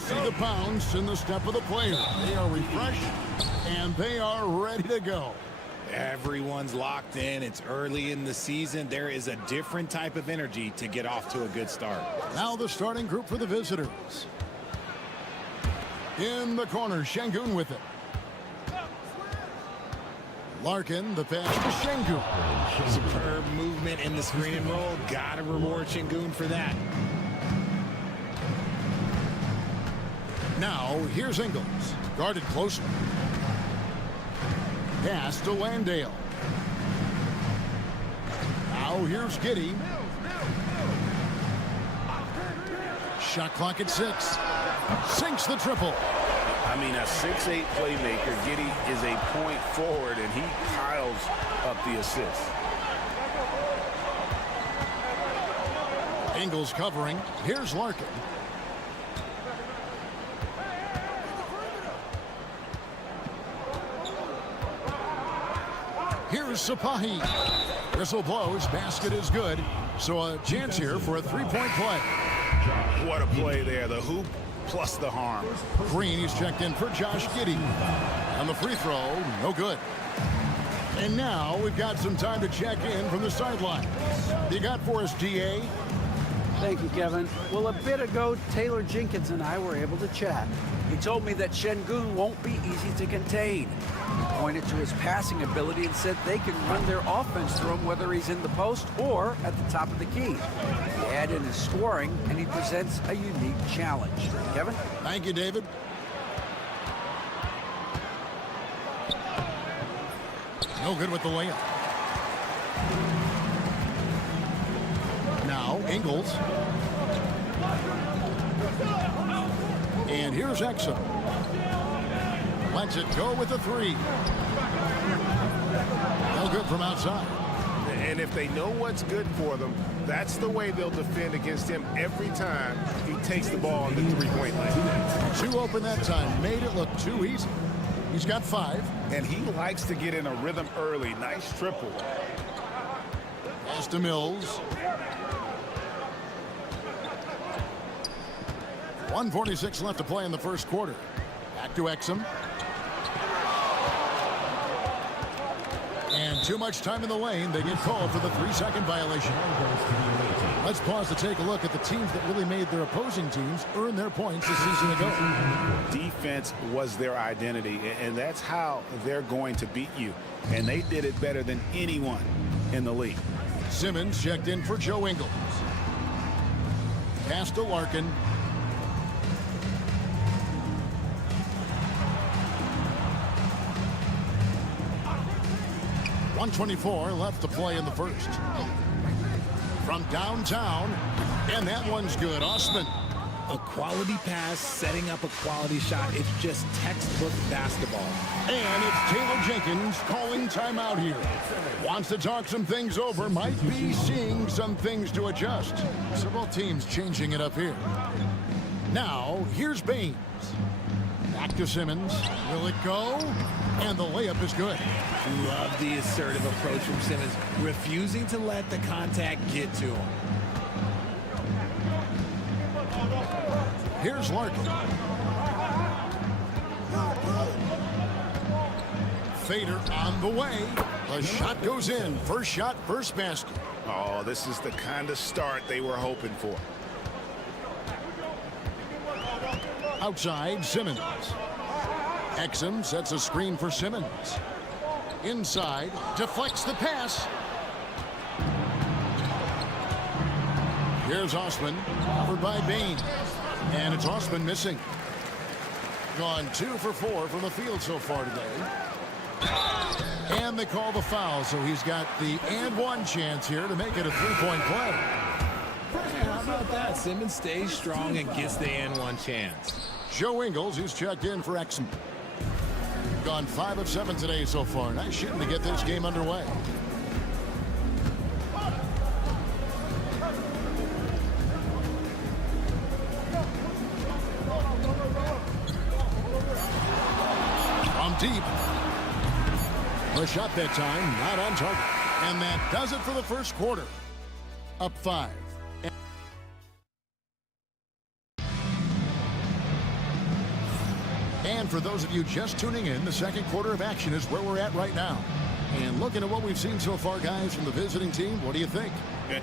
See the bounce in the step of the player. They are refreshed, and they are ready to go. Everyone's locked in. It's early in the season. There is a different type of energy to get off to a good start. Now the starting group for the visitors. In the corner, Şengün with it. Larkin, the pass to Şengün. Superb movement in the screen and roll. Gotta reward Şengün for that. Now, here's Ingles. Guarded closer. Pass to Landale. Now, here's Giddey. Shot clock at 6. Sinks the triple. I mean, a 6'8" playmaker. Giddey is a point forward, and he piles up the assists. Ingles covering. Here's Larkin. Here's Sapahi. Whistle blows. Basket is good. So a chance here for a three-point play. What a play there. The hoop plus the harm. Green, he's checked in for Josh Giddey. On the free throw, no good. And now we've got some time to check in from the sideline. You got for us, DA? Thank you, Kevin. Well, a bit ago, Taylor Jenkins and I were able to chat. He told me that Şengün won't be easy to contain. He pointed to his passing ability and said they can run their offense through him whether he's in the post or at the top of the key. He add in his scoring, and he presents a unique challenge. Kevin? Thank you, David. No good with the layup. Now, Ingles. And here's Exum. Lets it go with a three. No good from outside. And if they know what's good for them, that's the way they'll defend against him every time he takes the ball on the three-point line. Too open that time. Made it look too easy. He's got 5. And he likes to get in a rhythm early. Nice triple. Pass to Mills. 1:46 left to play in the first quarter. Back to Exum. And too much time in the lane. They get called for the 3-second violation. Let's pause to take a look at the teams that really made their opposing teams earn their points a season ago. Defense was their identity, and that's how they're going to beat you. And they did it better than anyone in the league. Simmons checked in for Joe Ingles. Pass to Larkin. .124 left to play in the first. From downtown, and that one's good. Osman. A quality pass, setting up a quality shot. It's just textbook basketball. And it's Taylor Jenkins calling timeout here. Wants to talk some things over. Might be seeing some things to adjust. Several teams changing it up here. Now, here's Baines. Back to Simmons. Will it go? And the layup is good. Love the assertive approach from Simmons, refusing to let the contact get to him. Here's Larkin. Fader on the way. The shot goes in. First shot, first basket. Oh, this is the kind of start they were hoping for. Outside, Simmons. Exum sets a screen for Simmons. Inside, deflects the pass. Here's Osman, covered by Bain. And it's Osman missing. Gone 2 for 4 from the field so far today. And they call the foul, so he's got the and one chance here to make it a three-point play. How about that? Simmons stays strong and gets the and one chance. Joe Ingles, who's checked in for Exum. Gone 5 of 7 today so far. Nice shooting to get this game underway. From deep. The shot that time, not on target. And that does it for the first quarter. Up 5. And for those of you just tuning in, the second quarter of action is where we're at right now. And looking at what we've seen so far, guys, from the visiting team, what do you think?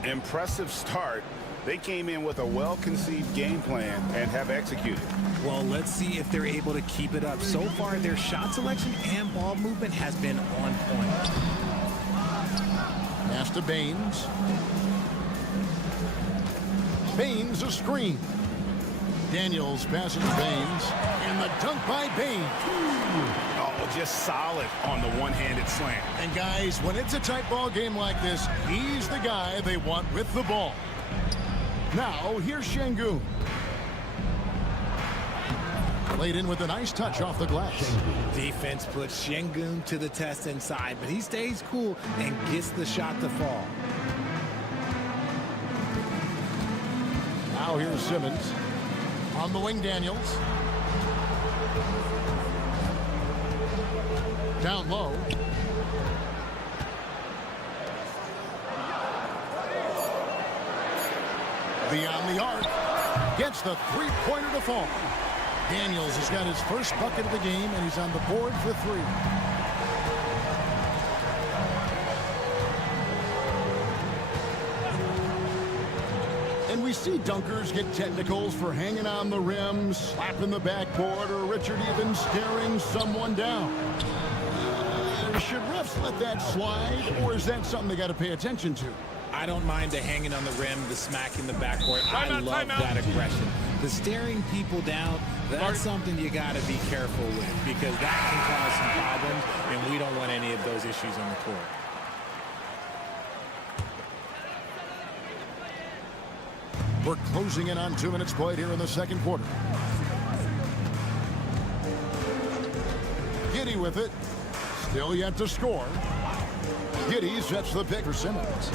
Impressive start. They came in with a well-conceived game plan and have executed. Well, let's see if they're able to keep it up. So far, their shot selection and ball movement has been on point. Pass to Baines. Baines a screen. Daniels passes to Baines. And the dunk by Baines. Oh, just solid on the one-handed slam. And guys, when it's a tight ball game like this, he's the guy they want with the ball. Now, here's Şengün. Played in with a nice touch off the glass. Defense puts Şengün to the test inside, but he stays cool and gets the shot to fall. Now here's Simmons. On the wing, Daniels. Down low. Beyond the arc. Gets the three-pointer to fall. Daniels has got his first bucket of the game, and he's on the board for 3. And we see dunkers get technicals for hanging on the rim, slapping the backboard, or Richard even staring someone down. Should refs let that slide, or is that something they got to pay attention to? I don't mind the hanging on the rim, the smack in the backcourt. I love that aggression. The staring people down, that's something you got to be careful with because that can cause some problems, and we don't want any of those issues on the court. We're closing in on 2 minutes played here in the second quarter. Giddey with it. Still yet to score. Giddey sets the pick for Simmons.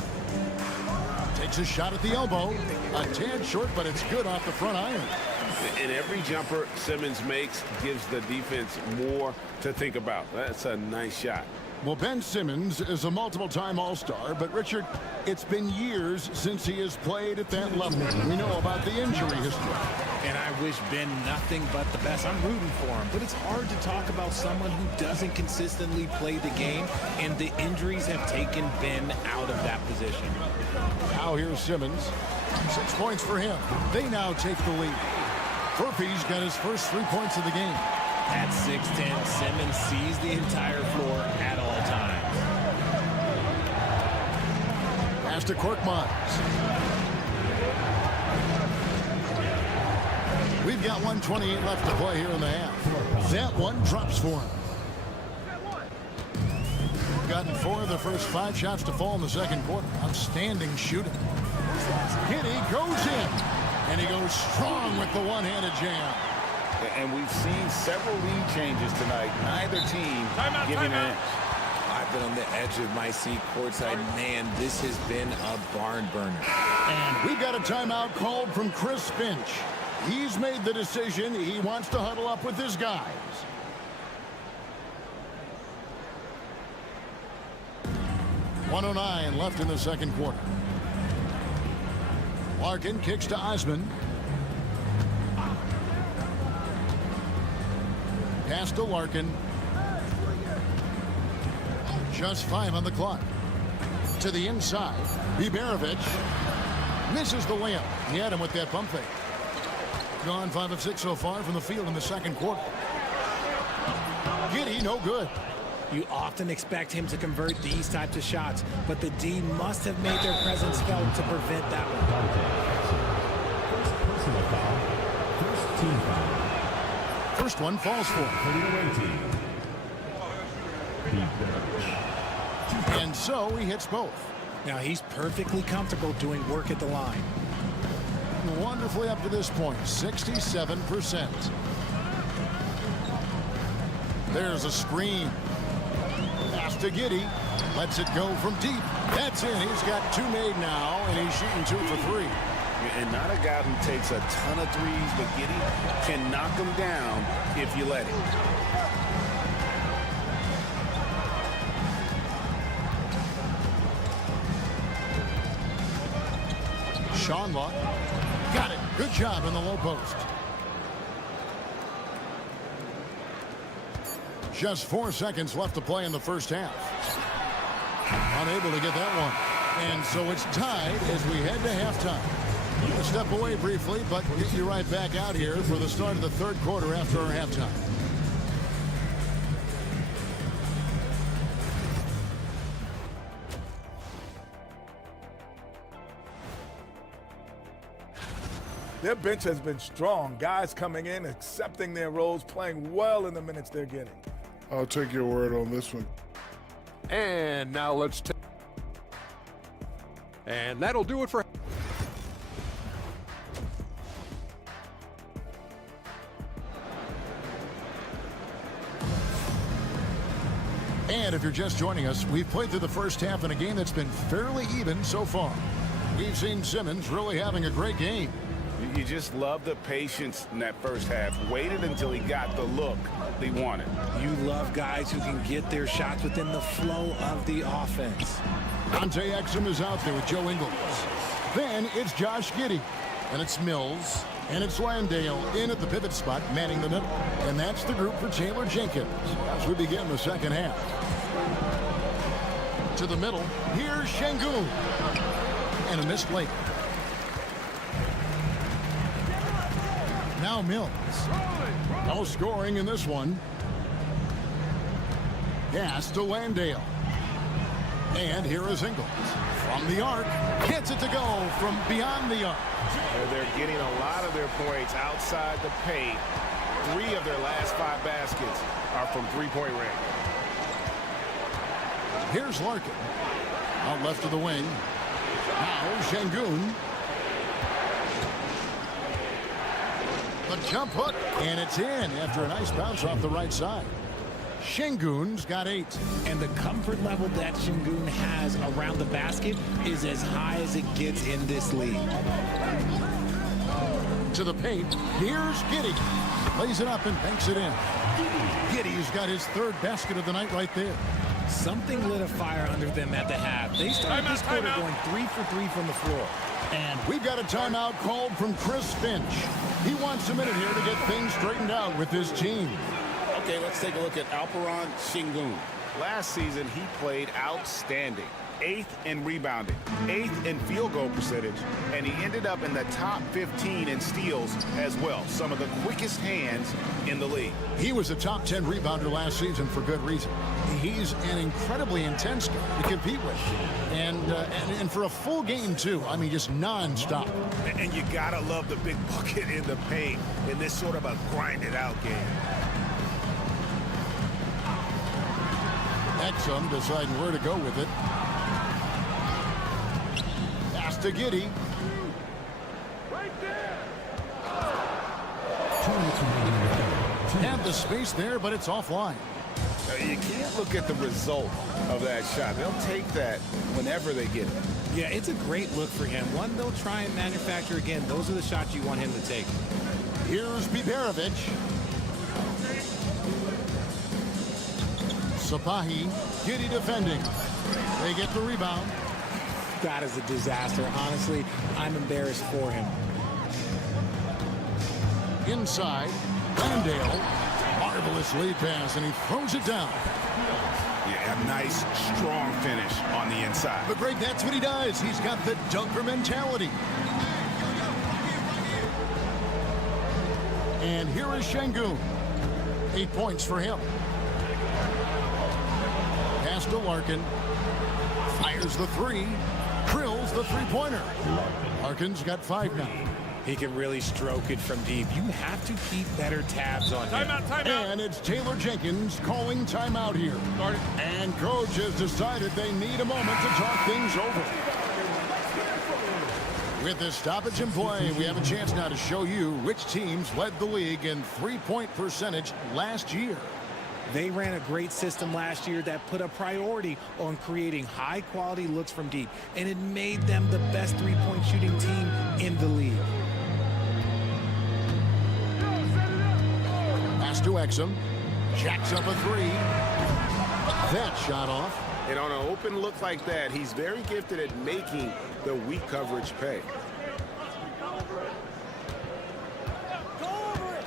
Takes a shot at the elbow. A tad short, but it's good off the front iron. And every jumper Simmons makes gives the defense more to think about. That's a nice shot. Well, Ben Simmons is a multiple-time All-Star, but Richard, it's been years since he has played at that level. We know about the injury history. And I wish Ben nothing but the best. I'm rooting for him, but it's hard to talk about someone who doesn't consistently play the game, and the injuries have taken Ben out of that position. Now here's Simmons. 6 points for him. They now take the lead. Furphy's got his first 3 points of the game. At 6'10", Simmons sees the entire floor at all times. Pass to Korkmaz. We've got 1:28 left to play here in the half. That one drops for him. Gotten 4 of the first 5 shots to fall in the second quarter. Outstanding shooting. Giddey goes in, and he goes strong with the one-handed jam. And we've seen several lead changes tonight. Neither team giving an inch. I've been on the edge of my seat courtside. Man, this has been a barn burner. And we've got a timeout called from Chris Finch. He's made the decision. He wants to huddle up with his guys. .109 left in the second quarter. Larkin kicks to Osman. Pass to Larkin. Just 5 on the clock. To the inside. Biberovic misses the layup. He had him with that pump fake. Gone 5 of 6 so far from the field in the second quarter. Giddey, no good. You often expect him to convert these types of shots, but the D must have made their presence felt to prevent that one. First personal foul. First team foul. First one falls for him. For the away team. And so he hits both. Now he's perfectly comfortable doing work at the line. Wonderfully up to this point, 67%. There's a screen. Pass to Giddey. Lets it go from deep. That's in. He's got 2 made now, and he's shooting 2 for 3. And not a guy who takes a ton of threes, but Giddey can knock them down if you let him. Seanlaw got it. Good job in the low post. Just 4 seconds left to play in the first half. Unable to get that one. And so it's tied as we head to halftime. We'll step away briefly, but get you right back out here for the start of the third quarter after our halftime. Their bench has been strong. Guys coming in, accepting their roles, playing well in the minutes they're getting. I'll take your word on this one. And now let's take. And that'll do it for. And if you're just joining us, we've played through the first half in a game that's been fairly even so far. We've seen Simmons really having a great game. You just love the patience in that first half. Waited until he got the look he wanted. You love guys who can get their shots within the flow of the offense. Dante Exum is out there with Joe Ingles. Then it's Josh Giddey. And it's Mills. And it's Landale in at the pivot spot, manning the middle. And that's the group for Taylor Jenkins as we begin the second half. To the middle, here's Şengün. And a missed layup. Now Mills. No scoring in this one. Pass to Landale. And here is Ingles. From the arc. Gets it to go from beyond the arc. They're getting a lot of their points outside the paint. 3 of their last 5 baskets are from three-point range. Here's Larkin. Out left of the wing. Now Şengün. The jump hook. And it's in after a nice bounce off the right side. Şengün's got 8. And the comfort level that Şengün has around the basket is as high as it gets in this league. To the paint. Here's Giddey. Lays it up and banks it in. Giddey's got his 3rd basket of the night right there. Something lit a fire under them at the half. They started this quarter going 3 for 3 from the floor. And we've got a timeout called from Chris Finch. He wants a minute here to get things straightened out with his team. Okay, let's take a look at Alperen Şengün. Last season, he played outstanding. 8th in rebounding, 8th in field goal percentage, and he ended up in the top 15 in steals as well. Some of the quickest hands in the league. He was a top 10 rebounder last season for good reason. He's an incredibly intense guy to compete with. And for a full game, too. I mean, just nonstop. And you gotta love the big bucket in the paint in this sort of a grinded-out game. Exum deciding where to go with it. Pass to Giddey. Have the space there, but it's offline. You can't look at the result of that shot. They'll take that whenever they get it. Yeah, it's a great look for him. One they'll try and manufacture again. Those are the shots you want him to take. Here's Biberovic. Sapahi. Giddey defending. They get the rebound. That is a disaster. Honestly, I'm embarrassed for him. Inside. Landale. Marvelous lead pass, and he throws it down. Yeah, a nice, strong finish on the inside. But Greg, that's what he does. He's got the dunker mentality. And here is Şengün. 8 points for him. to Larkin. Fires the three. Drills the three-pointer. Larkin's got 5 now. He can really stroke it from deep. You have to keep better tabs on him. Timeout. And it's Taylor Jenkins calling timeout here. And coach has decided they need a moment to talk things over. With this stoppage in play, we have a chance now to show you which teams led the league in three-point percentage last year. They ran a great system last year that put a priority on creating high-quality looks from deep, and it made them the best three-point shooting team in the league. Pass to Exum. Jacks up a three. That shot off. And on an open look like that, he's very gifted at making the weak coverage pay.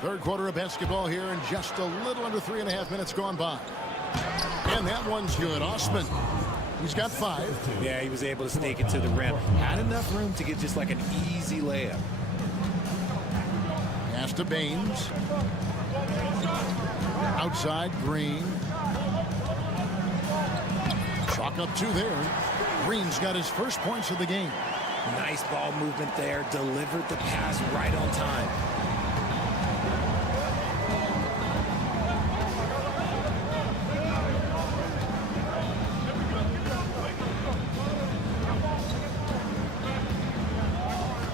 Third quarter of basketball here, and just a little under 3.5 minutes gone by. And that one's good. Osman, he's got 5. Yeah, he was able to stake it to the rim. Had enough room to get just like an easy layup. Pass to Baines. Outside, Green. Chalk up 2 there. Green's got his first points of the game. Nice ball movement there. Delivered the pass right on time.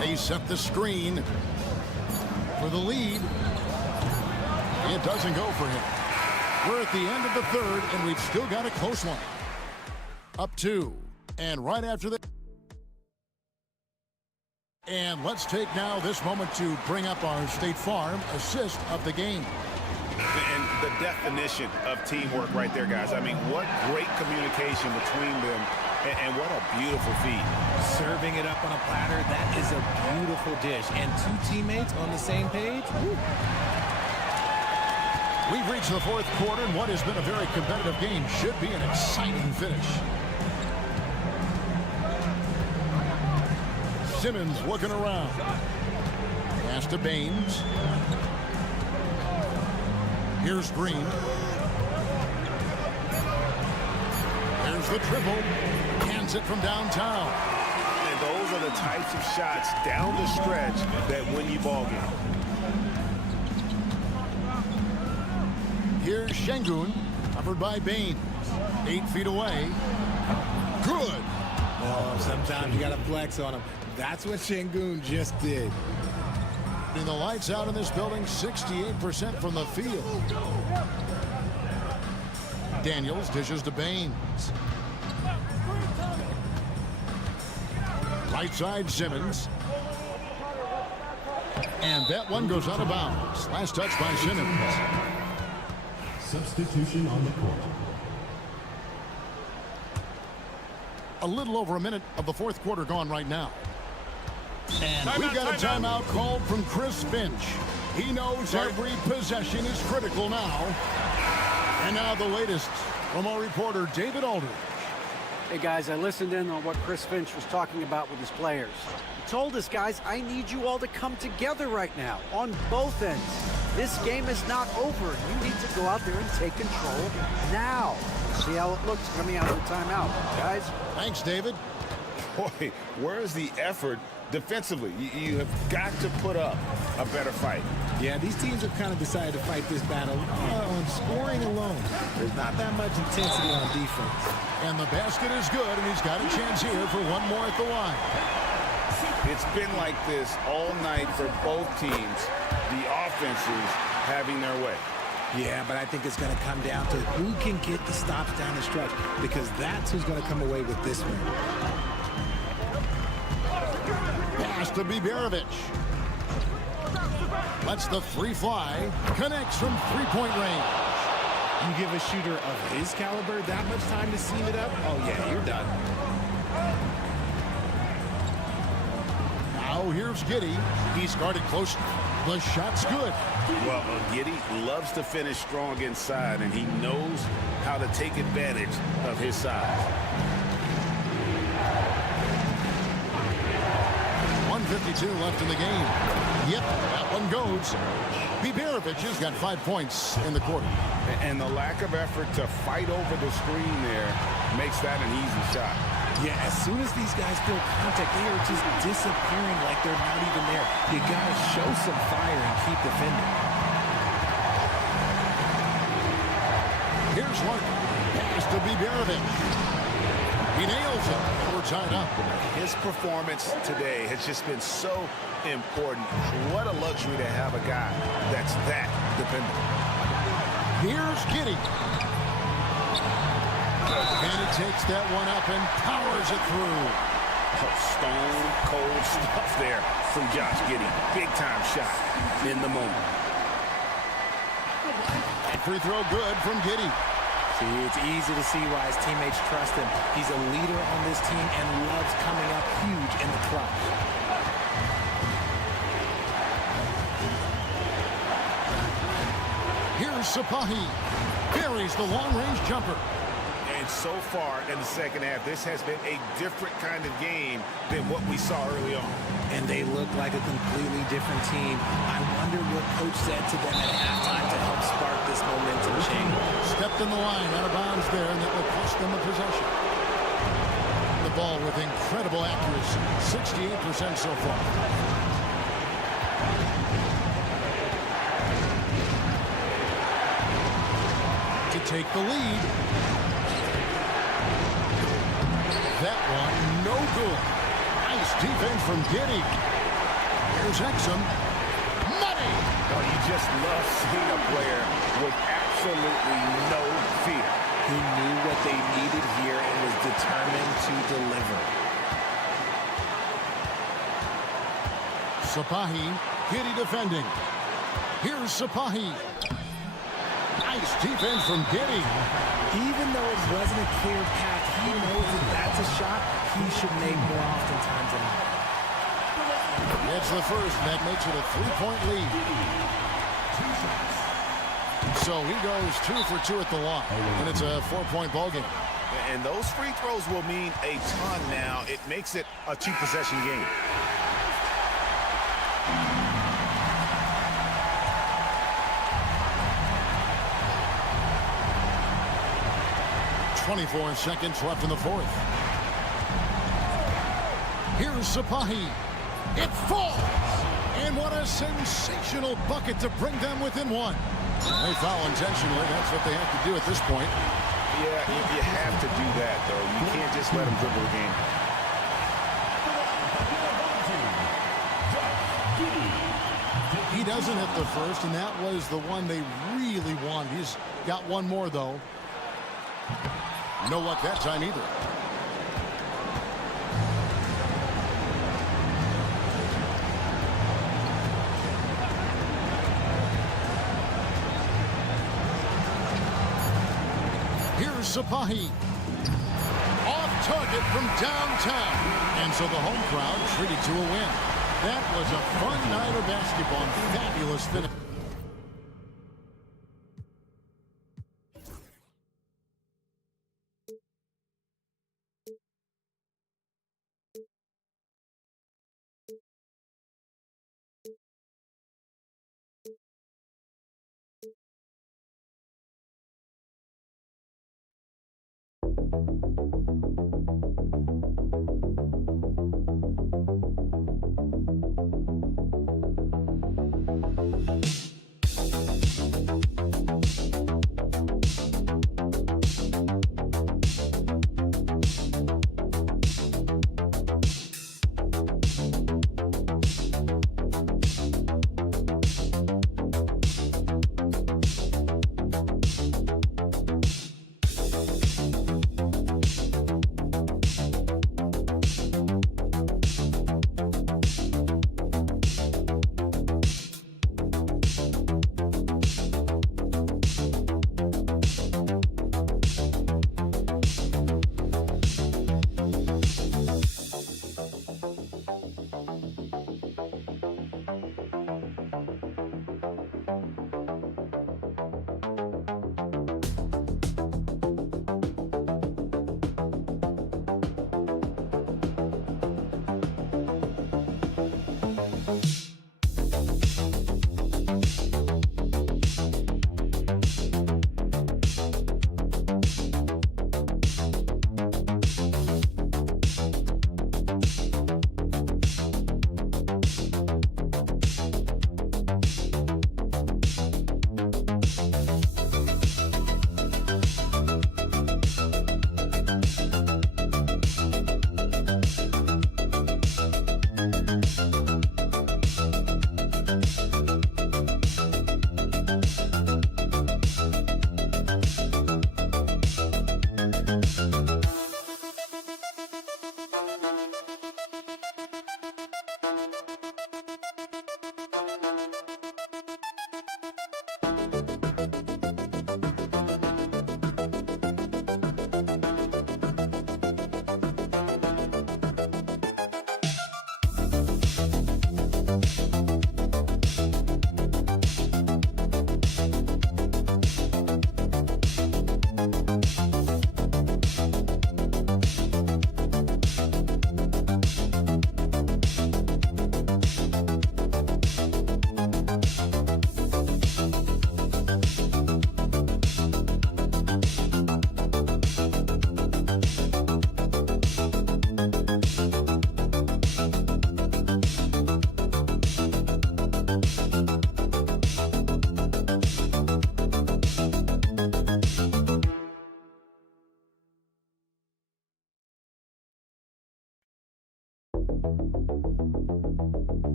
They set the screen for the lead. It doesn't go for him. We're at the end of the third, and we've still got a close one. Up 2. And right after that. And let's take now this moment to bring up our State Farm assist of the game. And the definition of teamwork right there, guys. I mean, what great communication between them, and what a beautiful feed. Serving it up on a platter, that is a beautiful dish. And 2 teammates on the same page. Woo. We've reached the fourth quarter, and what has been a very competitive game should be an exciting finish. Simmons looking around. Pass to Baines. Here's Green. There's the dribble. Hands it from downtown. And those are the types of shots down the stretch that win you ball game. Here's Şengün, covered by Baines. 8 feet away. Good. Oh, sometimes you got to flex on him. That's what Şengün just did. And the lights out in this building, 68% from the field. Daniels dishes to Baines. Right side, Simmons. And that one goes out of bounds. Last touch by Simmons. Substitution on the court. A little over a minute of the fourth quarter gone right now. And we've got a timeout called from Chris Finch. He knows every possession is critical now. And now the latest from our reporter, David Aldridge. Hey, guys, I listened in on what Chris Finch was talking about with his players. He told us, guys, I need you all to come together right now on both ends. This game is not over. You need to go out there and take control now. See how it looks coming out of the timeout, guys. Thanks, David. Boy, where's the effort defensively? You have got to put up a better fight. Yeah, these teams have kind of decided to fight this battle on scoring alone. There's not that much intensity on defense. And the basket is good, and he's got a chance here for one more at the line. It's been like this all night for both teams. The offenses having their way. Yeah, but I think it's going to come down to who can get the stops down the stretch, because that's who's going to come away with this one. Pass to Biberovic. Lets the three fly. Connects from three-point range. You give a shooter of his caliber that much time to seam it up, oh yeah, you're done. Now here's Giddey. He's guarded close. The shot's good. Well, Giddey loves to finish strong inside, and he knows how to take advantage of his size. 1:52 left in the game. Yep, that one goes. Biberovic has got 5 points in the quarter. And the lack of effort to fight over the screen there makes that an easy shot. Yeah, as soon as these guys feel contact, they are just disappearing like they're not even there. You got to show some fire and keep defending. Here's Larkin. Pass to Biberovic. He nails it. We're tied up. His performance today has just been so important. What a luxury to have a guy that's that dependable. Here's Giddey. And he takes that one up and powers it through. Oh, stone cold stuff there from Josh Giddey. Big time shot in the moment. And free throw good from Giddey. See, it's easy to see why his teammates trust him. He's a leader on this team and loves coming up huge in the clutch. Here's Sapahi. Buries the long-range jumper. And so far in the second half, this has been a different kind of game than what we saw early on. And they look like a completely different team. I wonder what coach said to them at halftime to help spark this momentum change. Stepped in the line, out of bounds there, and that will cost them a possession. The ball with incredible accuracy, 68% so far. To take the lead. That one, no good. Nice defense from Giddey. Here's Exum. Money! Oh, you just love seeing a player with absolutely no fear. He knew what they needed here and was determined to deliver. Sapahi, Giddey defending. Here's Sapahi. Nice defense from Giddey. Even though it wasn't a clear path, he knows that that's a shot he should make more oftentimes than not. That's the first, and that makes it a 3-point lead. So he goes 2 for 2 at the line, and it's a 4-point ball game. And those free throws will mean a ton now. It makes it a 2-possession game. 24 seconds left in the fourth. Here's Sapahi. It falls! And what a sensational bucket to bring them within one. They foul intentionally. That's what they have to do at this point. Yeah, you have to do that, though. You can't just let them dribble the game. He doesn't hit the first, and that was the one they really wanted. He's got one more, though. No luck that time either. Here's Sapahi. Off target from downtown. And so the home crowd treated to a win. That was a fun night of basketball and fabulous finish.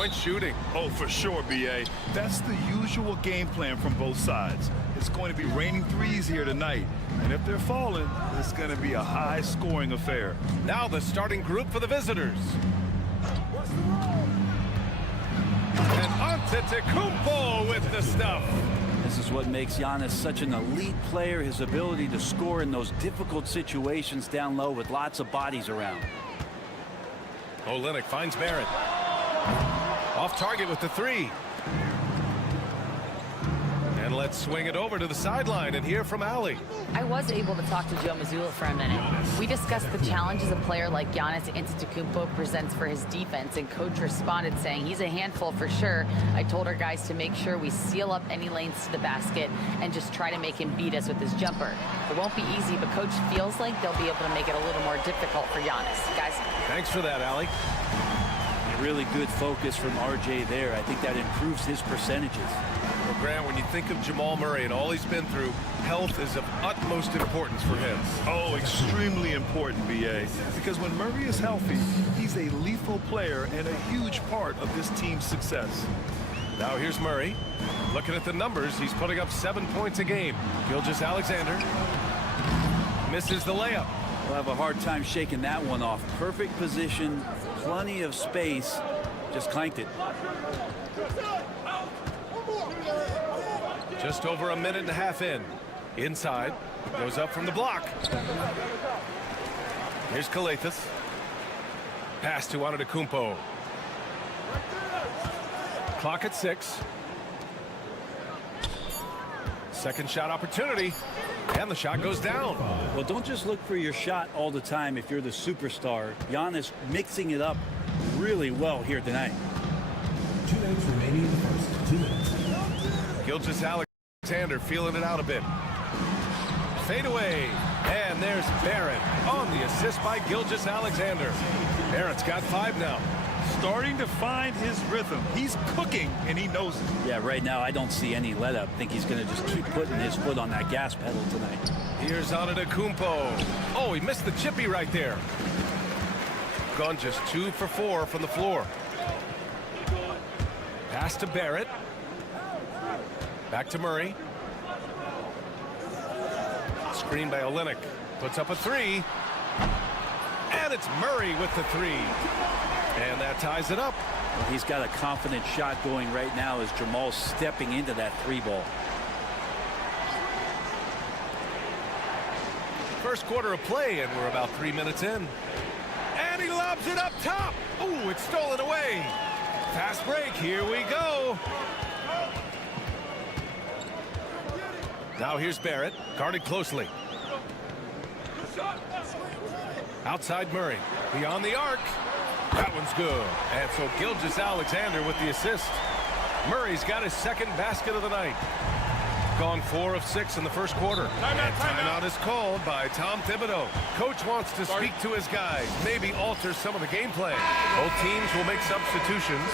three-point shooting. Oh, for sure, B.A. That's the usual game plan from both sides. It's going to be raining threes here tonight. And if they're falling, it's going to be a high-scoring affair. Now the starting group for the visitors. And Antetokounmpo with the stuff. This is what makes Giannis such an elite player, his ability to score in those difficult situations down low with lots of bodies around. Olynyk finds Barrett. Off target with the three. And let's swing it over to the sideline and hear from Allie. I was able to talk to Joe Mazzulla for a minute. We discussed the challenges a player like Giannis Antetokounmpo presents for his defense, and coach responded saying he's a handful for sure. I told our guys to make sure we seal up any lanes to the basket and just try to make him beat us with his jumper. It won't be easy, but coach feels like they'll be able to make it a little more difficult for Giannis. Guys. Thanks for that, Allie. Really good focus from RJ there. I think that improves his percentages. Well, Grant, when you think of Jamal Murray and all he's been through, health is of utmost importance for him. Oh, extremely important, B.A. Because when Murray is healthy, he's a lethal player and a huge part of this team's success. Now here's Murray. Looking at the numbers, he's putting up 7 points a game. Gilgeous-Alexander misses the layup. We'll have a hard time shaking that one off. Perfect position, plenty of space, just clanked it. Just over a minute and a half in. Inside, goes up from the block. Here's Calathes. Pass to Antetokounmpo. Clock at 6. Second shot opportunity. And the shot goes down. Well, don't just look for your shot all the time if you're the superstar. Giannis mixing it up really well here tonight. 2 minutes remaining in the first. 2 minutes. Gilgeous-Alexander feeling it out a bit. Fade away. And there's Barrett on the assist by Gilgeous-Alexander. Barrett's got 5 now. Starting to find his rhythm. He's cooking, and he knows it. Yeah, right now I don't see any let up. I think he's going to just keep putting his foot on that gas pedal tonight. Here's Antetokounmpo. Oh, he missed the chippy right there. Gone just 2 for 4 from the floor. Pass to Barrett. Back to Murray. Screen by Olynyk. Puts up a 3. And it's Murray with the 3. And that ties it up. Well, he's got a confident shot going right now as Jamal's stepping into that 3 ball. First quarter of play, and we're about 3 minutes in. And he lobs it up top. Ooh, it's stolen away. Fast break. Here we go. Now here's Barrett, guarded closely. Outside Murray, beyond the arc. That one's good. And so Gilgeous-Alexander with the assist. Murray's got his second basket of the night. Gone 4 of 6 in the first quarter. Timeout is called by Tom Thibodeau. Coach wants to speak to his guys, maybe alter some of the game plan. Both teams will make substitutions.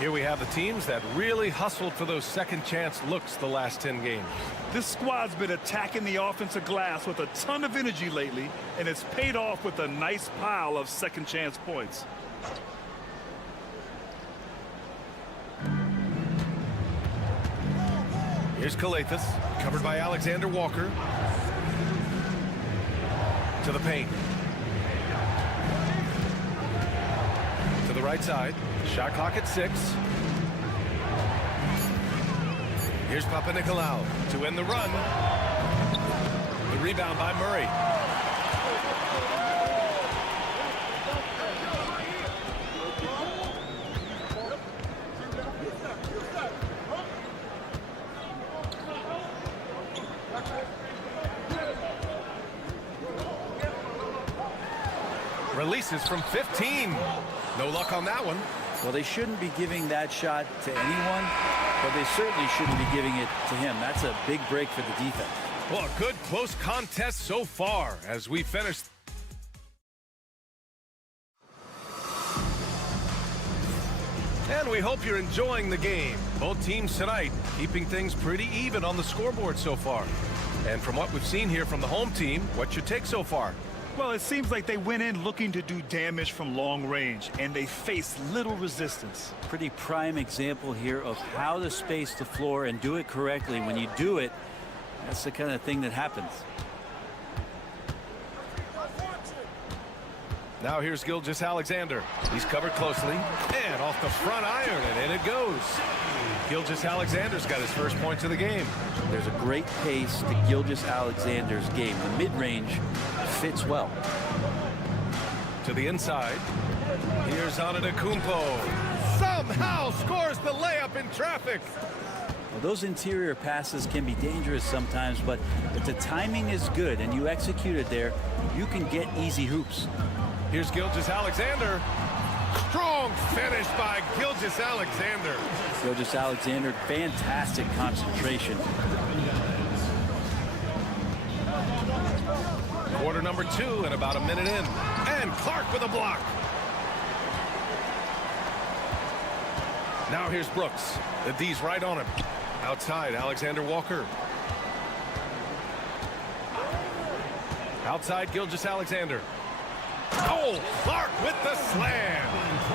Here we have the teams that really hustled for those second chance looks the last 10 games. This squad's been attacking the offensive glass with a ton of energy lately, and it's paid off with a nice pile of second chance points. Here's Calathes, covered by Alexander Walker. To the paint. To the right side. Shot clock at 6. Here's Papanikolaou to end the run. The rebound by Murray. Releases from 15. No luck on that one. Well, they shouldn't be giving that shot to anyone, but they certainly shouldn't be giving it to him. That's a big break for the defense. Well, a good close contest so far as we finish. And we hope you're enjoying the game. Both teams tonight keeping things pretty even on the scoreboard so far. And from what we've seen here from the home team, what's your take so far? Well, it seems like they went in looking to do damage from long range, and they faced little resistance. Pretty prime example here of how to space the floor and do it correctly. When you do it, that's the kind of thing that happens. Now here's Gilgeous-Alexander. He's covered closely, and off the front iron, and in it goes. Gilgeous-Alexander's got his first points of the game. There's a great pace to Gilgeous-Alexander's game. The mid-range fits well. To the inside. Here's Antetokounmpo. Somehow scores the layup in traffic. Well, those interior passes can be dangerous sometimes, but if the timing is good and you execute it there, you can get easy hoops. Here's Gilgeous-Alexander. Strong finish by Gilgeous-Alexander. Gilgeous-Alexander, fantastic concentration. Quarter number 2 and about a minute in. And Clark with a block. Now here's Brooks. The D's right on him. Outside, Alexander Walker. Outside, Gilgeous-Alexander. Oh, Clark with the slam.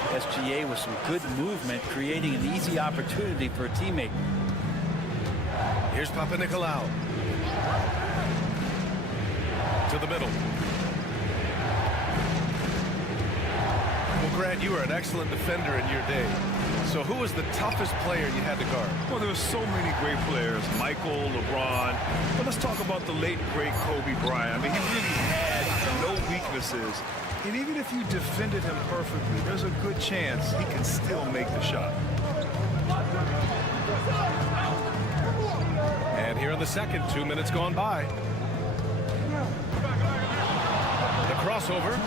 SGA with some good movement, creating an easy opportunity for a teammate. Here's Papanikolaou. To the middle. Well, Grant, you were an excellent defender in your day. So who was the toughest player you had to guard? Well, there were so many great players, Michael, LeBron. But let's talk about the late, great Kobe Bryant. I mean, he really had no weaknesses. And even if you defended him perfectly, there's a good chance he can still make the shot. And here in the second, 2 minutes gone by. The crossover.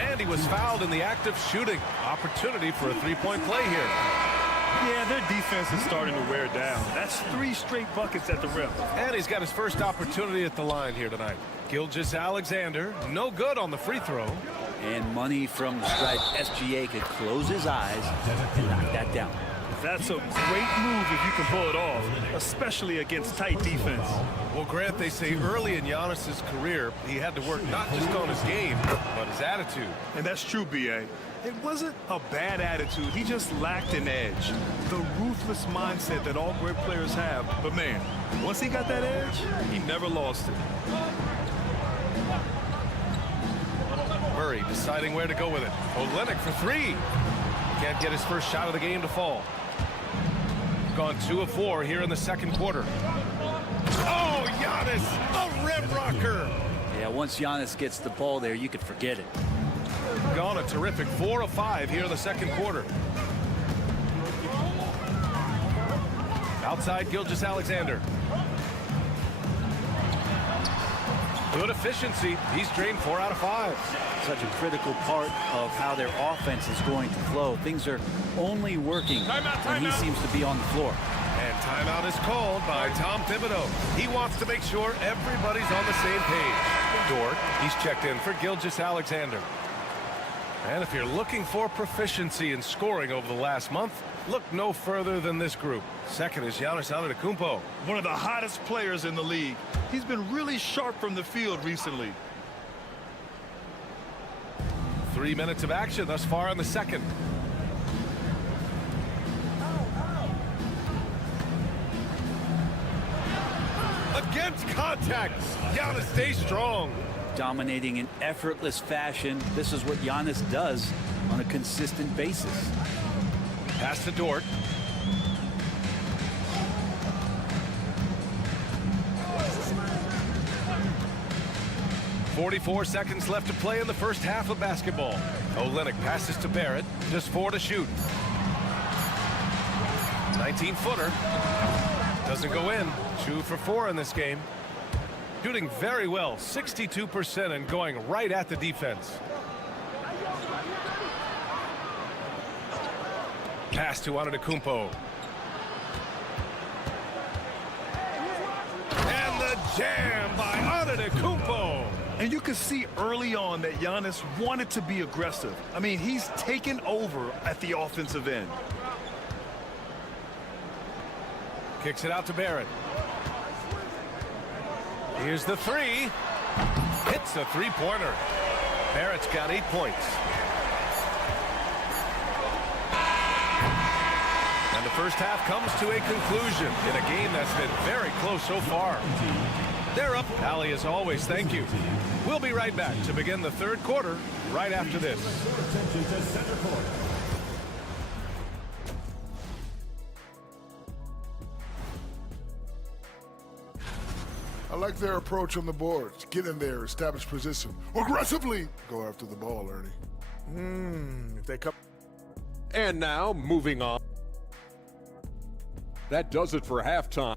And he was fouled in the act of shooting. Opportunity for a three-point play here. Yeah, their defense is starting to wear down. That's 3 straight buckets at the rim. And he's got his first opportunity at the line here tonight. Gilgeous-Alexander, no good on the free throw. And money from the stripe. SGA could close his eyes and knock that down. That's a great move if you can pull it off, especially against tight defense. Well, Grant, they say early in Giannis's career, he had to work not just on his game, but his attitude. And that's true, B.A. It wasn't a bad attitude. He just lacked an edge. The ruthless mindset that all great players have. But, man, once he got that edge, he never lost it. Murray deciding where to go with it. Olynyk for 3. Can't get his first shot of the game to fall. Gone 2 of 4 here in the second quarter. Oh, Giannis, a rim rocker. Yeah, once Giannis gets the ball there, you could forget it. Gone a terrific 4 of 5 here in the second quarter. Outside, Gilgeous-Alexander. Good efficiency. He's drained 4 out of 5. Such a critical part of how their offense is going to flow. Things are only working when he seems to be on the floor. And timeout is called by Tom Thibodeau. He wants to make sure everybody's on the same page. Dort, he's checked in for Gilgeous-Alexander. And if you're looking for proficiency in scoring over the last month, look no further than this group. Second is Giannis Antetokounmpo. One of the hottest players in the league. He's been really sharp from the field recently. 3 minutes of action thus far in the second. Against contact, Giannis stays strong. Dominating in effortless fashion. This is what Giannis does on a consistent basis. Pass to Dort. .44 seconds left to play in the first half of basketball. Olynyk passes to Barrett. Just 4 to shoot. 19-footer. Doesn't go in. 2 for 4 in this game. Shooting very well, 62%, and going right at the defense. Pass to Antetokounmpo. And the jam by Antetokounmpo. And you could see early on that Giannis wanted to be aggressive. I mean, he's taken over at the offensive end. Kicks it out to Barrett. Here's the 3. hits a three-pointer. Barrett's got 8 points. And the first half comes to a conclusion in a game that's been very close so far. They're up. Allie, as always, thank you. We'll be right back to begin the third quarter right after this. I like their approach on the boards. Get in there, establish position. Aggressively go after the ball, Ernie. If they come. And now, moving on. That does it for halftime.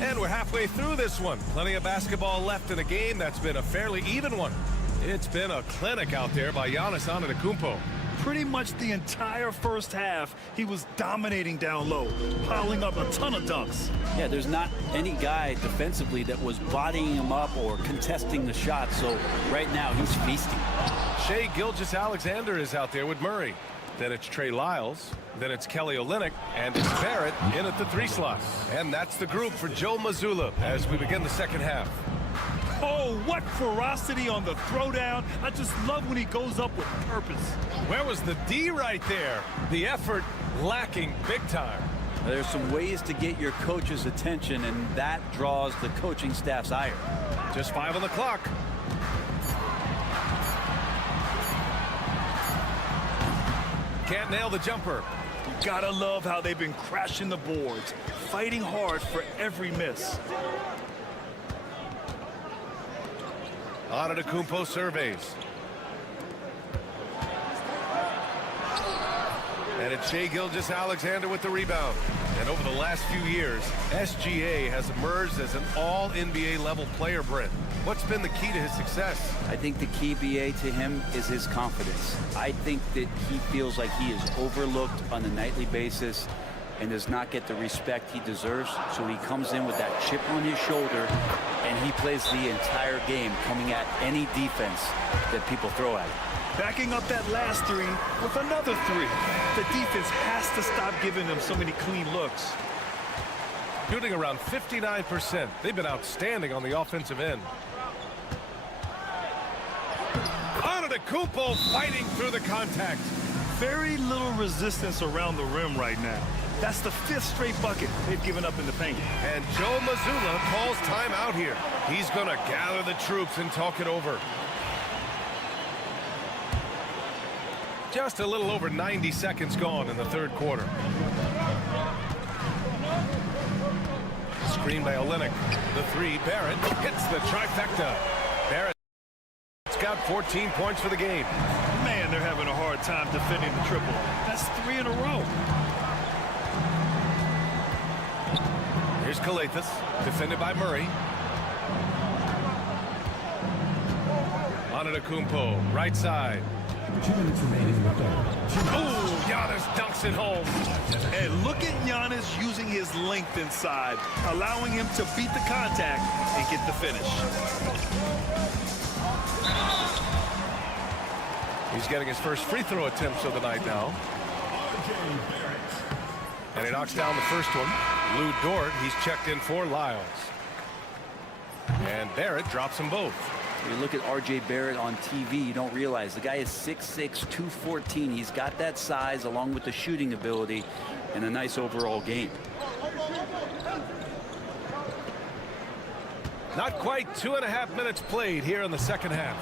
And we're halfway through this one. Plenty of basketball left in a game that's been a fairly even one. It's been a clinic out there by Giannis Antetokounmpo. Pretty much the entire first half, he was dominating down low, piling up a ton of dunks. Yeah, there's not any guy defensively that was bodying him up or contesting the shot, so right now he's feasting. Shai Gilgeous-Alexander is out there with Murray. Then it's Trey Lyles. Then it's Kelly Olynyk. And it's Barrett in at the 3 slot. And that's the group for Joe Mazzulla as we begin the second half. Oh, what ferocity on the throwdown. I just love when he goes up with purpose. Where was the D right there? The effort lacking big time. There's some ways to get your coach's attention, and that draws the coaching staff's ire. Just 5 on the clock. Can't nail the jumper. You gotta love how they've been crashing the boards, fighting hard for every miss. Antetokounmpo surveys. And it's Shai Gilgeous-Alexander with the rebound. And over the last few years, SGA has emerged as an all-NBA level player, Brent. What's been the key to his success? I think the key, BA, to him is his confidence. I think that he feels like he is overlooked on a nightly basis and does not get the respect he deserves. So he comes in with that chip on his shoulder, and he plays the entire game coming at any defense that people throw at him. Backing up that last 3 with another 3. The defense has to stop giving them so many clean looks. Shooting around 59%. They've been outstanding on the offensive end. Antetokounmpo fighting through the contact. Very little resistance around the rim right now. That's the 5th straight bucket they've given up in the paint. And Joe Mazzulla calls timeout here. He's going to gather the troops and talk it over. Just a little over 90 seconds gone in the third quarter. Screen by Olynyk. The 3, Barrett hits the trifecta. Barrett's got 14 points for the game. Man, they're having a hard time defending the triple. That's 3 in a row. Here's Calathes, defended by Murray. Antetokounmpo, right side. 2 minutes remaining in the third. Oh, Giannis dunks it home. And look at Giannis using his length inside, allowing him to beat the contact and get the finish. He's getting his first free throw attempts of the night now. And he knocks down the first one. Lou Dort, he's checked in for Lyles. And Barrett drops them both. You look at R.J. Barrett on TV, you don't realize the guy is 6'6", 214. He's got that size along with the shooting ability and a nice overall game. Not quite 2.5 minutes played here in the second half.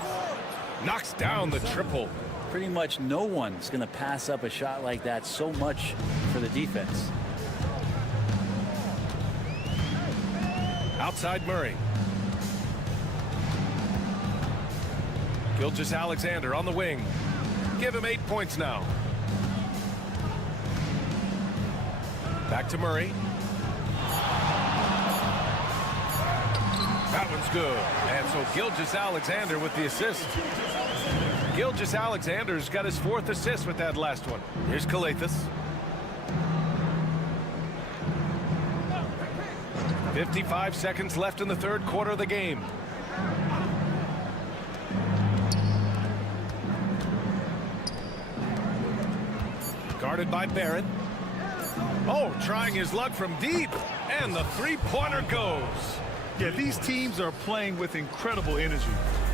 Knocks down the triple. Pretty much no one's going to pass up a shot like that so much for the defense. Outside Murray. Gilgeous-Alexander on the wing. Give him 8 points now. Back to Murray. That one's good. And so Gilgeous-Alexander with the assist. Gilgeous-Alexander's got his 4th assist with that last one. Here's Calathes. 55 seconds left in the third quarter of the game. Guarded by Barrett. Oh, trying his luck from deep. And the three-pointer goes. Yeah, these teams are playing with incredible energy.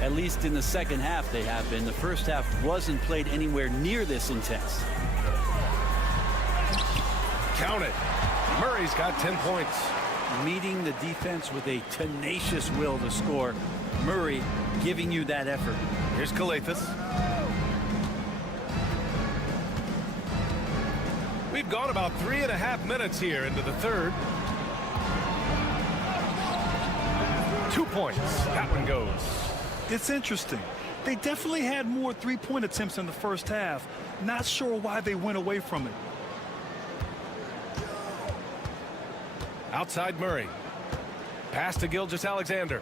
At least in the second half they have been. The first half wasn't played anywhere near this intense. Count it. Murray's got 10 points. Meeting the defense with a tenacious will to score. Murray giving you that effort. Here's Kalathis. We've gone about 3.5 minutes here into the third. 2 points. That one goes. It's interesting. They definitely had more three-point attempts in the first half. Not sure why they went away from it. Outside Murray. Pass to Gilgeous-Alexander.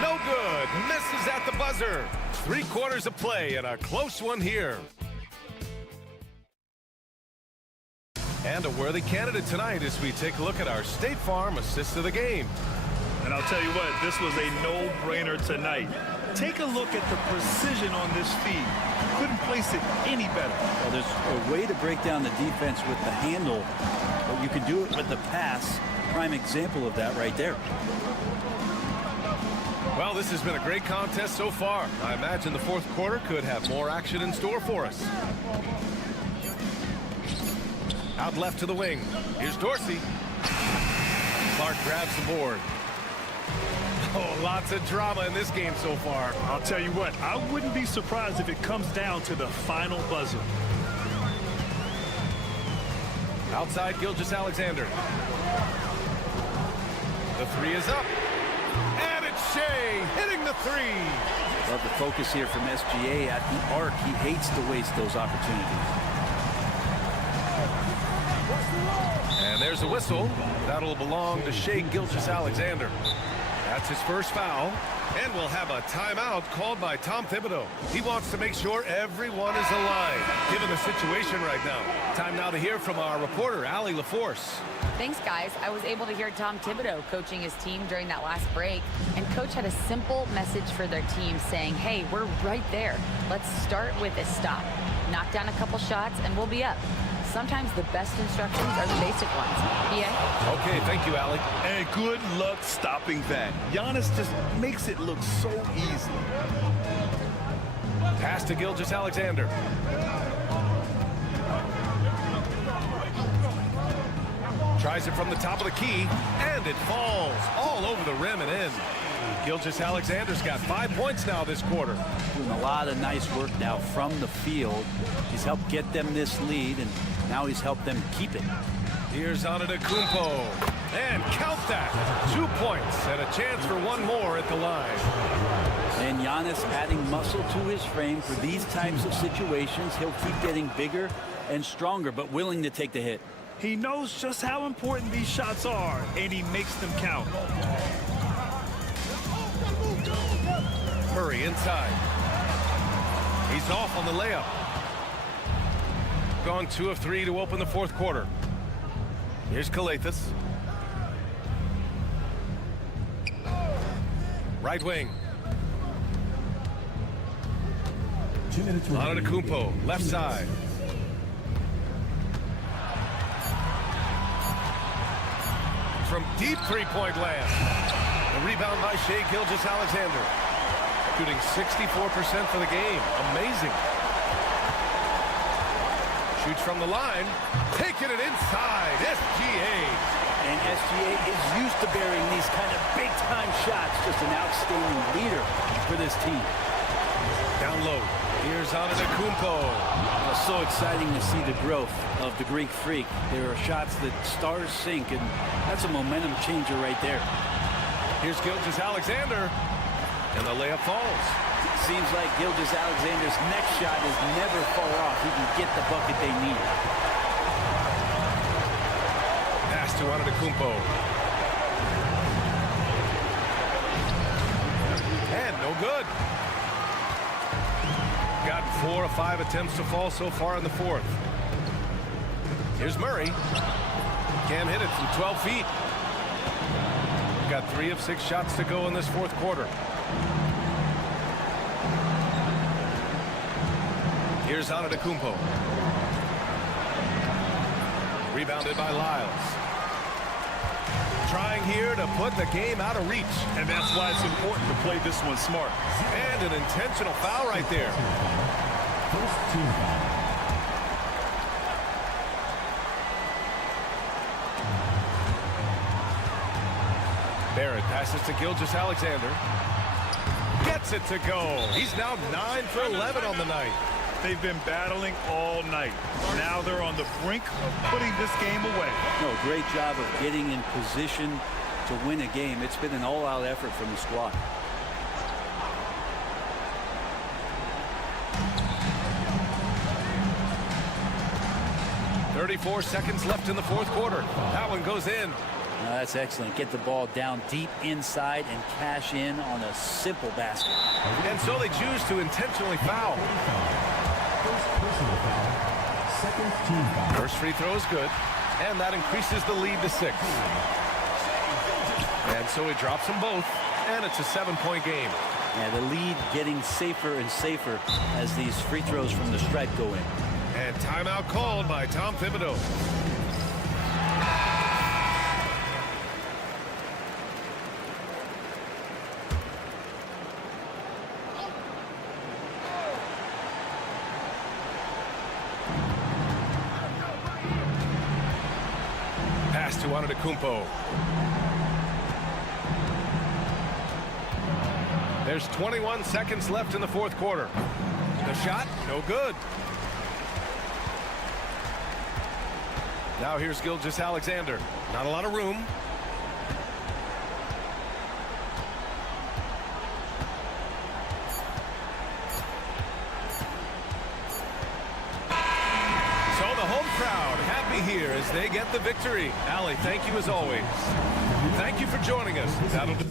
No good. Misses at the buzzer. 3/4 of play and a close one here. And a worthy candidate tonight as we take a look at our State Farm assist of the game. And I'll tell you what, this was a no-brainer tonight. Take a look at the precision on this feed. Couldn't place it any better. Well, there's a way to break down the defense with the handle, but you can do it with the pass. Prime example of that right there. Well, this has been a great contest so far. I imagine the fourth quarter could have more action in store for us. Out left to the wing. Here's Dorsey. Clark grabs the board. Oh, lots of drama in this game so far. I'll tell you what, I wouldn't be surprised if it comes down to the final buzzer. Outside Gilgeous-Alexander. The three is up. And it's Shea hitting the three. Love the focus here from SGA at the arc. He hates to waste those opportunities. And there's a whistle. That'll belong to Shea Gilgeous-Alexander. That's his first foul. And we'll have a timeout called by Tom Thibodeau. He wants to make sure everyone is aligned, given the situation right now. Time now to hear from our reporter, Allie LaForce. Thanks, guys. I was able to hear Tom Thibodeau coaching his team during that last break, and Coach had a simple message for their team saying, hey, we're right there. Let's start with a stop. Knock down a couple shots, and we'll be up. Sometimes the best instructions are the basic ones. Yeah? Okay, thank you, Allie. And good luck stopping that. Giannis just makes it look so easy. Pass to Gilgeous-Alexander. Tries it from the top of the key, and it falls all over the rim and in. Gilgeous-Alexander's got 5 points now this quarter. Doing a lot of nice work now from the field. He's helped get them this lead, and now he's helped them keep it. Here's Antetokounmpo. And count that. 2 points and a chance for one more at the line. And Giannis adding muscle to his frame for these types of situations. He'll keep getting bigger and stronger, but willing to take the hit. He knows just how important these shots are, and he makes them count. Murray inside. He's off on the layup. Gone 2 of 3 to open the fourth quarter. Here's Kalathis. Right wing. 2 minutes remaining. Antetokounmpo, left side. From deep three-point land. The rebound by Shea Gilgeous-Alexander. Shooting 64% for the game. Amazing. Shoots from the line. Taking it inside. SGA. And SGA is used to burying these kind of big-time shots. Just an outstanding leader for this team. Down low. Here's Antetokounmpo. It's so exciting to see the growth of the Greek Freak. There are shots that stars sink, and that's a momentum changer right there. Here's Gilgeous-Alexander. And the layup falls. Seems like Gilgeous-Alexander's next shot is never far off. He can get the bucket they need. Pass to Antetokounmpo. And no good. Got 4 of 5 attempts to fall so far in the fourth. Here's Murray. Can't hit it from 12 feet. Got 3 of 6 shots to go in this fourth quarter. Here's Antetokounmpo. Rebounded by Lyles. Trying here to put the game out of reach. And that's why it's important to play this one smart. And an intentional foul right there. First team foul. Barrett passes to Gilgeous-Alexander. Gets it to go. He's now 9 for 11 on the night. They've been battling all night. Now they're on the brink of putting this game away. No, great job of getting in position to win a game. It's been an all-out effort from the squad. .34 seconds left in the fourth quarter. That one goes in. That's excellent. Get the ball down deep inside and cash in on a simple basket. And so they choose to intentionally foul. First personal foul. Second team foul. First free throw is good, and that increases the lead to 6. And so he drops them both, and it's a 7-point game. Yeah, the lead getting safer and safer as these free throws from the stripe go in. And timeout called by Tom Thibodeau. Pass to Antetokounmpo. There's 21 seconds left in the fourth quarter. The shot, no good. Now here's Gilgeous-Alexander. Not a lot of room. So the home crowd happy here as they get the victory. Allie, thank you as always. Thank you for joining us. That'll do.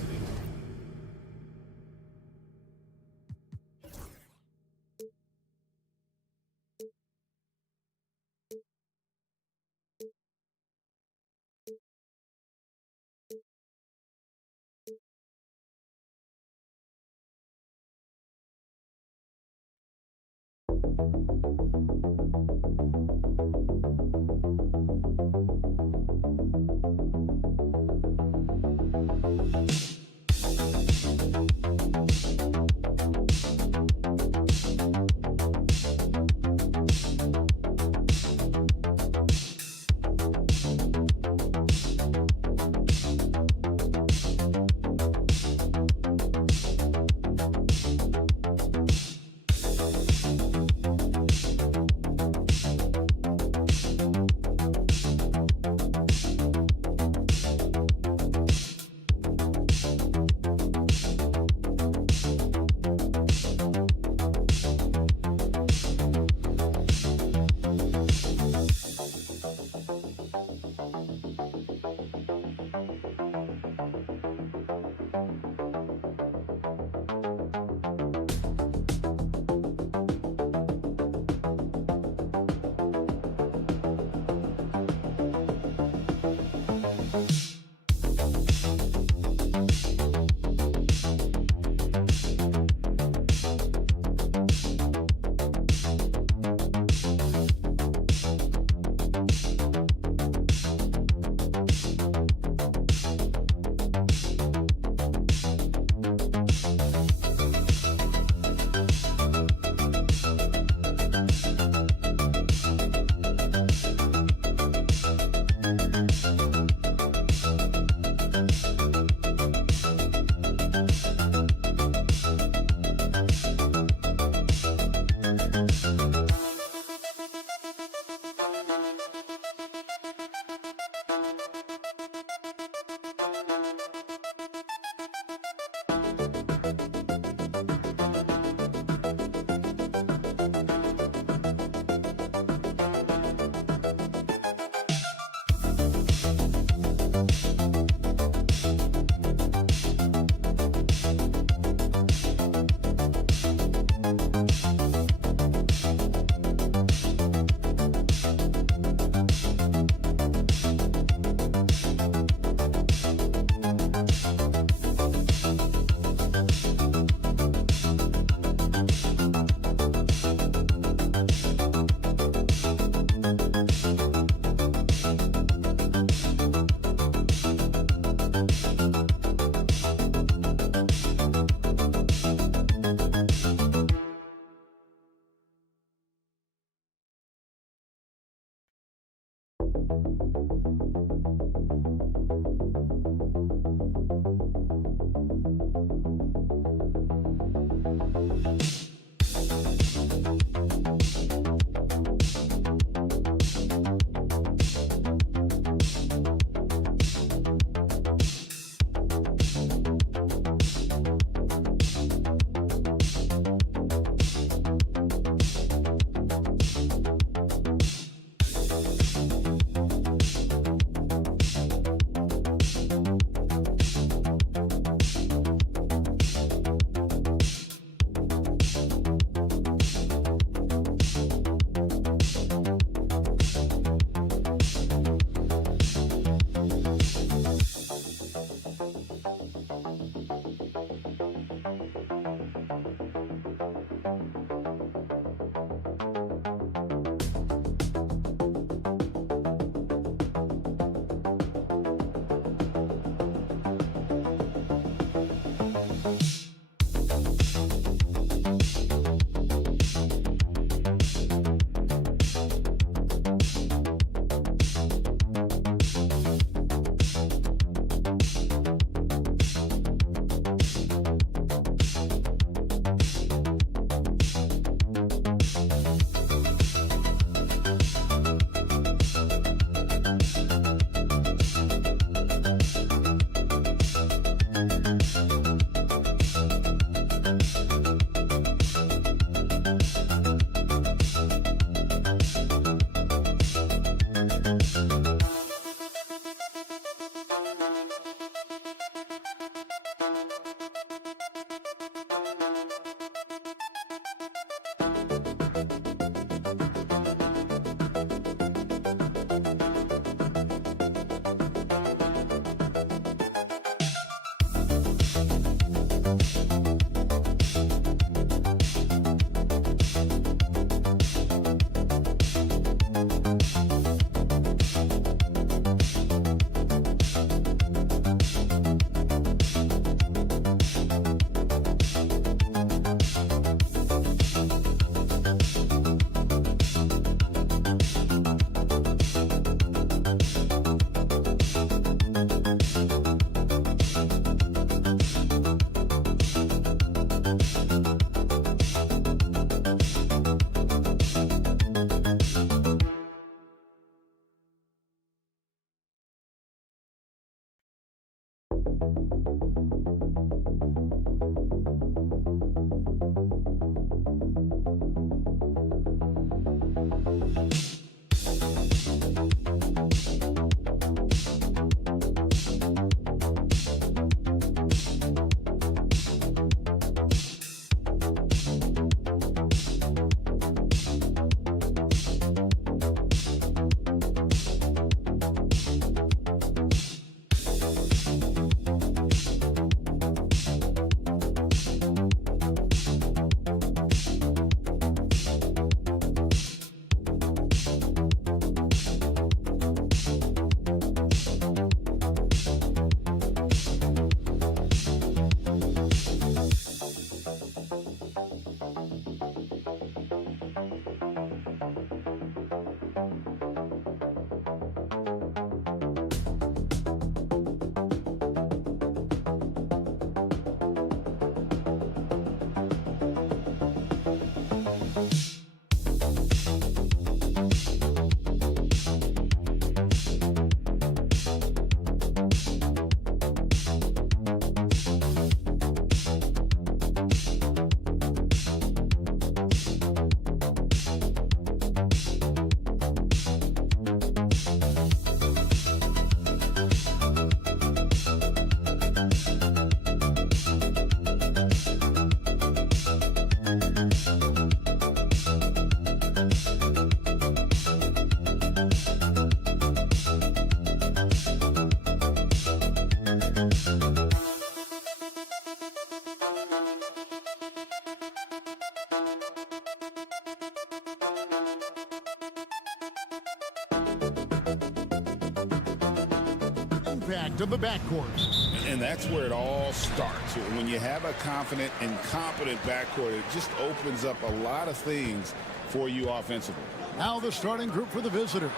impact of the backcourt. And that's where it all starts. When you have a confident and competent backcourt, it just opens up a lot of things for you offensively. Now the starting group for the visitors.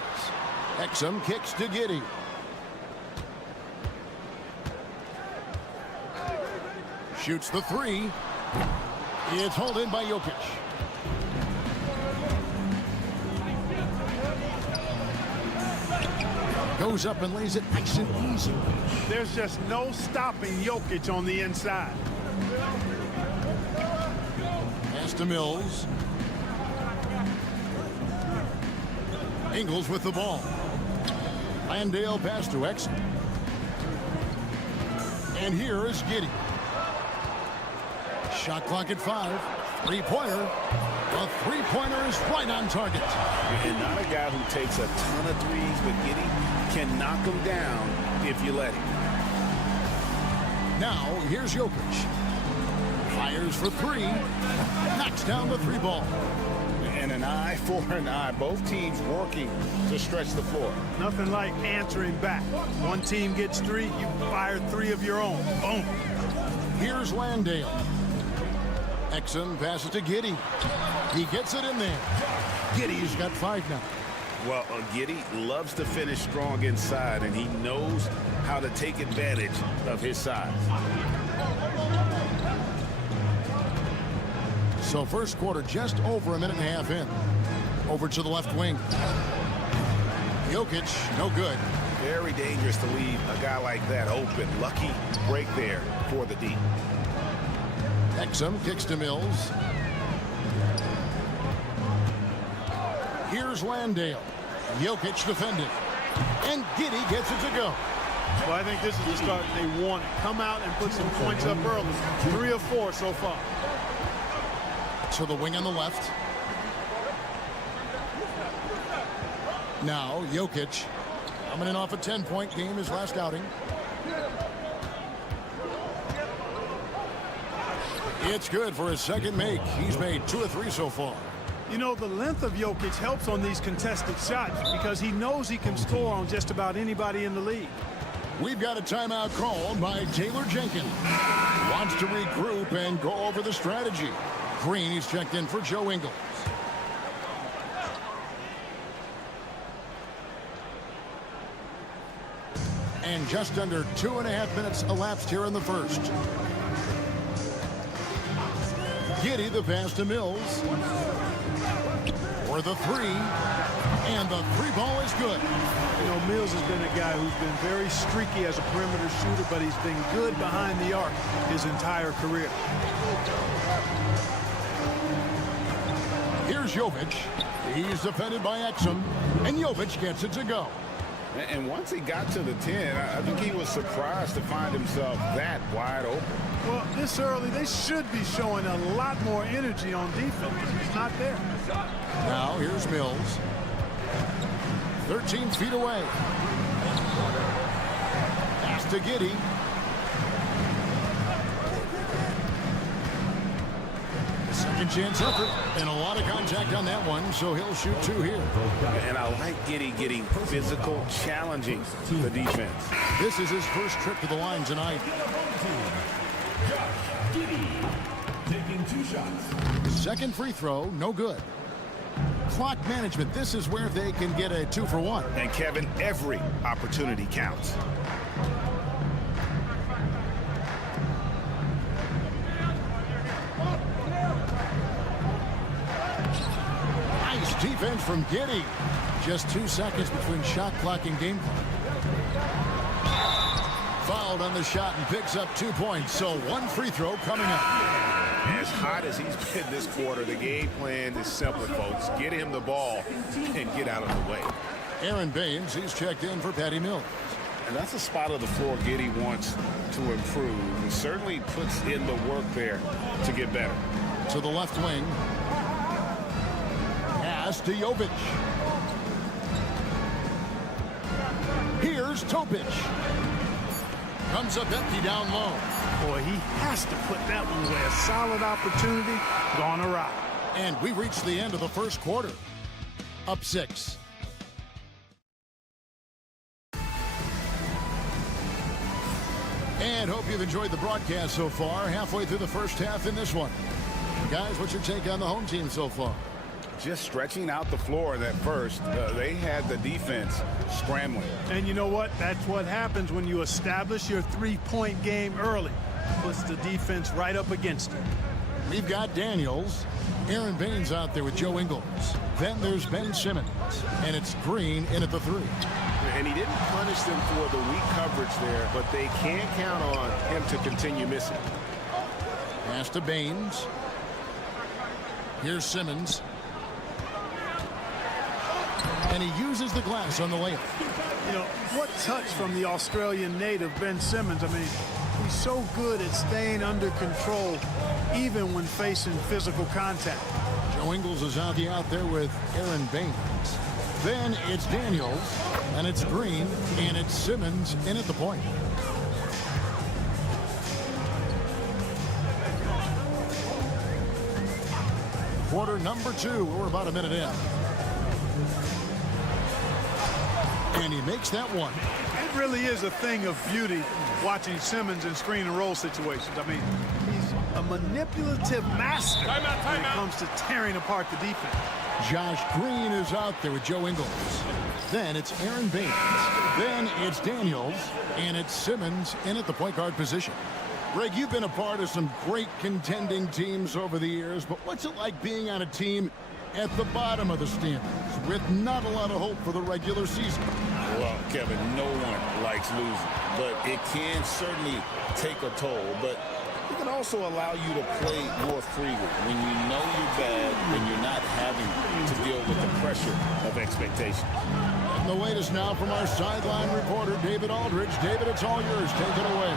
Exum kicks to Giddey. Shoots the three. It's hauled in by Jokic. Goes up and lays it nice and easy. There's just no stopping Jokic on the inside. Pass to Mills. Ingles with the ball. Landale pass to Exum. And here is Giddey. Shot clock at 5. Three-pointer. The three-pointer is right on target. And not a guy who takes a ton of threes, but Giddey can knock them down if you let him. Now, here's Jokic. Fires for three. Knocks down the three ball. And an eye for an eye. Both teams working to stretch the floor. Nothing like answering back. One team gets three, you fire three of your own. Boom. Here's Landale. Exum passes to Giddey. He gets it in there. Giddey's got 5 now. Well, Giddey loves to finish strong inside, and he knows how to take advantage of his size. So first quarter just over a minute and a half in. Over to the left wing. Jokic, no good. Very dangerous to leave a guy like that open. Lucky break there for the D. Exum kicks to Mills. Here's Landale. Jokic defended. And Giddey gets it to go. Well, I think this is the start they want. Come out and put some points up early. 3 or 4 so far. To the wing on the left. Now, Jokic coming in off a 10-point game his last outing. It's good for his second make. He's made 2 or 3 so far. You know, the length of Jokic helps on these contested shots because he knows he can score on just about anybody in the league. We've got a timeout called by Taylor Jenkins. Wants to regroup and go over the strategy. Green, he's checked in for Joe Ingles. And just under 2.5 minutes elapsed here in the first. Giddey the pass to Mills. For the three. And the three ball is good. You know, Mills has been a guy who's been very streaky as a perimeter shooter, but he's been good behind the arc his entire career. Here's Jovic. He's defended by Exum. And Jovic gets it to go. And once he got to the 10, I think he was surprised to find himself that wide open. Well, this early, they should be showing a lot more energy on defense. It's not there. Now, here's Mills. 13 feet away. Pass to Giddey. Second chance effort, and a lot of contact on that one, so he'll shoot 2 here. And I like Giddey getting physical, challenging the defense. This is his first trip to the line tonight. Giddey taking 2 shots. Second free throw, no good. Clock management, this is where they can get a 2 for 1. And Kevin, every opportunity counts. Nice defense from Giddey. Just 2 seconds between shot clock and game clock. Fouled on the shot and picks up 2 points, so 1 free throw coming up. As hot as he's been this quarter, the game plan is simple, folks. Get him the ball and get out of the way. Aaron Baines, he's checked in for Patty Mills. And that's a spot of the floor Giddey wants to improve. He certainly puts in the work there to get better. To the left wing. Pass to Jovic. Here's Topic. Comes up empty down low. Boy, he has to put that one away. A solid opportunity gone awry. And we reached the end of the first quarter. Up 6. And hope you've enjoyed the broadcast so far. Halfway through the first half in this one. Guys, what's your take on the home team so far? Just stretching out the floor in that first. They had the defense scrambling. And you know what? That's what happens when you establish your three-point game early. Puts the defense right up against it. We've got Daniels. Aaron Baines out there with Joe Ingles. Then there's Ben Simmons. And it's Green in at the 3. And he didn't punish them for the weak coverage there, but they can't count on him to continue missing. Pass to Baines. Here's Simmons. And he uses the glass on the layup. You know, what touch from the Australian native, Ben Simmons. I mean, he's so good at staying under control, even when facing physical contact. Joe Ingles is out there with Aaron Baines. Then it's Daniels, and it's Green, and it's Simmons in at the point. Quarter number 2. We're about a minute in. And he makes that one. It really is a thing of beauty watching Simmons in screen and roll situations. I mean, he's a manipulative master when it comes to tearing apart the defense. Josh Green is out there with Joe Ingles. Then it's Aaron Baines. Then it's Daniels. And it's Simmons in at the point guard position. Greg, you've been a part of some great contending teams over the years, but what's it like being on a team at the bottom of the standings with not a lot of hope for the regular season? Well, Kevin, no one likes losing, but it can certainly take a toll. But it can also allow you to play more freely when you know you're bad and you're not having to deal with the pressure of expectation. And the latest now from our sideline reporter, David Aldridge. David, it's all yours. Take it away.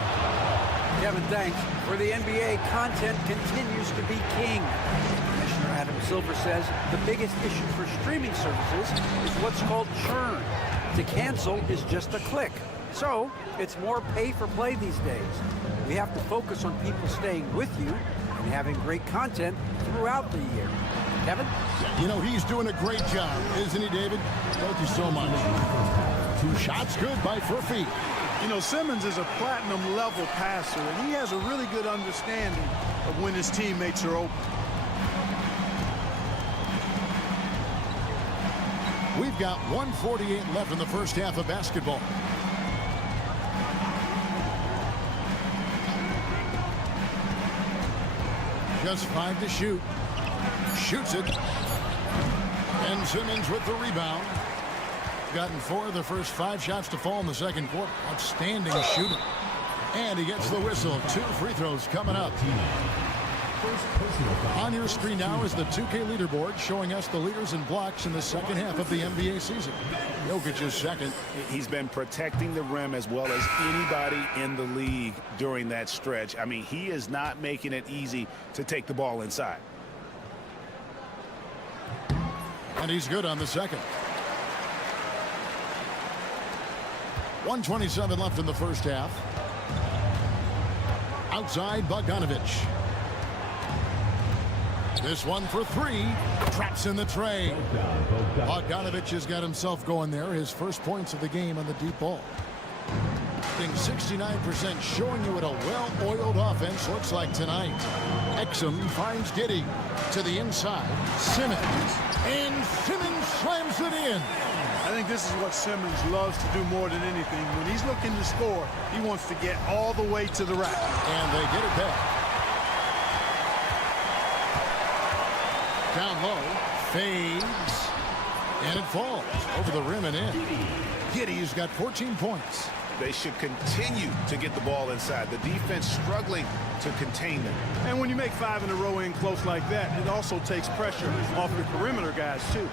Kevin, thanks. For the NBA, content continues to be king. Commissioner Adam Silver says the biggest issue for streaming services is what's called churn. To cancel is just a click. So it's more pay for play these days. We have to focus on people staying with you and having great content throughout the year. Kevin? You know, he's doing a great job, isn't he, David? Thank you so much. 2 shots good by Furphy. You know, Simmons is a platinum-level passer, and he has a really good understanding of when his teammates are open. We've got 1:48 left in the first half of basketball. Just 5 to shoot. Shoots it. And Simmons with the rebound. Gotten 4 of the first 5 shots to fall in the second quarter. Outstanding shooting. And he gets the whistle. 2 free throws coming up. On your screen now is the 2K leaderboard showing us the leaders in blocks in the second half of the NBA season. Jokic is second. He's been protecting the rim as well as anybody in the league during that stretch. I mean, he is not making it easy to take the ball inside. And he's good on the second. 1:27 left in the first half. Outside, Bogdanovich. This one for 3. Traps in the tray. Bogdanovich has got himself going there. His first points of the game on the deep ball. 69% showing you what a well-oiled offense looks like tonight. Exum finds Giddey to the inside. Simmons. And Simmons slams it in. I think this is what Simmons loves to do more than anything. When he's looking to score, he wants to get all the way to the rack. And they get it back. Down low, fades, and it falls over the rim and in. Giddey's got 14 points. They should continue to get the ball inside. The defense struggling to contain them. And when you make 5 in a row in close like that, it also takes pressure off your perimeter guys, too.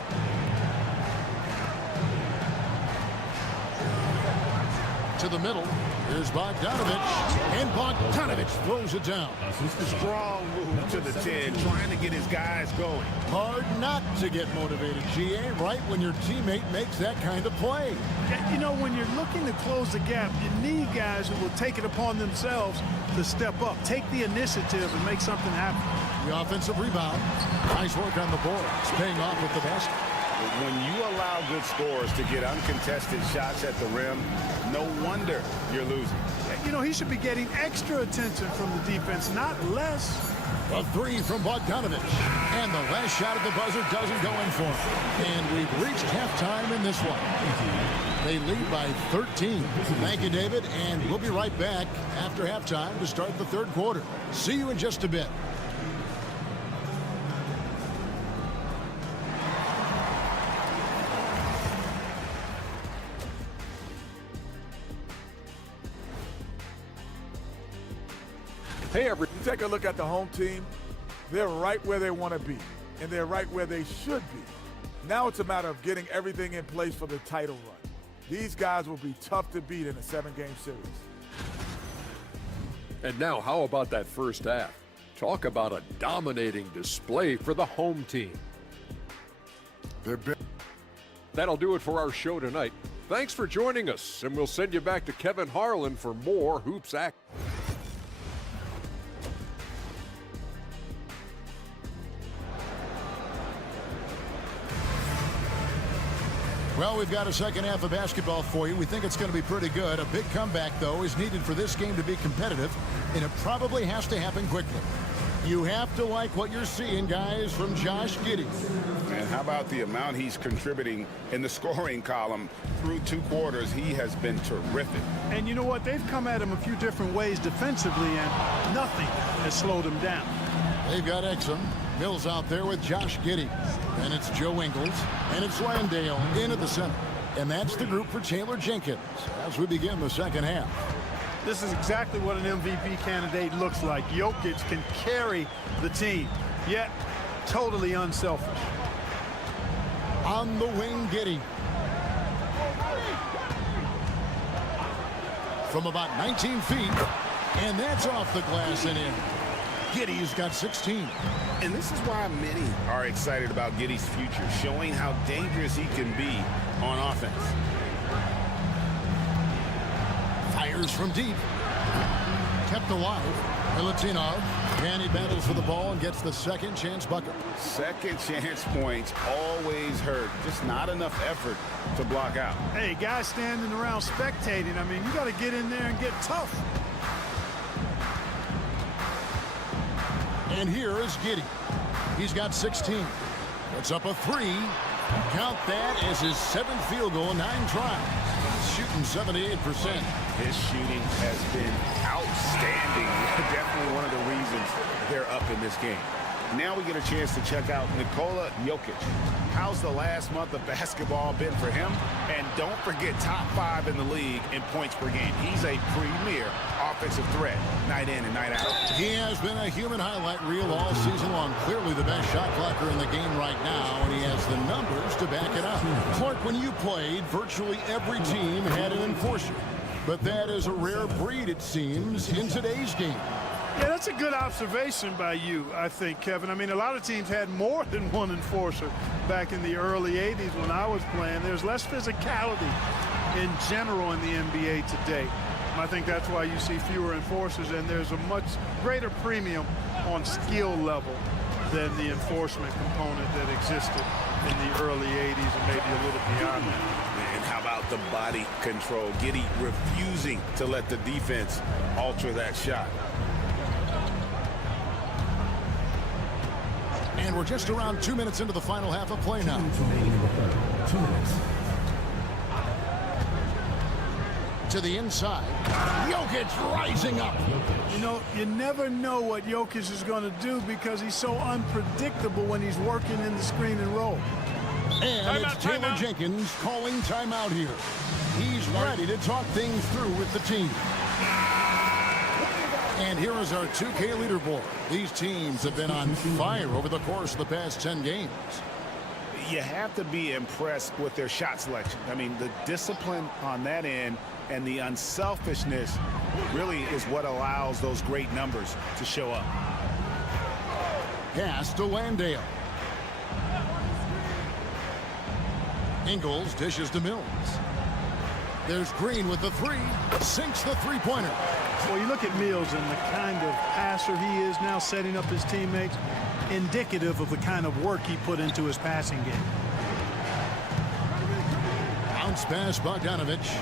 To the middle, here's Bogdanovich, and Bogdanovich throws it down. Strong move to the 10, trying to get his guys going. Hard not to get motivated, GA, right when your teammate makes that kind of play. You know, when you're looking to close the gap, you need guys who will take it upon themselves to step up, take the initiative, and make something happen. The offensive rebound. Nice work on the board. It's paying off with the basket. When you allow good scorers to get uncontested shots at the rim, no wonder you're losing. you know, he should be getting extra attention from the defense, not less. A three from Bogdanovich. And the last shot at the buzzer doesn't go in for him. And we've reached halftime in this one. They lead by 13. Thank you, David. And we'll be right back after halftime to start the third quarter. See you in just a bit. Hey, everyone. You take a look at the home team, they're right where they want to be, and they're right where they should be. Now it's a matter of getting everything in place for the title run. These guys will be tough to beat in a 7-game series. And now, how about that first half? Talk about a dominating display for the home team. That'll do it for our show tonight. Thanks for joining us, and we'll send you back to Kevin Harlan for more Hoops Act. Well, we've got a second half of basketball for you. We think it's going to be pretty good. A big comeback, though, is needed for this game to be competitive, and it probably has to happen quickly. You have to like what you're seeing, guys, from Josh Giddey. And how about the amount he's contributing in the scoring column through 2 quarters? He has been terrific. And you know what? They've come at him a few different ways defensively, and nothing has slowed him down. They've got Exum. Mills out there with Josh Giddey. And it's Joe Ingles. And it's Landale in at the center. And that's the group for Taylor Jenkins as we begin the second half. This is exactly what an MVP candidate looks like. Jokic can carry the team, yet totally unselfish. On the wing, Giddey. From about 19 feet. And that's off the glass and in. Giddey's got 16. And this is why many are excited about Giddey's future, showing how dangerous he can be on offense. Fires from deep. Kept alive. Milutinov. And he battles for the ball and gets the second chance bucket. Second chance points always hurt. Just not enough effort to block out. Hey, guys standing around spectating, I mean, you got to get in there and get tough. And here is Giddey. He's got 16. Puts up a 3. Count that as his 7th field goal in 9 tries. Shooting 78%. His shooting has been outstanding. Definitely one of the reasons they're up in this game. Now we get a chance to check out Nikola Jokic. How's the last month of basketball been for him? And don't forget, top 5 in the league in points per game. He's a premier offensive threat night in and night out. He has been a human highlight reel all season long. Clearly the best shot blocker in the game right now, and he has the numbers to back it up. Clark, when you played, virtually every team had an enforcer. But that is a rare breed, it seems, in today's game. Yeah, that's a good observation by you, I think, Kevin. I mean, a lot of teams had more than one enforcer back in the early 80s when I was playing. There's less physicality in general in the NBA today. I think that's why you see fewer enforcers, and there's a much greater premium on skill level than the enforcement component that existed in the early 80s and maybe a little beyond that. And how about the body control? Giddey refusing to let the defense alter that shot. And we're just around 2 minutes into the final half of play now. 2 minutes. To the inside. Jokic rising up. You know, you never know what Jokic is going to do because he's so unpredictable when he's working in the screen and roll. And it's Taylor Jenkins calling timeout here. He's ready to talk things through with the team. And here is our 2K leaderboard. These teams have been on fire over the course of the past 10 games. You have to be impressed with their shot selection. I mean, the discipline on that end and the unselfishness really is what allows those great numbers to show up. Pass to Landale. Ingles dishes to Mills. There's Green with the 3. Sinks the three-pointer. Well, you look at Mills and the kind of passer he is now, setting up his teammates, indicative of the kind of work he put into his passing game. Bounce pass, Bogdanovich.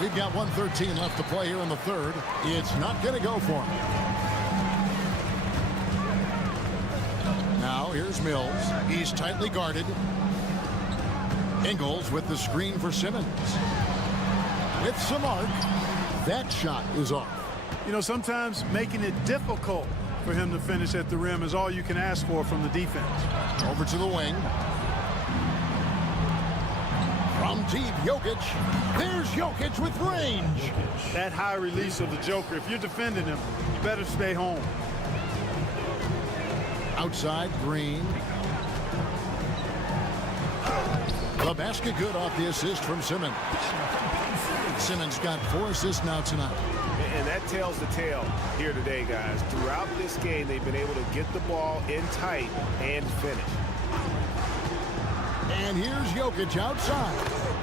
We've got 1:13 left to play here in the third. It's not going to go for him. Now here's Mills. He's tightly guarded. Ingles with the screen for Simmons. With some arc, that shot is off. You know, sometimes making it difficult for him to finish at the rim is all you can ask for from the defense. Over to the wing. From deep, Jokic. There's Jokic with range. That high release of the Joker, if you're defending him, you better stay home. Outside, Green. The basket good off the assist from Simmons. Simmons got 4 assists now tonight. And that tells the tale here today, guys. Throughout this game, they've been able to get the ball in tight and finish. And here's Jokic outside.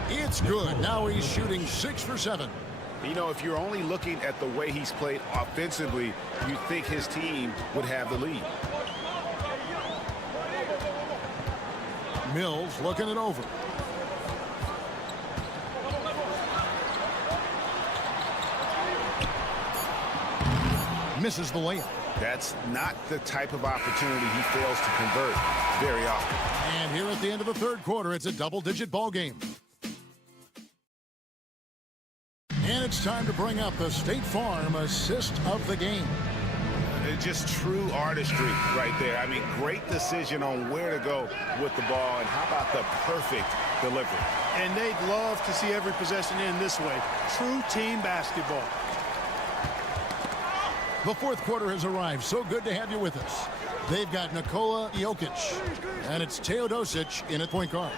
It's good. Now he's shooting 6 for 7. You know, if you're only looking at the way he's played offensively, you think his team would have the lead. Mills looking it over. Misses the layup. That's not the type of opportunity he fails to convert very often. And here at the end of the third quarter, it's a double-digit ball game. And it's time to bring up the State Farm assist of the game. It's just true artistry right there. I mean, great decision on where to go with the ball, and how about the perfect delivery? And they'd love to see every possession end this way. True team basketball. The fourth quarter has arrived. So good to have you with us. They've got Nikola Jokic, and it's Teodosic in at point guard.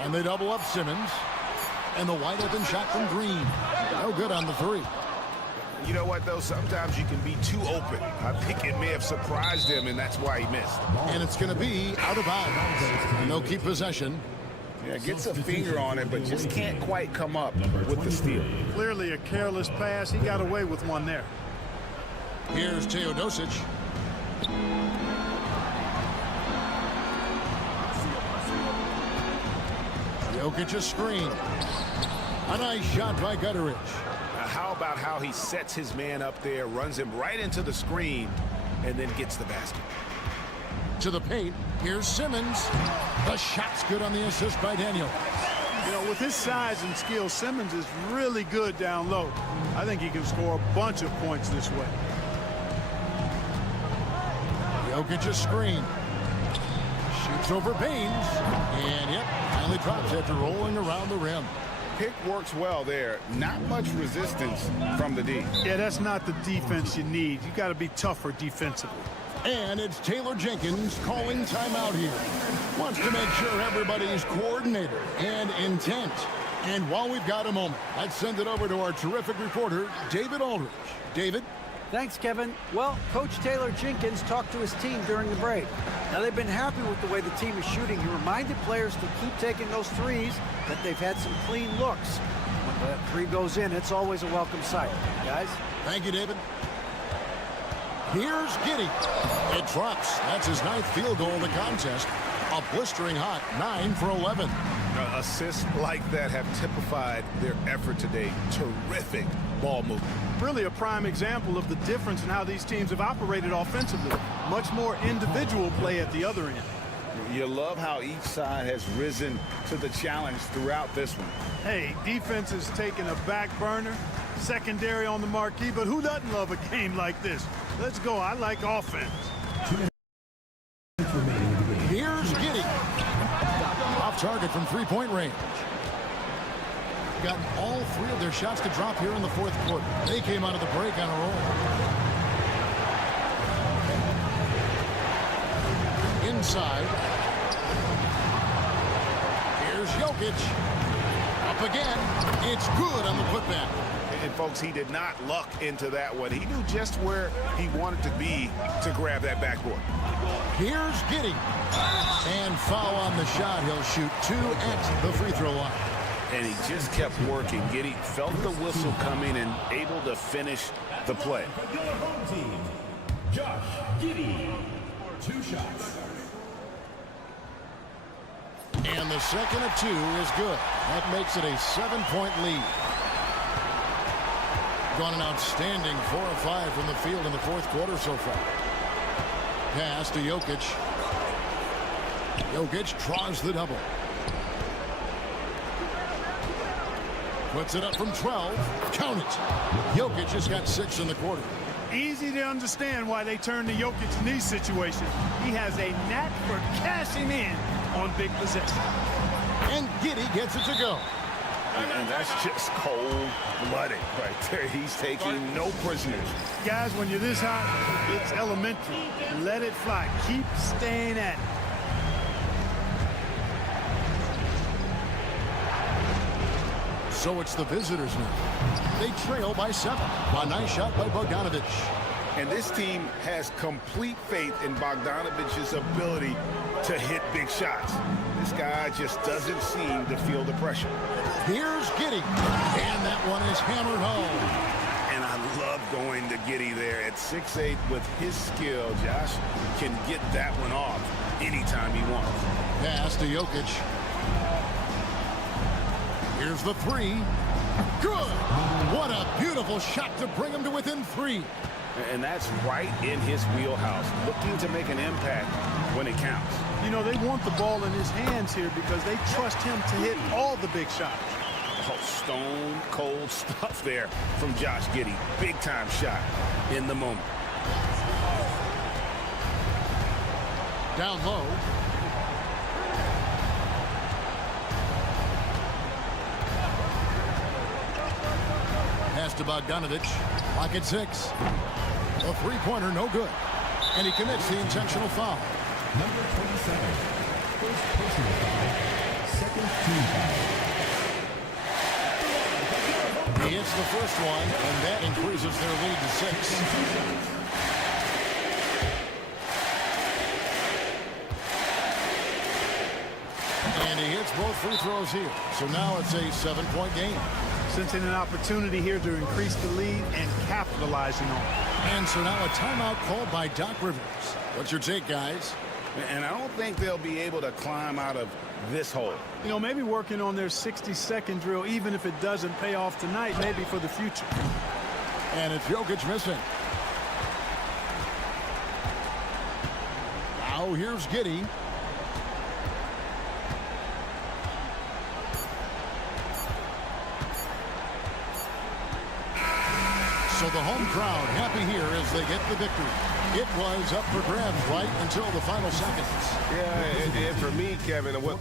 And they double up Simmons, and the wide open shot from Green. No good on the three. You know what, though? Sometimes you can be too open. I think it may have surprised him, and that's why he missed. And it's going to be out of bounds. And they'll keep possession. Yeah, gets a finger on it, but just can't quite come up with the steal. Clearly a careless pass. He got away with one there. Here's Teodosic. Jokic a screen. A nice shot by Gutteridge. How about how he sets his man up there, runs him right into the screen, and then gets the basket. To the paint. Here's Simmons. The shot's good on the assist by Daniel. You know, with his size and skill, Simmons is really good down low. I think he can score a bunch of points this way. Jokic a screen. Shoots over Baines. And yep, finally drops after rolling around the rim. Pick works well there. Not much resistance from the D. Yeah, that's not the defense you need. You got to be tougher defensively. And it's Taylor Jenkins calling timeout here. Wants to make sure everybody's coordinated and intent. And while we've got a moment, let's send it over to our terrific reporter, David Aldridge. David? Thanks, Kevin. Well, Coach Taylor Jenkins talked to his team during the break. Now, they've been happy with the way the team is shooting. He reminded players to keep taking those threes, that they've had some clean looks. When that three goes in, it's always a welcome sight. Guys? Thank you, David. Here's Giddey. It drops. That's his 9th field goal of the contest. A blistering hot 9 for 11. Assists like that have typified their effort today. Terrific ball movement. Really a prime example of the difference in how these teams have operated offensively. Much more individual play at the other end. You love how each side has risen to the challenge throughout this one. Hey, defense has taken a back burner, secondary on the marquee, but who doesn't love a game like this? Let's go. I like offense. Here's Giddey. Off target from three-point range. Got all 3 of their shots to drop here in the fourth quarter. They came out of the break on a roll. Inside. Here's Jokic. Up again. It's good on the putback. And folks, he did not luck into that one. He knew just where he wanted to be to grab that backboard. Here's Giddey. And foul on the shot. He'll shoot 2 at the free throw line. And he just kept working. Giddey felt the whistle coming and able to finish the play. Josh Giddey, 2 shots. And the second of 2 is good. That makes it a 7-point lead. Gone an outstanding 4 of 5 from the field in the fourth quarter so far. Pass to Jokic. Jokic draws the double. Puts it up from 12. Count it. Jokic has got 6 in the quarter. Easy to understand why they turn to Jokic in these situations. He has a knack for cashing in on big possessions. And Giddey gets it to go. And that's just cold-blooded right there. He's taking no prisoners. Guys, when you're this hot, it's elementary. Let it fly. Keep staying at it. So it's the visitors now. They trail by 7. A nice shot by Bogdanovic. And this team has complete faith in Bogdanovic's ability to hit big shots. This guy just doesn't seem to feel the pressure. Here's Giddey. And that one is hammered home. And I love going to Giddey there at 6'8". With his skill, Josh can get that one off anytime he wants. Pass to Jokic. Here's the 3. Good. What a beautiful shot to bring him to within 3. And that's right in his wheelhouse, looking to make an impact when it counts. You know, they want the ball in his hands here because they trust him to hit all the big shots. Oh, stone cold stuff there from Josh Giddey. Big time shot in the moment. Down low. Pass to Bogdanovic. Pocket 6. A three-pointer, no good. And he commits the intentional foul. Number 27. First personal foul. Second team foul. He hits the first one, and that increases their lead to 6. And he hits both free throws here. So now it's a 7-point game. Sensing an opportunity here to increase the lead and capitalizing on it. And so now a timeout called by Doc Rivers. What's your take, guys? And I don't think they'll be able to climb out of this hole. You know, maybe working on their 60-second drill, even if it doesn't pay off tonight, maybe for the future. And it's Jokic missing. Now here's Giddey. So the home crowd happy here as they get the victory. It was up for grabs right until the final seconds. Yeah, and for me, Kevin, what...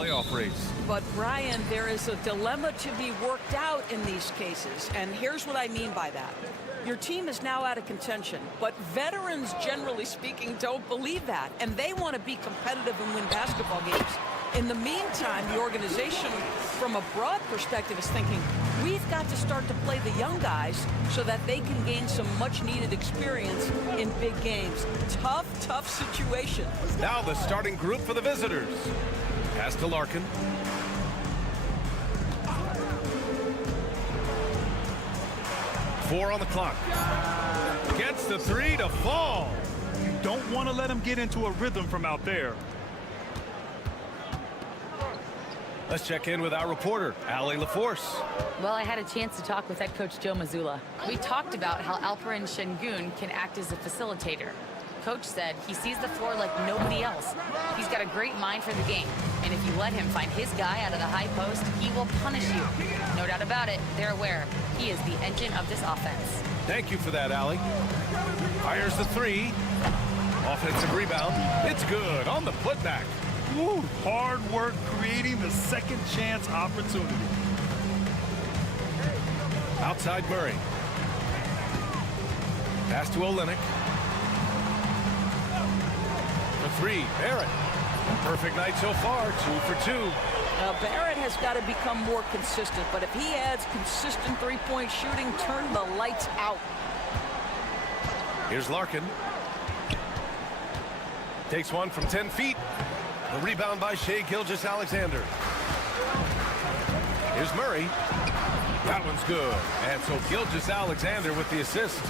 playoff race. But, Brian, there is a dilemma to be worked out in these cases, and here's what I mean by that. Your team is now out of contention, but veterans, generally speaking, don't believe that, and they want to be competitive and win basketball games. In the meantime, the organization, from a broad perspective, is thinking, we've got to start to play the young guys so that they can gain some much-needed experience in big games. Tough, tough situation. Now the starting group for the visitors. Pass to Larkin. Four on the clock. Gets the three to fall. You don't want to let him get into a rhythm from out there. Let's check in with our reporter, Allie LaForce. Well, I had a chance to talk with head coach Joe Mazzulla. We talked about how Alperen Şengün can act as a facilitator. Coach said he sees the floor like nobody else. He's got a great mind for the game, and if you let him find his guy out of the high post, he will punish you. No doubt about it, they're aware he is the engine of this offense. Thank you for that, Allie. Fires the three. Offensive rebound. It's good on the putback. Woo, hard work creating the second chance opportunity. Outside Murray. Pass to Olynyk. For three, Barrett. Perfect night so far, 2 for 2. Now, Barrett has got to become more consistent, but if he adds consistent three-point shooting, turn the lights out. Here's Larkin. Takes one from 10 feet. The rebound by Shai Gilgeous-Alexander. Here's Murray. That one's good. And so Gilgeous-Alexander with the assist.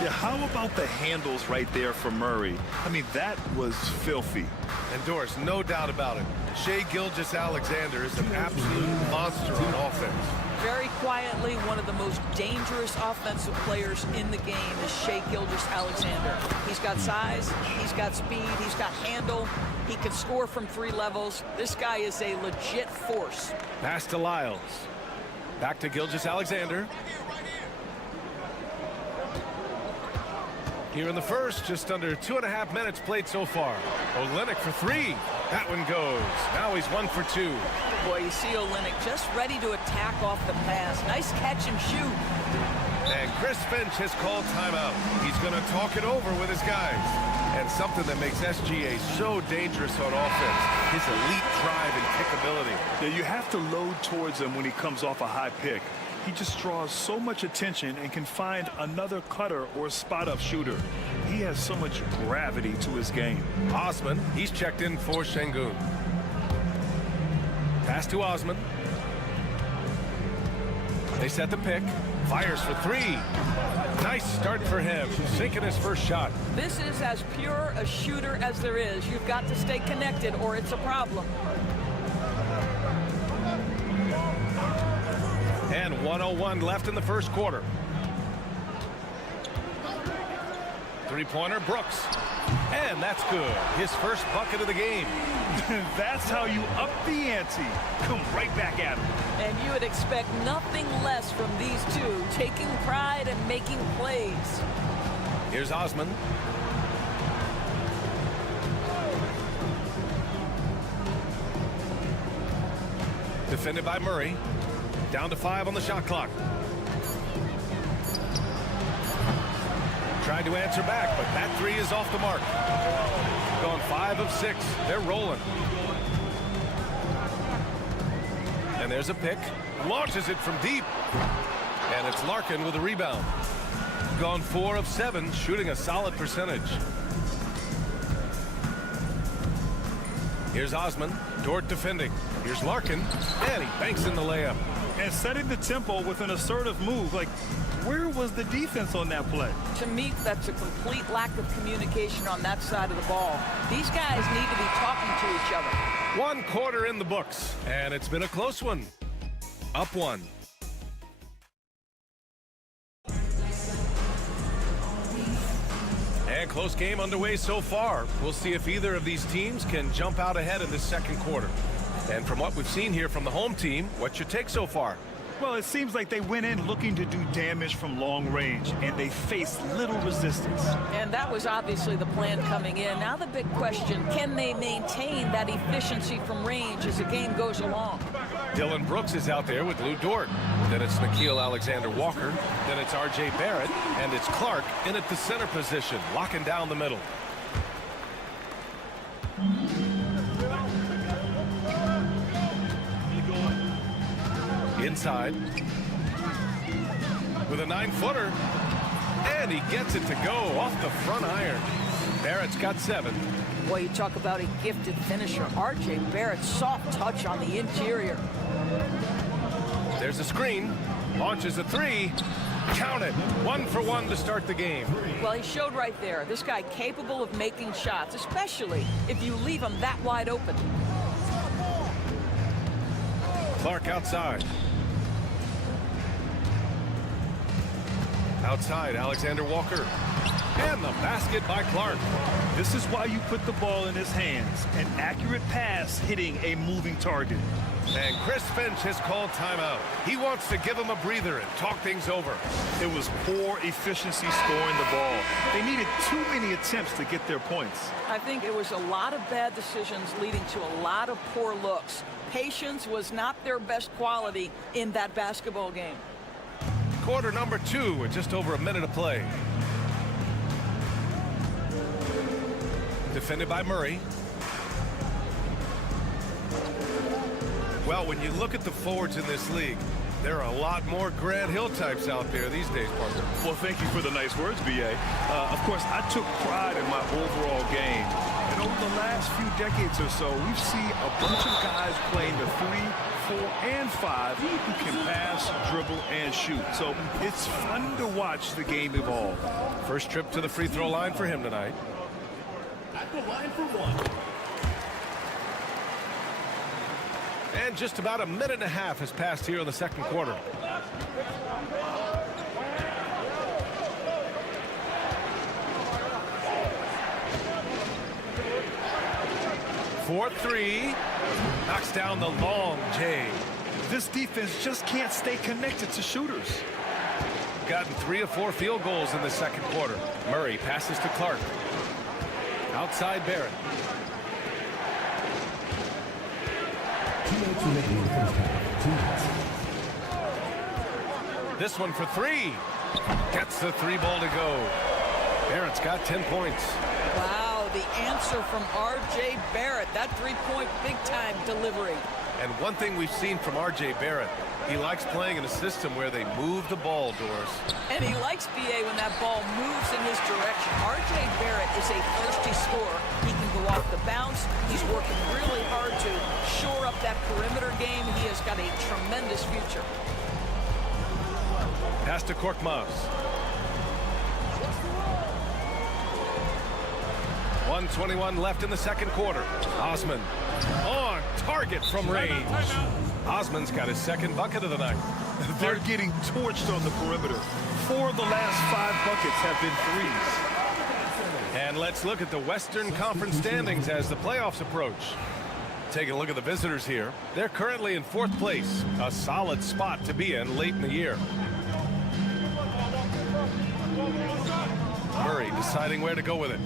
Yeah, how about the handles right there for Murray? I mean, that was filthy. And Doris, no doubt about it. Shai Gilgeous-Alexander is an absolute monster on offense. Very quietly, one of the most dangerous offensive players in the game is Shai Gilgeous-Alexander. He's got size, he's got speed, he's got handle. He can score from 3 levels. This guy is a legit force. Pass to Lyles. Back to Gilgeous-Alexander. Here in the first, just under 2.5 minutes played so far. Olynyk for 3. That one goes. Now he's 1 for 2. Boy, you see Olynyk just ready to attack off the pass. Nice catch and shoot. And Chris Finch has called timeout. He's going to talk it over with his guys. And something that makes SGA so dangerous on offense, his elite drive and kickability. Yeah, you have to load towards him when he comes off a high pick. He just draws so much attention and can find another cutter or spot-up shooter. He has so much gravity to his game. Osman, he's checked in for Şengün. Pass to Osman. They set the pick. Fires for 3. Nice start for him. Sinking his first shot. This is as pure a shooter as there is. You've got to stay connected or it's a problem. And 1:01 left in the first quarter. Three-pointer, Brooks. And that's good. His first bucket of the game. That's how you up the ante. Come right back at him. And you would expect nothing less from these two, taking pride and making plays. Here's Osman. Defended by Murray. Down to 5 on the shot clock. Trying to answer back, but that 3 is off the mark. Gone 5 of 6. They're rolling. And there's a pick. Launches it from deep. And it's Larkin with a rebound. Gone 4 of 7, shooting a solid percentage. Here's Osman. Dort defending. Here's Larkin. And he banks in the layup. And setting the tempo with an assertive move. Like, where was the defense on that play? To me, that's a complete lack of communication on that side of the ball. These guys need to be talking to each other. 1 quarter in the books, and it's been a close one. Up 1. And close game underway so far. We'll see if either of these teams can jump out ahead in this second quarter. And from what we've seen here from the home team, what's your take so far? Well, it seems like they went in looking to do damage from long range, and they faced little resistance. And that was obviously the plan coming in. Now the big question, can they maintain that efficiency from range as the game goes along? Dylan Brooks is out there with Lou Dort. Then it's Nickeil Alexander-Walker. Then it's R.J. Barrett. And it's Clark in at the center position, locking down the middle. Inside with a 9-footer, and he gets it to go off the front iron. Barrett's got 7. Boy, you talk about a gifted finisher. R.J. Barrett, soft touch on the interior. There's a screen, launches a 3, count it. 1 for 1 to start the game. Well, he showed right there. This guy capable of making shots, especially if you leave him that wide open. Clark outside. Outside, Alexander-Walker. And the basket by Clark. This is why you put the ball in his hands. An accurate pass hitting a moving target. And Chris Finch has called timeout. He wants to give him a breather and talk things over. It was poor efficiency scoring the ball. They needed too many attempts to get their points. I think it was a lot of bad decisions leading to a lot of poor looks. Patience was not their best quality in that basketball game. Quarter number 2 with just over a minute of play. Defended by Murray. Well, when you look at the forwards in this league, there are a lot more Grant Hill types out there these days, Parker. Well, thank you for the nice words, B.A. Of course, I took pride in my overall game. And over the last few decades or so, we've seen a bunch of guys playing the 3, 4, and 5 who can pass, dribble, and shoot. So it's fun to watch the game evolve. First trip to the free throw line for him tonight. At the line for one. And just about a minute and a half has passed here in the second quarter. For 3, knocks down the long J. This defense just can't stay connected to shooters. Gotten 3 of 4 field goals in the second quarter. Murray passes to Clark. Outside Barrett. 2 minutes remaining in the first half. 2 minutes. This one for 3. Gets the 3 ball to go. Barrett's got 10 points. Wow, the answer from R.J. Barrett. That three-point big-time delivery. And one thing we've seen from R.J. Barrett, he likes playing in a system where they move the ball, Doris. And he likes B.A. when that ball moves in his direction. R.J. Barrett is a thirsty scorer. He can go off the bounce. He's working really hard to shore up that perimeter game. He has got a tremendous future. Pass to Korkmaz. 1:21 left in the second quarter. Osman on target from range. Osman's got his second bucket of the night. They're getting torched on the perimeter. 4 of the last 5 buckets have been threes. And let's look at the Western Conference standings as the playoffs approach. Taking a look at the visitors here. They're currently in 4th place, a solid spot to be in late in the year. Murray deciding where to go with it.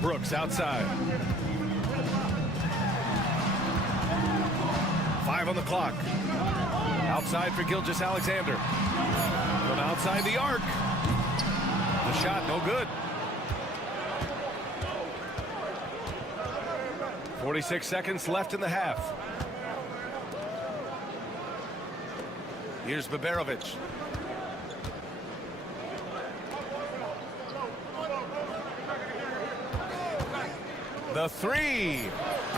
Brooks outside. 5 on the clock. Outside for Gilgeous-Alexander. From outside the arc. The shot no good. 46 seconds left in the half. Here's Baberovic. The 3.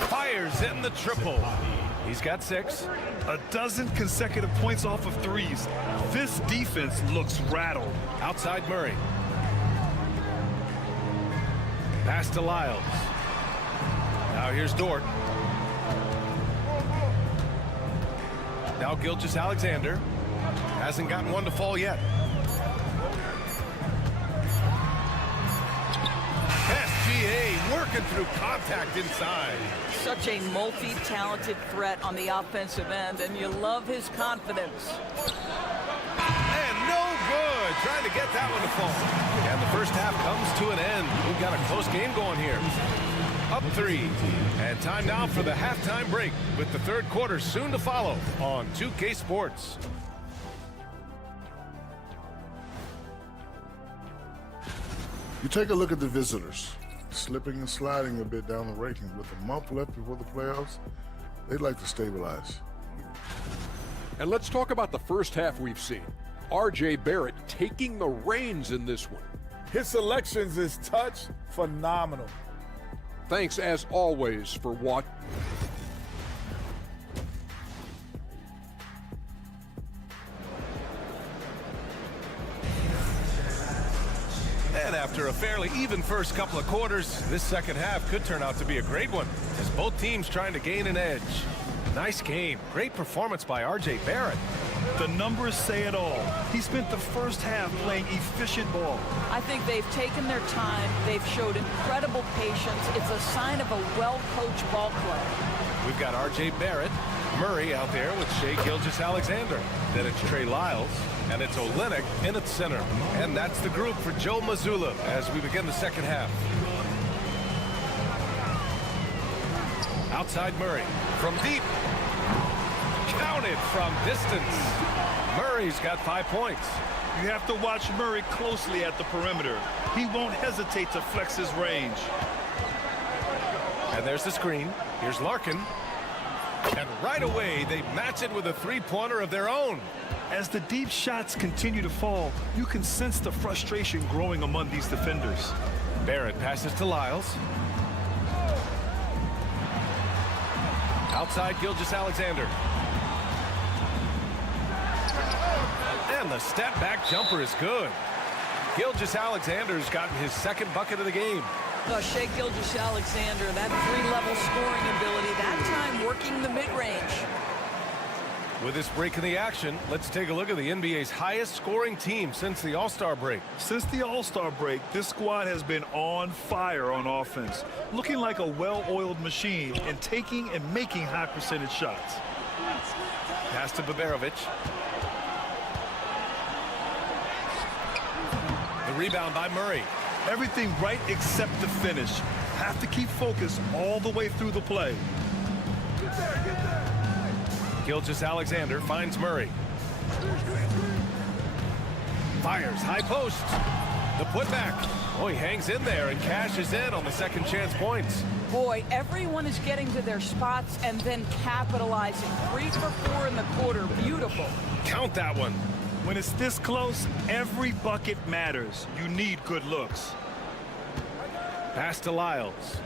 Fires in the triple. He's got 6. A dozen consecutive points off of threes. This defense looks rattled. Outside Murray. Pass to Lyles. Now here's Dort. Now Gilgeous-Alexander. Hasn't gotten one to fall yet. SGA working through contact inside. Such a multi-talented threat on the offensive end, and you love his confidence. And no good. Trying to get that one to fall. And the first half comes to an end. We've got a close game going here. Up 3. And time now for the halftime break with the third quarter soon to follow on 2K Sports. You take a look at the visitors, slipping and sliding a bit down the ranking. With a month left before the playoffs, they'd like to stabilize. And let's talk about the first half we've seen. R.J. Barrett taking the reins in this one. His selections is touch phenomenal. Thanks, as always, for what. And after a fairly even first couple of quarters, this second half could turn out to be a great one, as both teams trying to gain an edge. Nice game. Great performance by R.J. Barrett. The numbers say it all. He spent the first half playing efficient ball. I think they've taken their time. They've showed incredible patience. It's a sign of a well-coached ball club. We've got R.J. Barrett, Murray out there with Shai Gilgeous-Alexander. Then it's Trey Lyles, and it's Olynyk in at center. And that's the group for Joe Mazzulla as we begin the second half. Outside Murray from deep. Counted from distance. Murray's got 5 points. You have to watch Murray closely at the perimeter. He won't hesitate to flex his range. And there's the screen. Here's Larkin. And right away, they match it with a three-pointer of their own. As the deep shots continue to fall, you can sense the frustration growing among these defenders. Barrett passes to Lyles. Outside Gilgeous-Alexander. And the step-back jumper is good. Gilgeous-Alexander's gotten his second bucket of the game. Shai Gilgeous-Alexander, that three-level scoring ability, that time working the mid-range. With this break in the action, let's take a look at the NBA's highest scoring team since the All-Star break. Since the All-Star break, this squad has been on fire on offense, looking like a well-oiled machine and taking and making high percentage shots. Pass to Baberovic. The rebound by Murray. Everything right except the finish. Have to keep focus all the way through the play. Gilgeous-Alexander finds Murray. Fires high post. The putback. Oh, he hangs in there and cashes in on the second chance points. Boy, everyone is getting to their spots and then capitalizing. 3 for 4 in the quarter. Beautiful. Count that one. When it's this close, every bucket matters. You need good looks. Pass to Lyles.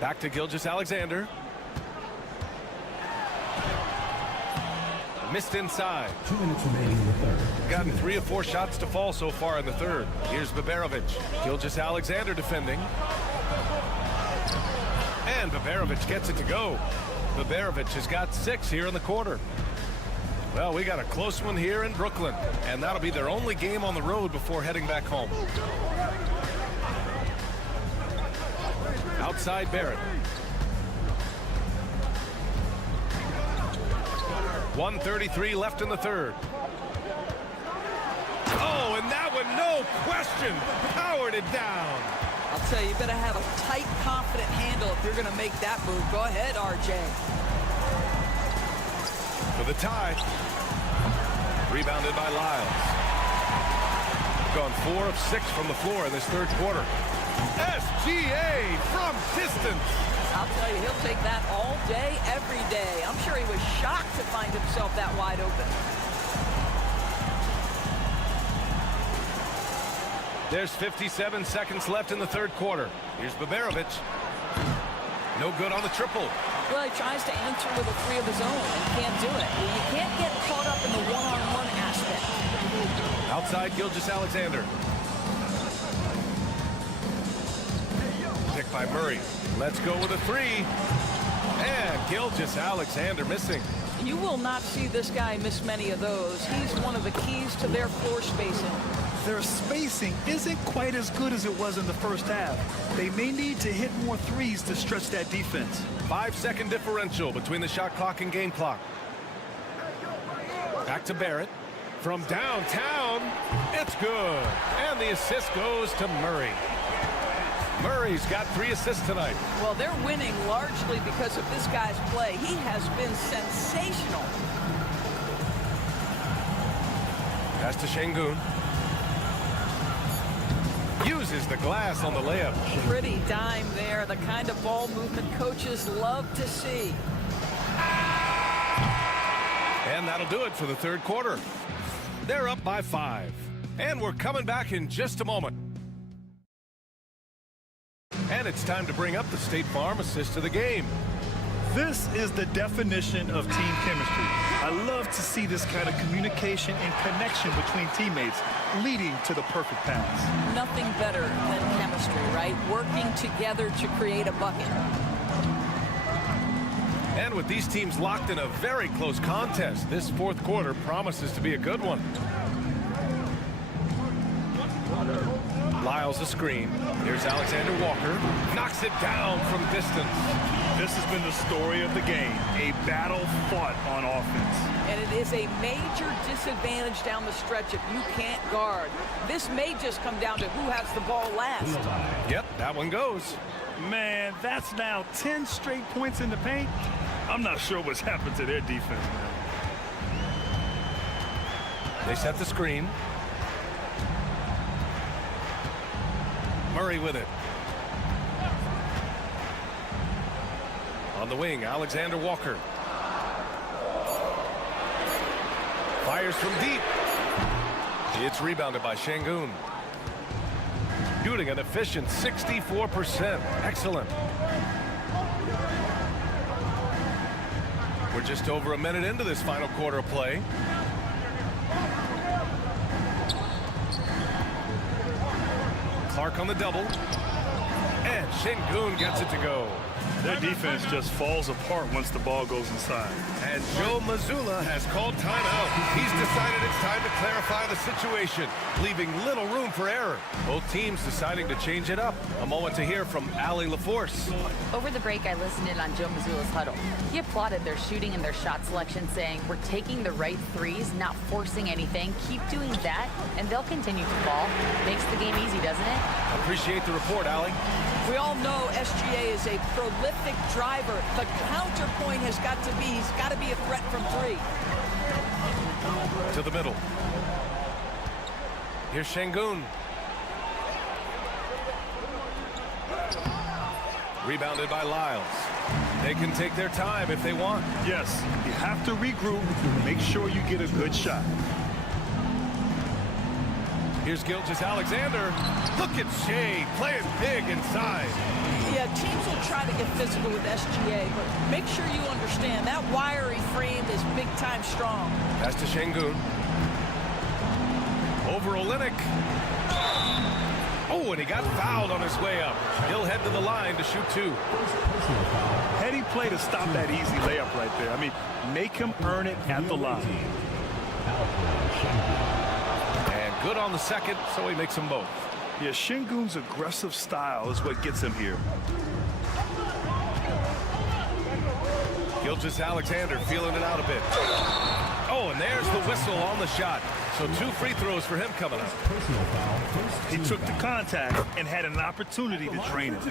Back to Gilgeous-Alexander. Missed inside. 2 minutes remaining in the third. Gotten 3 of 4 shots to fall so far in the third. Here's Baberovic. Gilgeous-Alexander defending. And Baberovic gets it to go. Baberovic has got 6 here in the quarter. Well, we got a close one here in Brooklyn, and that'll be their only game on the road before heading back home. Outside Barrett. 1:33 left in the third. Oh, and that one, no question, powered it down. I'll tell you, you better have a tight, confident handle if you're going to make that move. Go ahead, RJ. For the tie. Rebounded by Lyles. Gone 4 of 6 from the floor in this third quarter. SGA from distance. I'll tell you, he'll take that all day, every day. I'm sure he was shocked to find himself that wide open. There's 57 seconds left in the third quarter. Here's Baberovic. No good on the triple. Well, he tries to answer with a 3 of his own and can't do it. Well, you can't get caught up in the one-on-one aspect. Outside Gilgeous-Alexander. Picked by Murray. Let's go with a 3. And Gilgeous-Alexander missing. You will not see this guy miss many of those. He's one of the keys to their floor spacing. Their spacing isn't quite as good as it was in the first half. They may need to hit more threes to stretch that defense. 5-second differential between the shot clock and game clock. Back to Barrett. From downtown, it's good. And the assist goes to Murray. Murray's got 3 assists tonight. Well, they're winning largely because of this guy's play. He has been sensational. Pass to Şengün. Uses the glass on the layup. Pretty dime there. The kind of ball movement coaches love to see. And that'll do it for the third quarter. They're up by 5. And we're coming back in just a moment. And it's time to bring up the State Farm assist of the game. This is the definition of team chemistry. I love to see this kind of communication and connection between teammates leading to the perfect pass. Nothing better than chemistry, right? Working together to create a bucket. And with these teams locked in a very close contest, this fourth quarter promises to be a good one. Lyles a screen. Here's Alexander Walker. Knocks it down from distance. This has been the story of the game. A battle fought on offense. And it is a major disadvantage down the stretch if you can't guard. This may just come down to who has the ball last. Yep, that one goes. Man, that's now 10 straight points in the paint. I'm not sure what's happened to their defense, man. They set the screen. Murray with it. On the wing, Alexander Walker. Fires from deep. It's rebounded by Şengün. Shooting an efficient 64%. Excellent. We're just over a minute into this final quarter of play. Clark on the double. And Şengün gets it to go. Their defense just falls apart once the ball goes inside. And Joe Mazzulla has called timeout. He's decided it's time to clarify the situation, leaving little room for error. Both teams deciding to change it up. A moment to hear from Allie LaForce. Over the break, I listened in on Joe Mazzulla's huddle. He applauded their shooting and their shot selection, saying, "We're taking the right threes, not forcing anything. Keep doing that, and they'll continue to fall." Makes the game easy, doesn't it? Appreciate the report, Allie. We all know SGA is a prolific driver. The counterpoint has got to be, he's got to be a threat from three. To the middle. Here's Şengün. Rebounded by Lyles. They can take their time if they want. Yes, you have to regroup. Make sure you get a good shot. Here's Gilgeous-Alexander. Look at Shea playing big inside. Yeah, teams will try to get physical with SGA, but make sure you understand that wiry frame is big-time strong. Pass to Şengün. Over Olynyk. Oh, and he got fouled on his way up. He'll head to the line to shoot two. Heady play to stop that easy layup right there. I mean, make him earn it at the line. And good on the second, so he makes them both. Yeah, Şengün's aggressive style is what gets him here. Gilgeous-Alexander feeling it out a bit. Oh, and there's the whistle on the shot. So 2 free throws for him coming up. He took the contact and had an opportunity to drain it.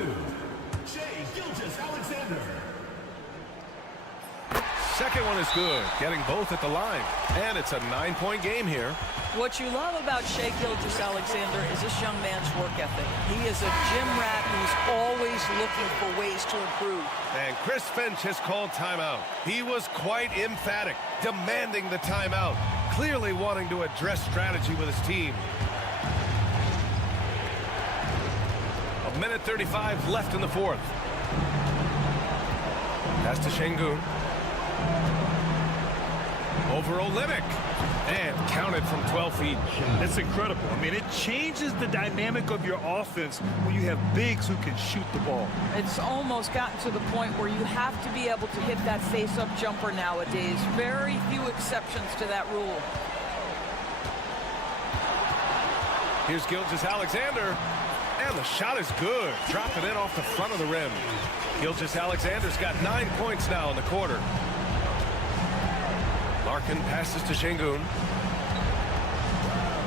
Second one is good, getting both at the line. And it's a 9-point game here. What you love about Shai Gilgeous-Alexander is this young man's work ethic. He is a gym rat who's always looking for ways to improve. And Chris Finch has called timeout. He was quite emphatic, demanding the timeout, clearly wanting to address strategy with his team. 1:35 left in the fourth. Pass to Şengün. Over Olynyk. And counted from 12 feet. It's incredible. I mean, it changes the dynamic of your offense when you have bigs who can shoot the ball. It's almost gotten to the point where you have to be able to hit that face-up jumper nowadays. Very few exceptions to that rule. Here's Gilgeous-Alexander. And the shot is good. Dropping it off the front of the rim. Gilgeous-Alexander's got 9 points now in the quarter. Larkin passes to Şengün.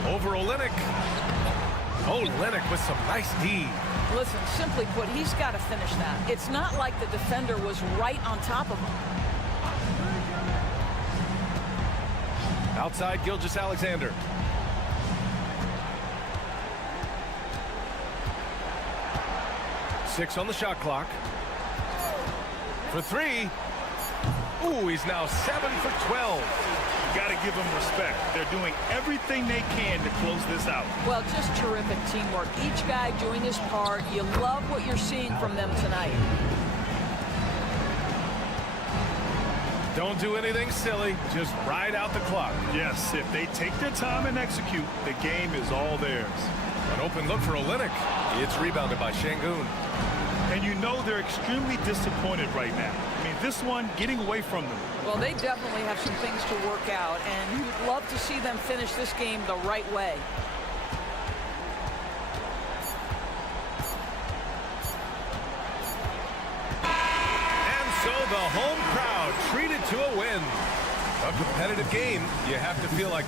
Over Olynyk. Olynyk with some nice D. Listen, simply put, he's got to finish that. It's not like the defender was right on top of him. Outside Gilgeous-Alexander. Six on the shot clock. For three. Ooh, he's now 7 for 12. You got to give them respect. They're doing everything they can to close this out. Well, just terrific teamwork. Each guy doing his part. You love what you're seeing from them tonight. Don't do anything silly. Just ride out the clock. Yes, if they take their time and execute, the game is all theirs. An open look for Olynyk. It's rebounded by Şengün. And you know they're extremely disappointed right now. I mean, this one getting away from them. Well, they definitely have some things to work out, and you'd love to see them finish this game the right way. And so the home crowd treated to a win. A competitive game, you have to feel like.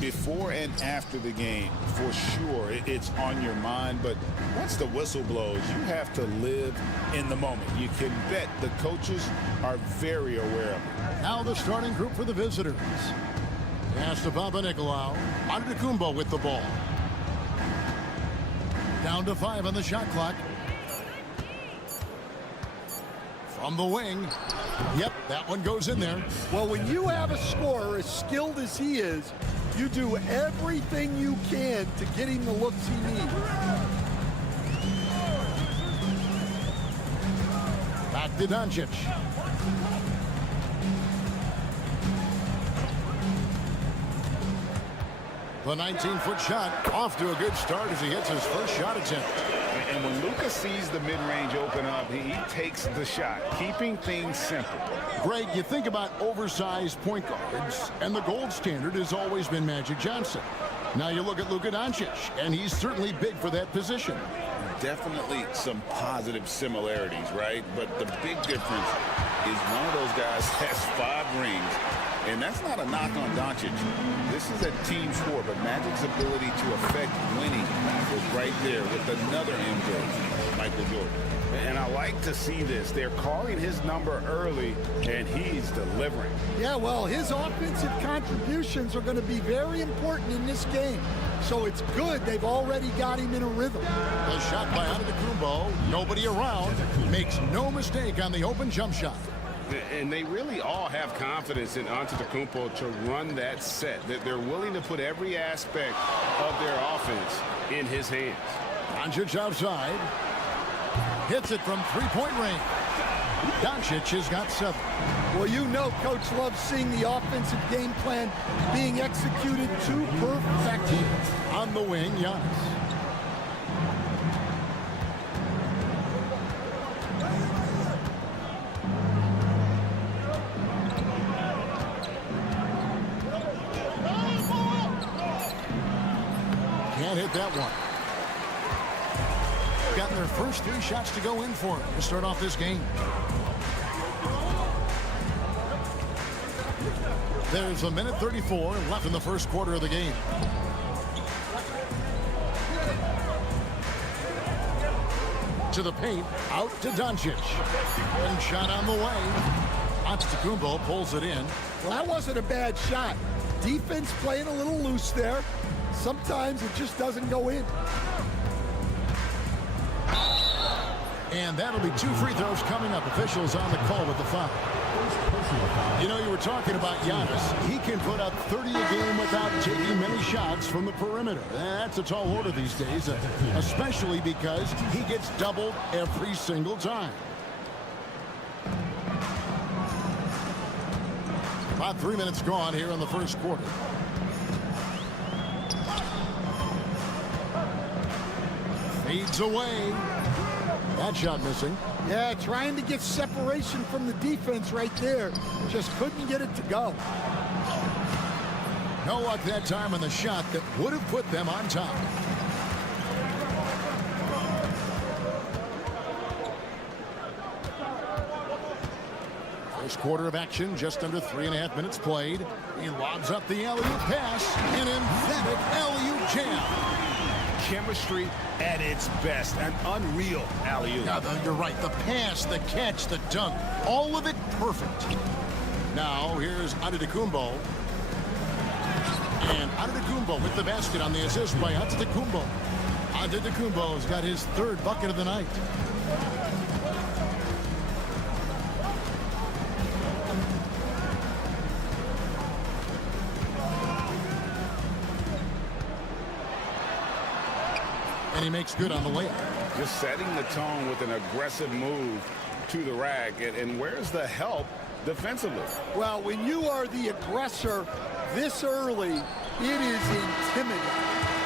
Before and after the game, for sure, it's on your mind. But once the whistle blows, you have to live in the moment. You can bet the coaches are very aware of it. Now the starting group for the visitors. Pass to Papanikolaou. Antetokounmpo with the ball. Down to 5 on the shot clock. From the wing. Yep, that one goes in there. Well, when you have a scorer as skilled as he is, you do everything you can to get him the looks he needs. Back to Doncic. The 19-foot shot off to a good start as he hits his first shot attempt. And when Luka sees the mid-range open up, he takes the shot, keeping things simple. Greg, you think about oversized point guards, and the gold standard has always been Magic Johnson. Now you look at Luka Doncic, and he's certainly big for that position. Definitely some positive similarities, right? But the big difference is one of those guys has 5 rings, and that's not a knock on Doncic. This is a team sport, but Magic's ability to affect winning was right there with another MJ, Michael Jordan. And I like to see this. They're calling his number early, and he's delivering. Yeah, well, his offensive contributions are going to be very important in this game. So it's good they've already got him in a rhythm. The shot by Antetokounmpo, nobody around, makes no mistake on the open jump shot. And they really all have confidence in Antetokounmpo to run that set. That they're willing to put every aspect of their offense in his hands. Doncic outside. Hits it from three-point range. Doncic has got 7. Well, you know Coach loves seeing the offensive game plan being executed to perfection. On the wing, Giannis. Can't hit that one. Gotten their first 3 shots to go in for him to start off this game. There's a minute 34 left in the first quarter of the game. To the paint, out to Doncic. One shot on the way. Antetokounmpo pulls it in. Well, that wasn't a bad shot. Defense playing a little loose there. Sometimes it just doesn't go in. And that'll be 2 free throws coming up. Officials on the call with the foul. You know, you were talking about Giannis. He can put up 30 a game without taking many shots from the perimeter. That's a tall order these days, especially because he gets doubled every single time. About 3 minutes gone here in the first quarter. Fades away. That shot missing. Yeah, trying to get separation from the defense right there. Just couldn't get it to go. No luck that time on the shot that would have put them on top. First quarter of action, just under 3.5 minutes played. He lobs up the alley-oop pass. An emphatic alley-oop jam. Chemistry at its best. An unreal alley-oop. Yeah, you're right. The pass, the catch, the dunk, all of it perfect. Now, here's Antetokounmpo. And Antetokounmpo with the basket on the assist by Antetokounmpo. Antetokounmpo's got his 3rd bucket of the night. And he makes good on the layup. Just setting the tone with an aggressive move to the rack. And where's the help defensively? Well, when you are the aggressor this early, it is intimidating.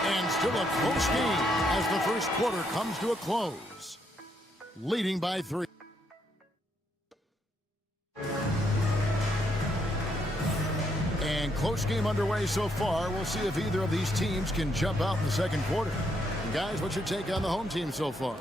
And still a close game as the first quarter comes to a close. Leading by 3. And close game underway so far. We'll see if either of these teams can jump out in the second quarter. And guys, what's your take on the home team so far?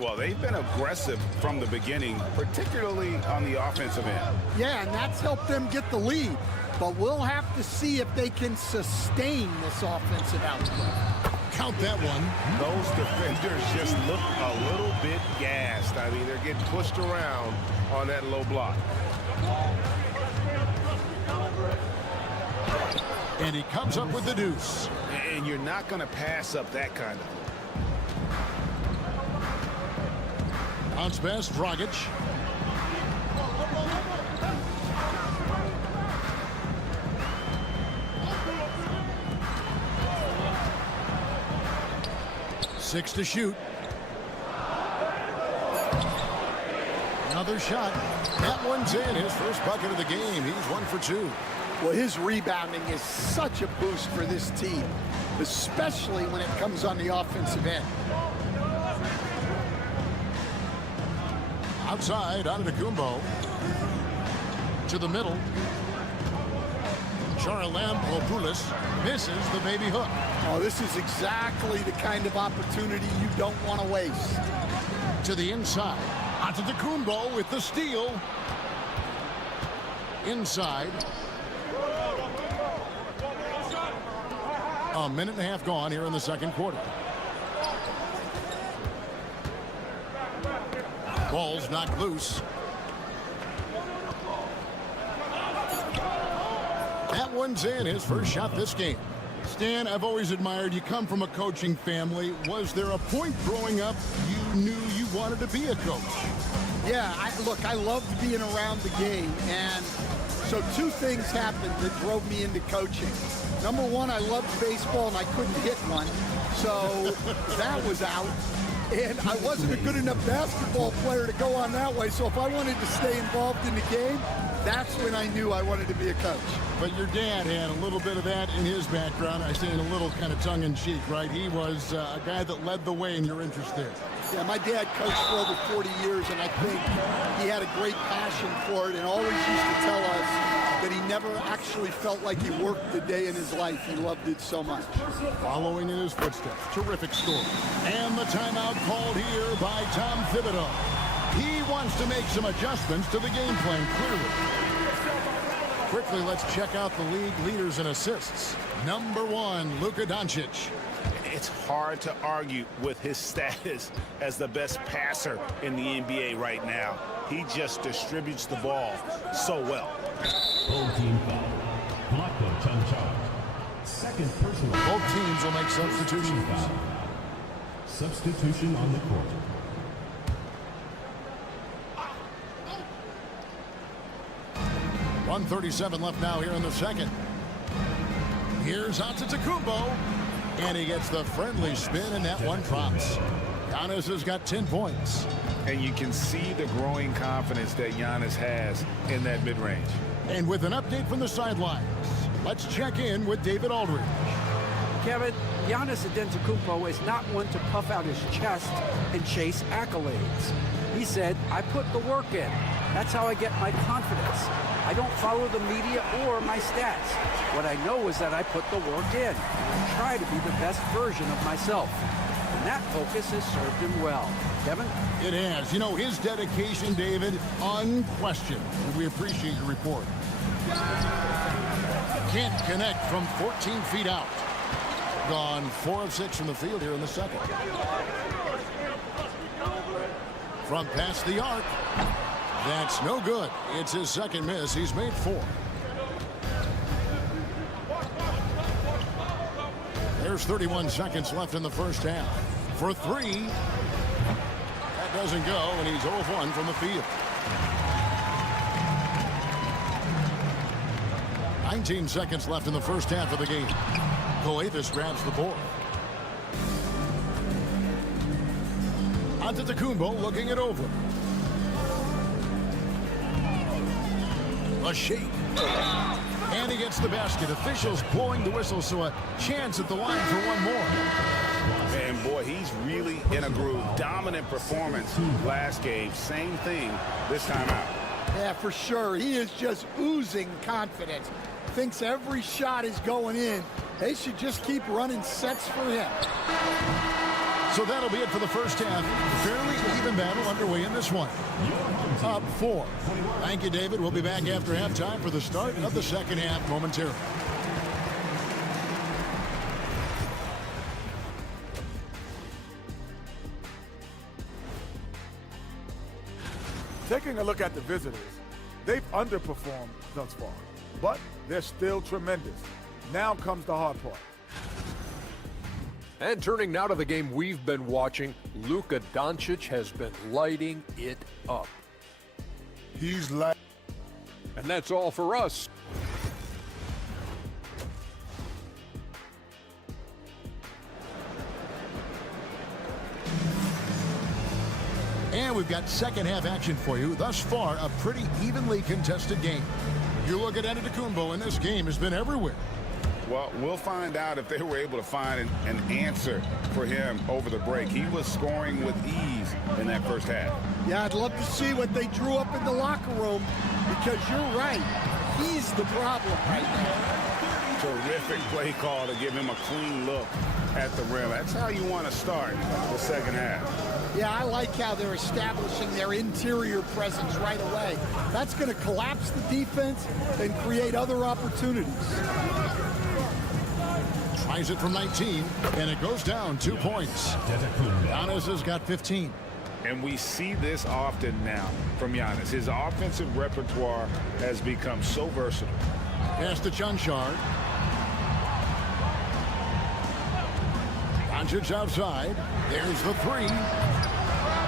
Well, they've been aggressive from the beginning, particularly on the offensive end. Yeah, and that's helped them get the lead. But we'll have to see if they can sustain this offensive output. Count that one. Those defenders just look a little bit gassed. I mean, they're getting pushed around on that low block. And he comes up with the deuce. And you're not going to pass up that kind of thing. Bounce pass, Dragic. Six to shoot. Another shot. That one's in. His first bucket of the game. He's 1 for 2. Well, his rebounding is such a boost for this team, especially when it comes on the offensive end. Outside, Antetokounmpo. To the middle. Charalampopoulos misses the baby hook. Oh, this is exactly the kind of opportunity you don't want to waste. To the inside. Antetokounmpo with the steal. Inside. A minute and a half gone here in the second quarter. Ball's knocked loose. That one's in. His first shot this game. Stan, I've always admired you. Come from a coaching family. Was there a point growing up you knew you wanted to be a coach? Yeah, look, I loved being around the game, and so two things happened that drove me into coaching. Number one, I loved baseball, and I couldn't hit one, so that was out. And I wasn't a good enough basketball player to go on that way, so if I wanted to stay involved in the game, that's when I knew I wanted to be a coach. But your dad had a little bit of that in his background. I say in a little kind of tongue-in-cheek, right? He was a guy that led the way in your interest there. Yeah, my dad coached for over 40 years, and I think he had a great passion for it and always used to tell us that he never actually felt like he worked a day in his life. He loved it so much. Following in his footsteps. Terrific story. And the timeout called here by Tom Thibodeau. He wants to make some adjustments to the game plan, clearly. Quickly, let's check out the league leaders in assists. Number 1, Luka Doncic. It's hard to argue with his status as the best passer in the NBA right now. He just distributes the ball so well. Second personal. Both teams will make substitutions. Substitution on the court. .137 left now here in the second. Here's Antetokounmpo. And he gets the friendly spin, and that one drops. Giannis has got 10 points. And you can see the growing confidence that Giannis has in that mid-range. And with an update from the sidelines, let's check in with David Aldridge. Kevin, Giannis Antetokounmpo is not one to puff out his chest and chase accolades. He said, I put the work in. That's how I get my confidence. I don't follow the media or my stats. What I know is that I put the work in and try to be the best version of myself. And that focus has served him well. Kevin? It has. You know, his dedication, David, unquestioned. We appreciate your report. Can't connect from 14 feet out. Gone 4 of 6 from the field here in the second. From past the arc. That's no good. It's his second miss. He's made 4. There's 31 seconds left in the first half. For 3. That doesn't go, and he's 0 of 1 from the field. 19 seconds left in the first half of the game. Coavis grabs the board. Antetokounmpo looking it over. A shake. And he gets the basket. Officials blowing the whistle, so a chance at the line for one more. And boy, he's really in a groove. Dominant performance last game. Same thing this time out. Yeah, for sure. He is just oozing confidence. Thinks every shot is going in. They should just keep running sets for him. So that'll be it for the first half. Fairly even battle underway in this one. Up 4. Thank you, David. We'll be back after halftime for the start of the second half momentarily. Taking a look at the visitors, they've underperformed thus far, but they're still tremendous. Now comes the hard part. And turning now to the game we've been watching, Luka Doncic has been lighting it up. He's like... And that's all for us. And we've got second half action for you. Thus far, a pretty evenly contested game. You look at Antetokounmpo, and this game has been everywhere. Well, we'll find out if they were able to find an answer for him over the break. He was scoring with ease in that first half. Yeah, I'd love to see what they drew up in the locker room, because you're right. He's the problem right now. Terrific play call to give him a clean look at the rim. That's how you want to start the second half. Yeah, I like how they're establishing their interior presence right away. That's going to collapse the defense and create other opportunities. Tries it from 19, and it goes down 2 points. Giannis has got 15. And we see this often now from Giannis. His offensive repertoire has become so versatile. Pass to Chanchard. Doncic outside. There's the 3.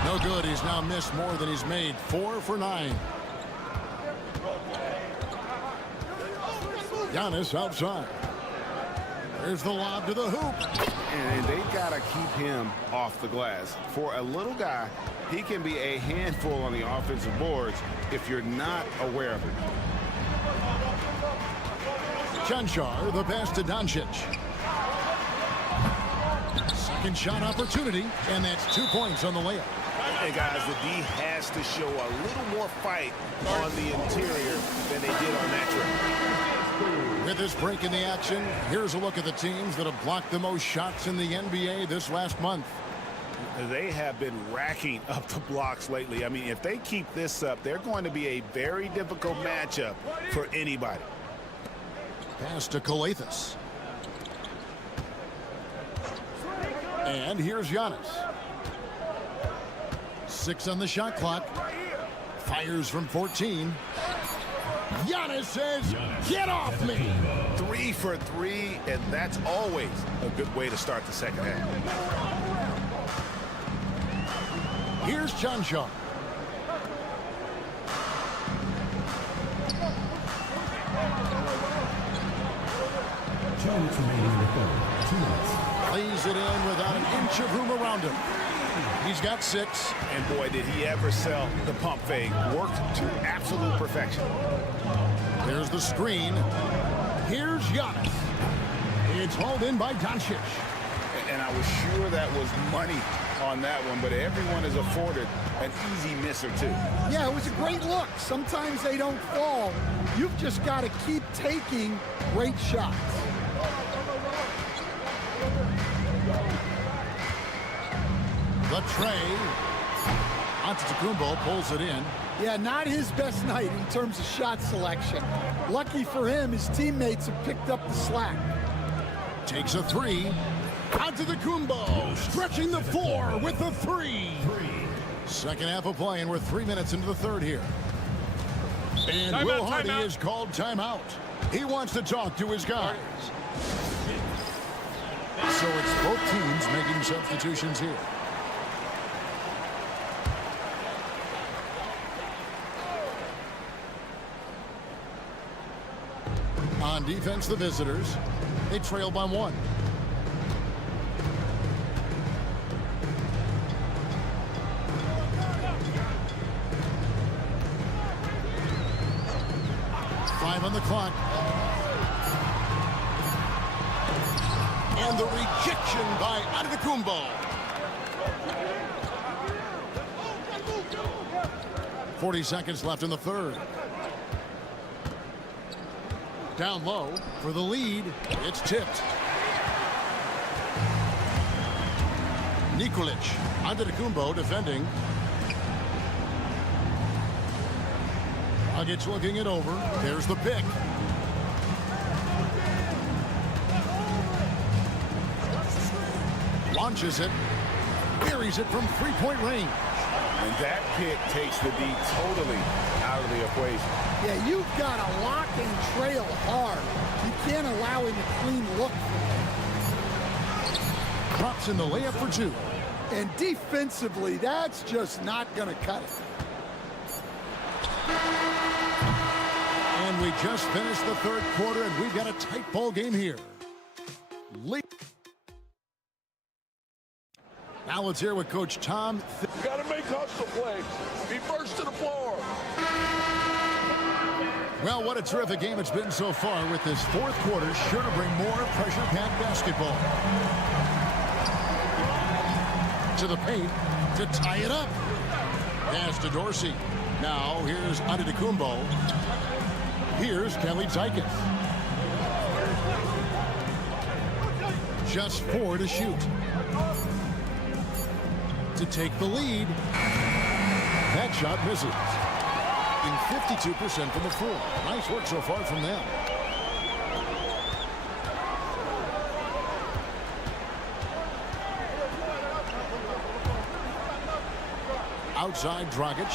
No good. He's now missed more than he's made. 4 for 9. Giannis outside. There's the lob to the hoop. And they've got to keep him off the glass. For a little guy, he can be a handful on the offensive boards if you're not aware of it. Chanchar, the pass to Doncic. Second shot opportunity, and that's 2 points on the layup. Hey, guys, the D has to show a little more fight on the interior than they did on that trip. With this break in the action, here's a look at the teams that have blocked the most shots in the NBA this last month. They have been racking up the blocks lately. I mean, if they keep this up, they're going to be a very difficult matchup for anybody. Pass to Calathes. And here's Giannis. 6 on the shot clock. Fires from 14. Giannis says, get off me. 3 for 3, and that's always a good way to start the second half. Here's Chanchar. Plays it in without an inch of room around him. He's got 6. And boy, did he ever sell the pump fake. Worked to absolute perfection. There's the screen. Here's Giannis. It's hauled in by Doncic. And I was sure that was money on that one, but everyone is afforded an easy miss or 2. Yeah, it was a great look. Sometimes they don't fall. You've just got to keep taking great shots. The tray. Antetokounmpo pulls it in. Yeah, not his best night in terms of shot selection. Lucky for him, his teammates have picked up the slack. Takes a 3. Antetokounmpo stretching the 4 with the 3. Second half of play, and we're 3 minutes into the third here. And Will Hardy is called timeout. He wants to talk to his guys. So it's both teams making substitutions here. On defense, the visitors. They trail by 1. Five on the clock. And the rejection by Antetokounmpo. 40 seconds left in the third. Down low for the lead. It's tipped. Nikolic. Antetokounmpo defending. Dragic looking it over. There's the pick. Launches it. Buries it from three-point range. And that pick takes the D totally out of the equation. Yeah, you've got to lock and trail hard. You can't allow him a clean look. Drops in the layup for two. And defensively, that's just not going to cut it. And we just finished the third quarter, and we've got a tight ball game here. Now let's hear what Coach Tom. Got to make hustle plays. Be first to the floor. Well, what a terrific game it's been so far, with this fourth quarter sure to bring more pressure-packed basketball. To the paint to tie it up. Pass to Dorsey. Now here's Antetokounmpo. Here's Kelly Zeitgeist. Just 4 to shoot. To take the lead. That shot misses. In 52% from the floor. Nice work so far from them. Outside Dragic.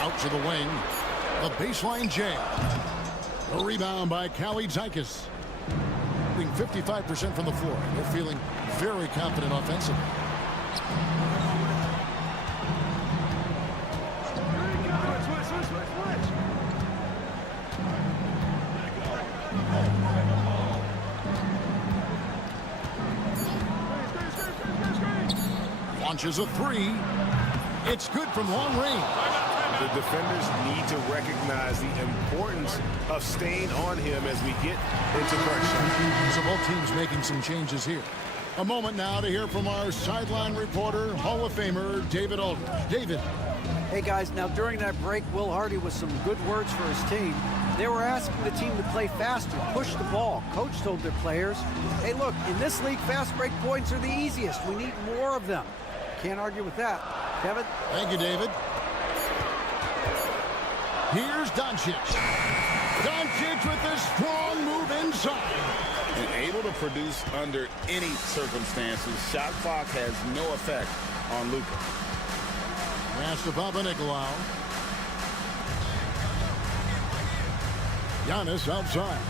Out to the wing. A baseline jam. A rebound by Kelly Zeitgeist. 55% from the floor. They're feeling very confident offensively. Launches a three. It's good from long range. The defenders need to recognize the importance of staying on him as we get into crunch time. So both teams making some changes here. A moment now to hear from our sideline reporter, Hall of Famer David Aldridge. David. Hey guys, now during that break, Will Hardy with some good words for his team. They were asking the team to play faster, push the ball. Coach told their players, hey look, in this league, fast break points are the easiest. We need more of them. Can't argue with that. Kevin? Thank you, David. Here's Doncic. Doncic with a strong move inside. And able to produce under any circumstances. Shot clock has no effect on Luka. Pass to Papanikolaou. Giannis outside.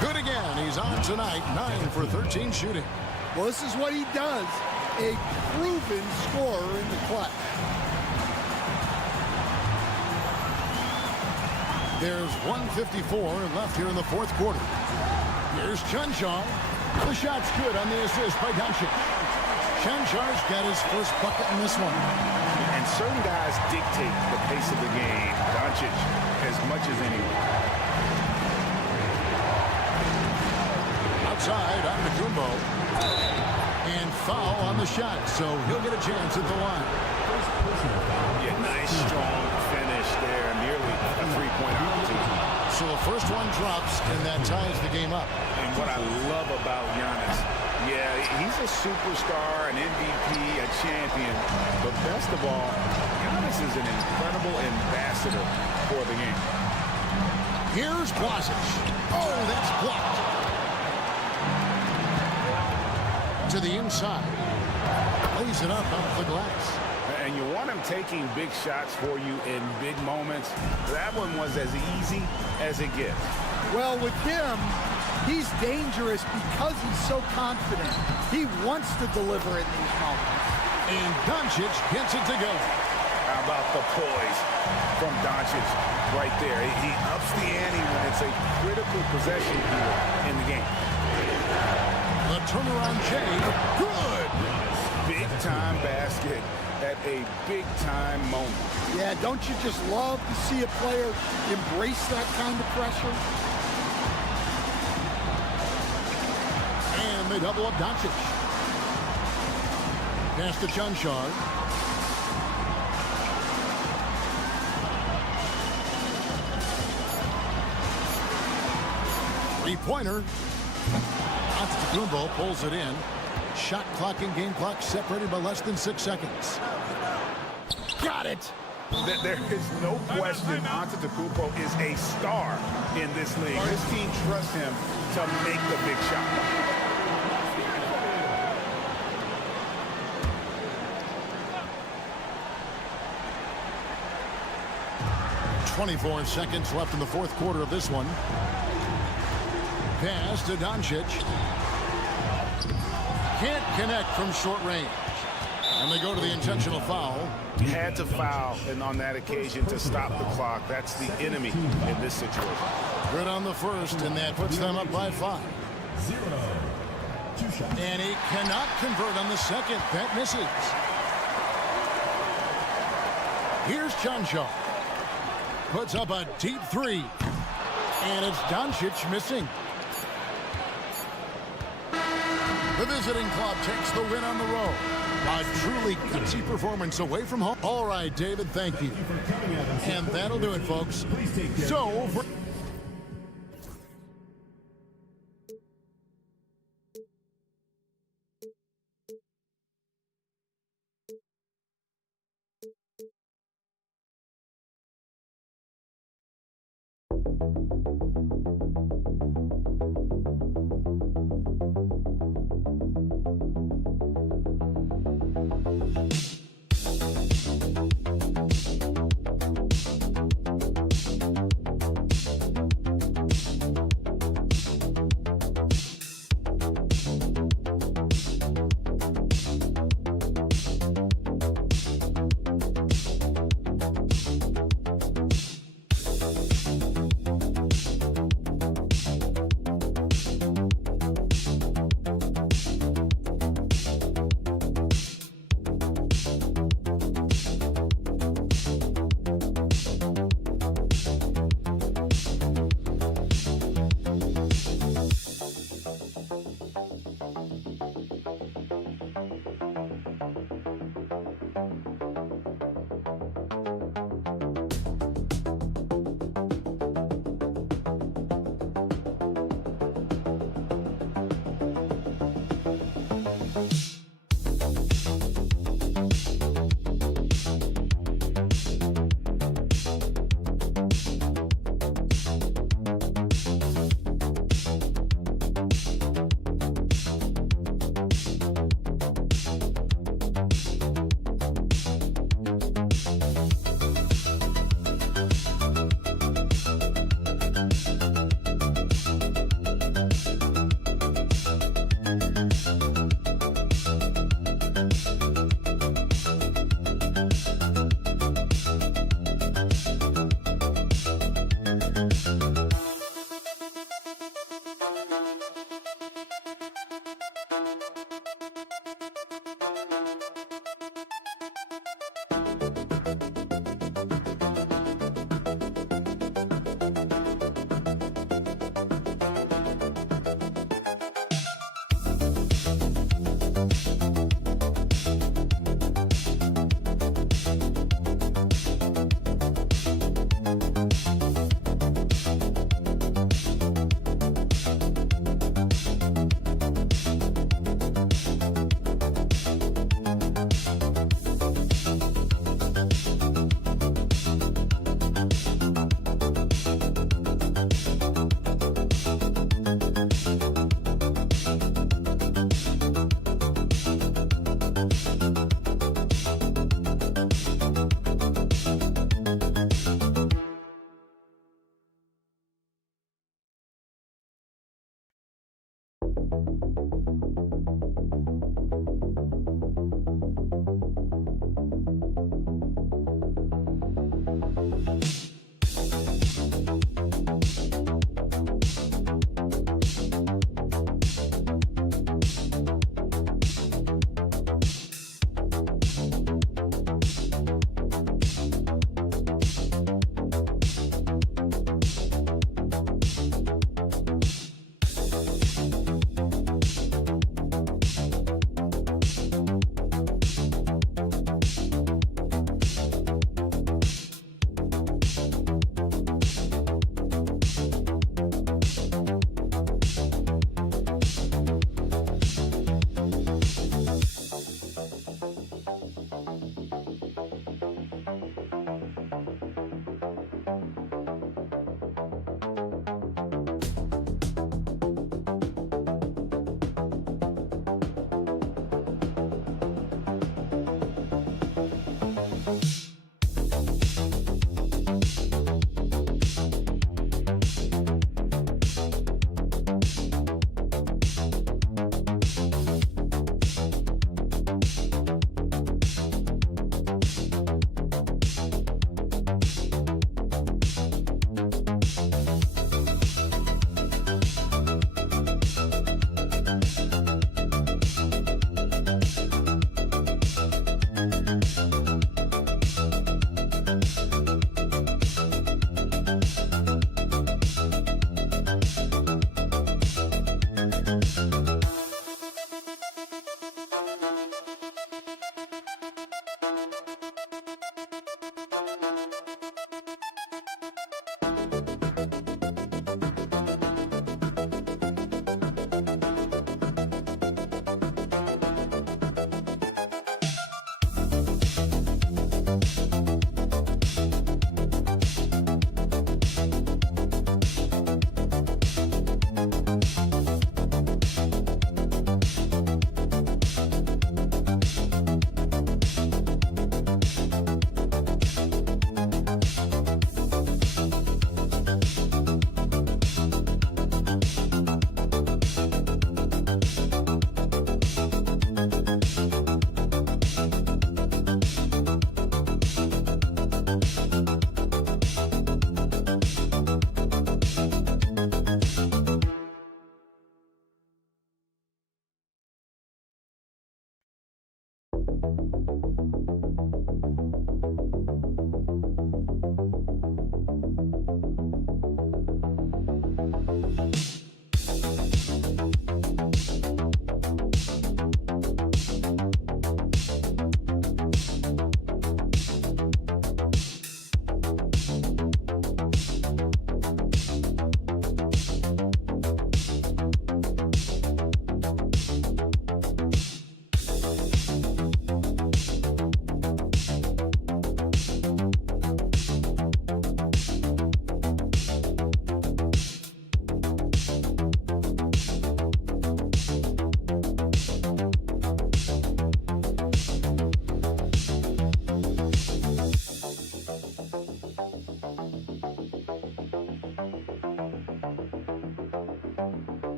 Good again. He's on tonight. 9 for 13 shooting. Well, this is what he does. A proven scorer in the clutch. There's 1:54 left here in the fourth quarter. Here's Chanchar's. The shot's good on the assist by Doncic. Chanchar's got his first bucket in this one. And certain guys dictate the pace of the game. Doncic as much as anyone. Outside, Antetokounmpo. And foul on the shot, so he'll get a chance at the line. Yeah, nice, strong finish there. Nearly a three-point opportunity. So the first one drops, and that ties the game up. And what I love about Giannis, yeah, he's a superstar, an MVP, a champion. But best of all, Giannis is an incredible ambassador for the game. Here's Blasic. Oh, that's blocked. To the inside. Lays it up off the glass. And you want him taking big shots for you in big moments. That one was as easy as it gets. Well, with him, he's dangerous because he's so confident. He wants to deliver in these moments. And Doncic gets it to go. How about the poise from Doncic right there? He ups the ante when it's a critical possession here in the game. The turnaround Jay. Good. Big-time basket at a big-time moment. Yeah, don't you just love to see a player embrace that kind of pressure? And they double up Doncic. Pass to Chanchar. Three-pointer. Antetokounmpo pulls it in. Shot clock and game clock separated by less than 6 seconds. Got it. There is no question Antetokounmpo is a star in this league. This team trusts him to make the big shot. 24 seconds left in the fourth quarter of this one. Pass to Doncic. Can't connect from short range. And they go to the intentional foul. He had to foul, and on that occasion to stop the clock. That's the enemy in this situation. Good on the first, and that puts them up by 5. And he cannot convert on the second. That misses. Here's Chancho. Puts up a deep 3. And it's Doncic missing. The visiting club takes the win on the road. A truly gutsy performance away from home. All right, David, thank you. And that'll do it, folks. So, for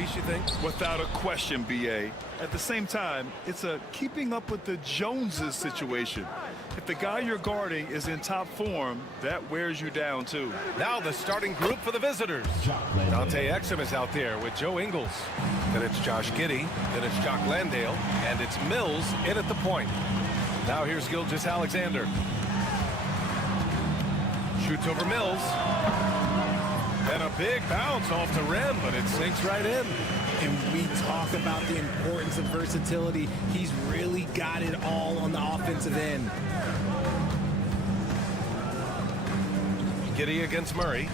piece, you think? Without a question, B.A. At the same time, it's a keeping up with the Joneses situation. If the guy you're guarding is in top form, that wears you down too. Now the starting group for the visitors. Dante Exum is out there with Joe Ingles. Then it's Josh Giddey. Then it's Jock Landale. And it's Mills in at the point. Now here's Gilgeous-Alexander. Shoots over Mills. And a big bounce off the rim, but it sinks right in. And we talk about the importance of versatility. He's really got it all on the offensive end. Giddey against Murray.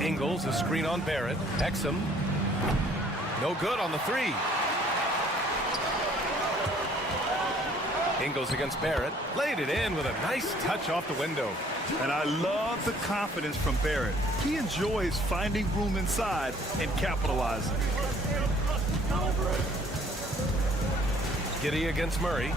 Ingles, a screen on Barrett. Exum. No good on the three. Ingles against Barrett. Laid it in with a nice touch off the window. And I love the confidence from Barrett. He enjoys finding room inside and capitalizing. Giddey against Murray.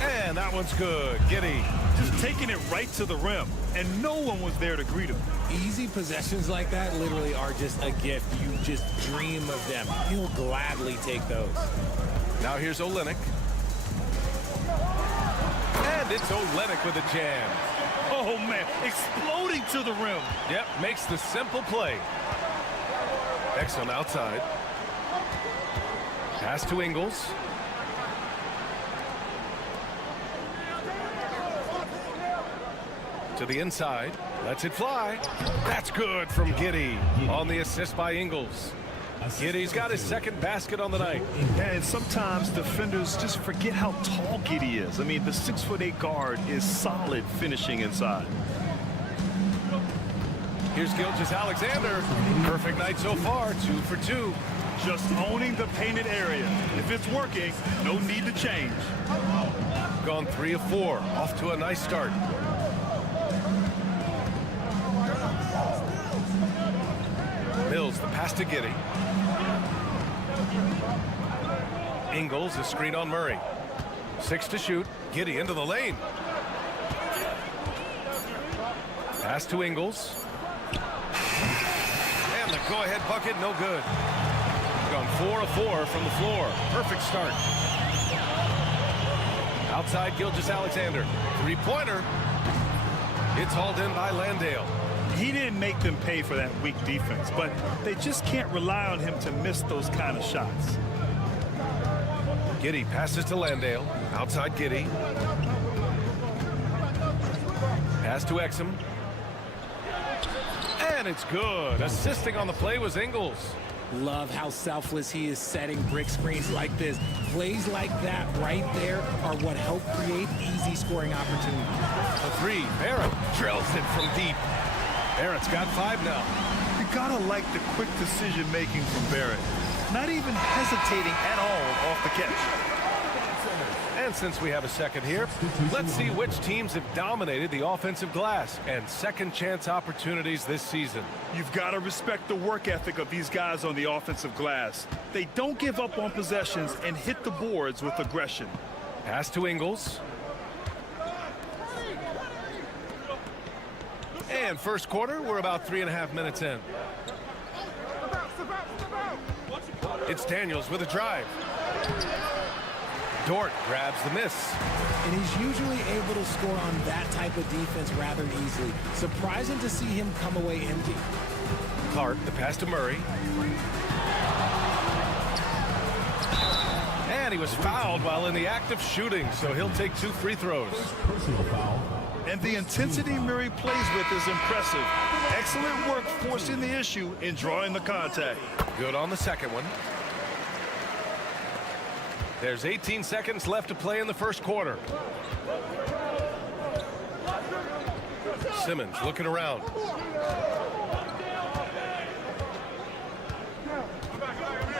And that one's good. Giddey. Just taking it right to the rim, and no one was there to greet him. Easy possessions like that literally are just a gift. You just dream of them. He'll gladly take those. Now here's Olynyk. And it's Olynyk with a jam. Oh, man, exploding to the rim. Yep, makes the simple play. Exum outside. Pass to Ingles. To the inside. Lets it fly. That's good from Giddey on the assist by Ingles. Giddey's got his second basket on the night. And sometimes defenders just forget how tall Giddey is. I mean, the 6'8" guard is solid finishing inside. Here's Gilgeous-Alexander. Perfect night so far, 2 for 2. Just owning the painted area. If it's working, no need to change. Gone 3 of 4. Off to a nice start. Mills, the pass to Giddey. Ingles, a screen on Murray. 6 to shoot. Giddey into the lane. Pass to Ingles. And the go-ahead bucket, no good. Gone 4 of 4 from the floor. Perfect start. Outside Gilgeous-Alexander. Three-pointer. It's hauled in by Landale. He didn't make them pay for that weak defense, but they just can't rely on him to miss those kind of shots. Giddey passes to Landale. Outside Giddey. Pass to Exum. And it's good. Assisting on the play was Ingles. Love how selfless he is setting brick screens like this. Plays like that right there are what help create easy scoring opportunities. A three. Barrett drills it from deep. Barrett's got 5 now. You gotta like the quick decision making from Barrett. Not even hesitating at all off the catch. And since we have a second here, let's see which teams have dominated the offensive glass and second chance opportunities this season. You've got to respect the work ethic of these guys on the offensive glass. They don't give up on possessions and hit the boards with aggression. Pass to Ingles. And first quarter, we're about 3.5 minutes in. It's Daniels with a drive. Dort grabs the miss. And he's usually able to score on that type of defense rather easily. Surprising to see him come away empty. Clark, the pass to Murray. And he was fouled while in the act of shooting, so he'll take 2 free throws. Personal foul. And the intensity Murray plays with is impressive. Excellent work forcing the issue and drawing the contact. Good on the second one. There's 18 seconds left to play in the first quarter. Simmons looking around.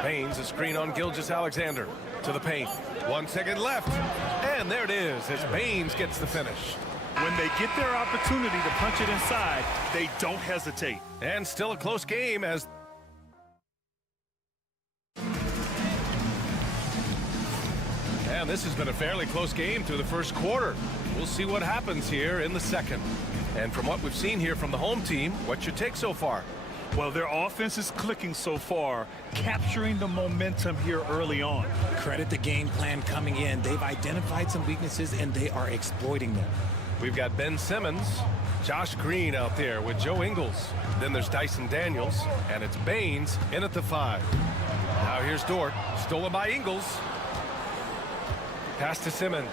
Baines, a screen on Gilgeous-Alexander. To the paint. 1 second left. And there it is as Baines gets the finish. When they get their opportunity to punch it inside, they don't hesitate. And still a close game as... And this has been a fairly close game through the first quarter. We'll see what happens here in the second. And from what we've seen here from the home team, what's your take so far? Well, their offense is clicking so far, capturing the momentum here early on. Credit the game plan coming in. They've identified some weaknesses, and they are exploiting them. We've got Ben Simmons, Josh Green out there with Joe Ingles. Then there's Dyson Daniels, and it's Baines in at the 5. Now here's Dort, stolen by Ingles. Pass to Simmons.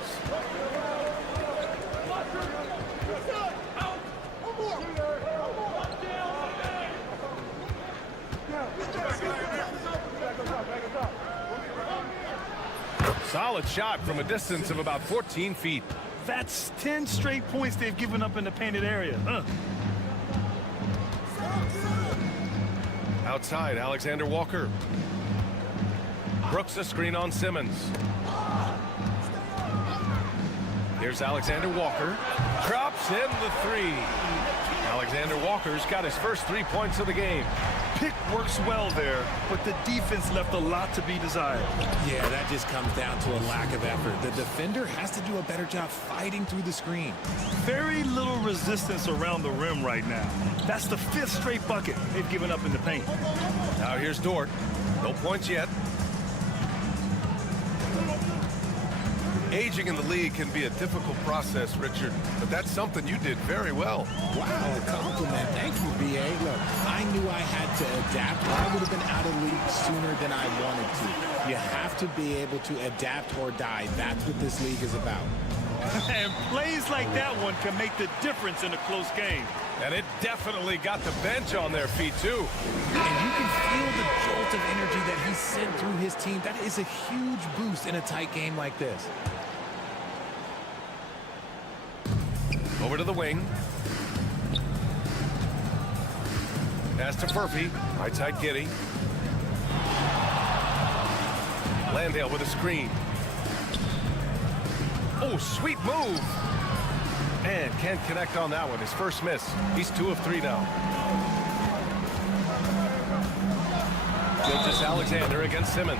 Solid shot from a distance of about 14 feet. That's 10 straight points they've given up in the painted area. Outside, Alexander Walker. Brooks a screen on Simmons. Here's Alexander Walker. Drops in the 3. Alexander Walker's got his first 3 points of the game. Pick works well there, but the defense left a lot to be desired. Yeah, that just comes down to a lack of effort. The defender has to do a better job fighting through the screen. Very little resistance around the rim right now. That's the 5th straight bucket they've given up in the paint. Now here's Dort. No points yet. Aging in the league can be a difficult process, Richard, but that's something you did very well. Wow, a compliment. Thank you, B.A. Look, I knew I had to adapt, or I would have been out of the league sooner than I wanted to. You have to be able to adapt or die. That's what this league is about. And plays like that one can make the difference in a close game. And it definitely got the bench on their feet, too. And you can feel the jolt of energy that he sent through his team. That is a huge boost in a tight game like this. Over to the wing. Pass to Furphy. Right side Giddey. Landale with a screen. Oh, sweet move. And can't connect on that one. His first miss. He's 2 of 3 now. Gilgeous Alexander against Simmons.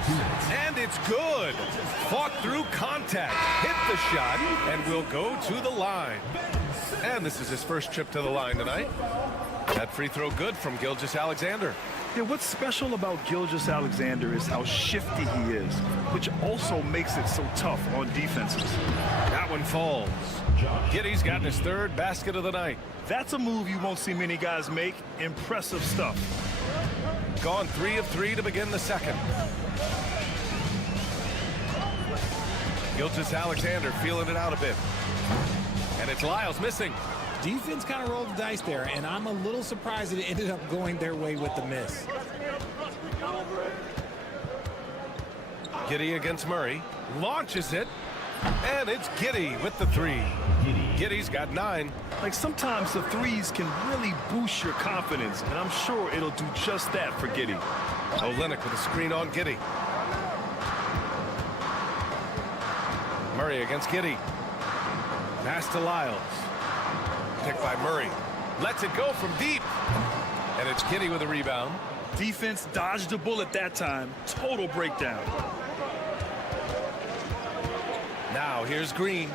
And it's good. Fought through contact. Hit the shot and will go to the line. And this is his first trip to the line tonight. That free throw good from Gilgeous Alexander. Yeah, what's special about Gilgeous Alexander is how shifty he is, which also makes it so tough on defenses. That one falls. Giddey's gotten his 3rd basket of the night. That's a move you won't see many guys make. Impressive stuff. Gone 3 of 3 to begin the second. Gilgeous Alexander feeling it out a bit. And it's Lyles missing. Defense kind of rolled the dice there, and I'm a little surprised that it ended up going their way with the miss. Giddey against Murray. Launches it. And it's Giddey with the 3. Giddey's got 9. Like, sometimes the threes can really boost your confidence, and I'm sure it'll do just that for Giddey. Olynyk with a screen on Giddey. Murray against Giddey. Pass to Lyles. Picked by Murray. Lets it go from deep. And it's Giddey with a rebound. Defense dodged a bullet that time. Total breakdown. Now here's Green.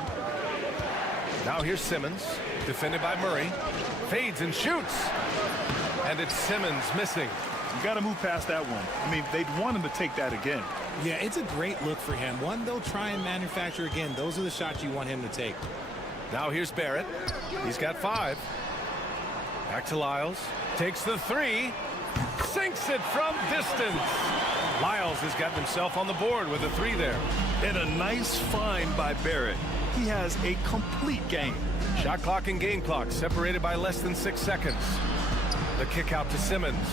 Now here's Simmons. Defended by Murray. Fades and shoots. And it's Simmons missing. You got to move past that one. I mean, they'd want him to take that again. Yeah, it's a great look for him. One they'll try and manufacture again. Those are the shots you want him to take. Now here's Barrett. He's got 5. Back to Lyles. Takes the 3. Sinks it from distance. Lyles has gotten himself on the board with a 3 there. And a nice find by Barrett. He has a complete game. Shot clock and game clock separated by less than 6 seconds. The kick out to Simmons.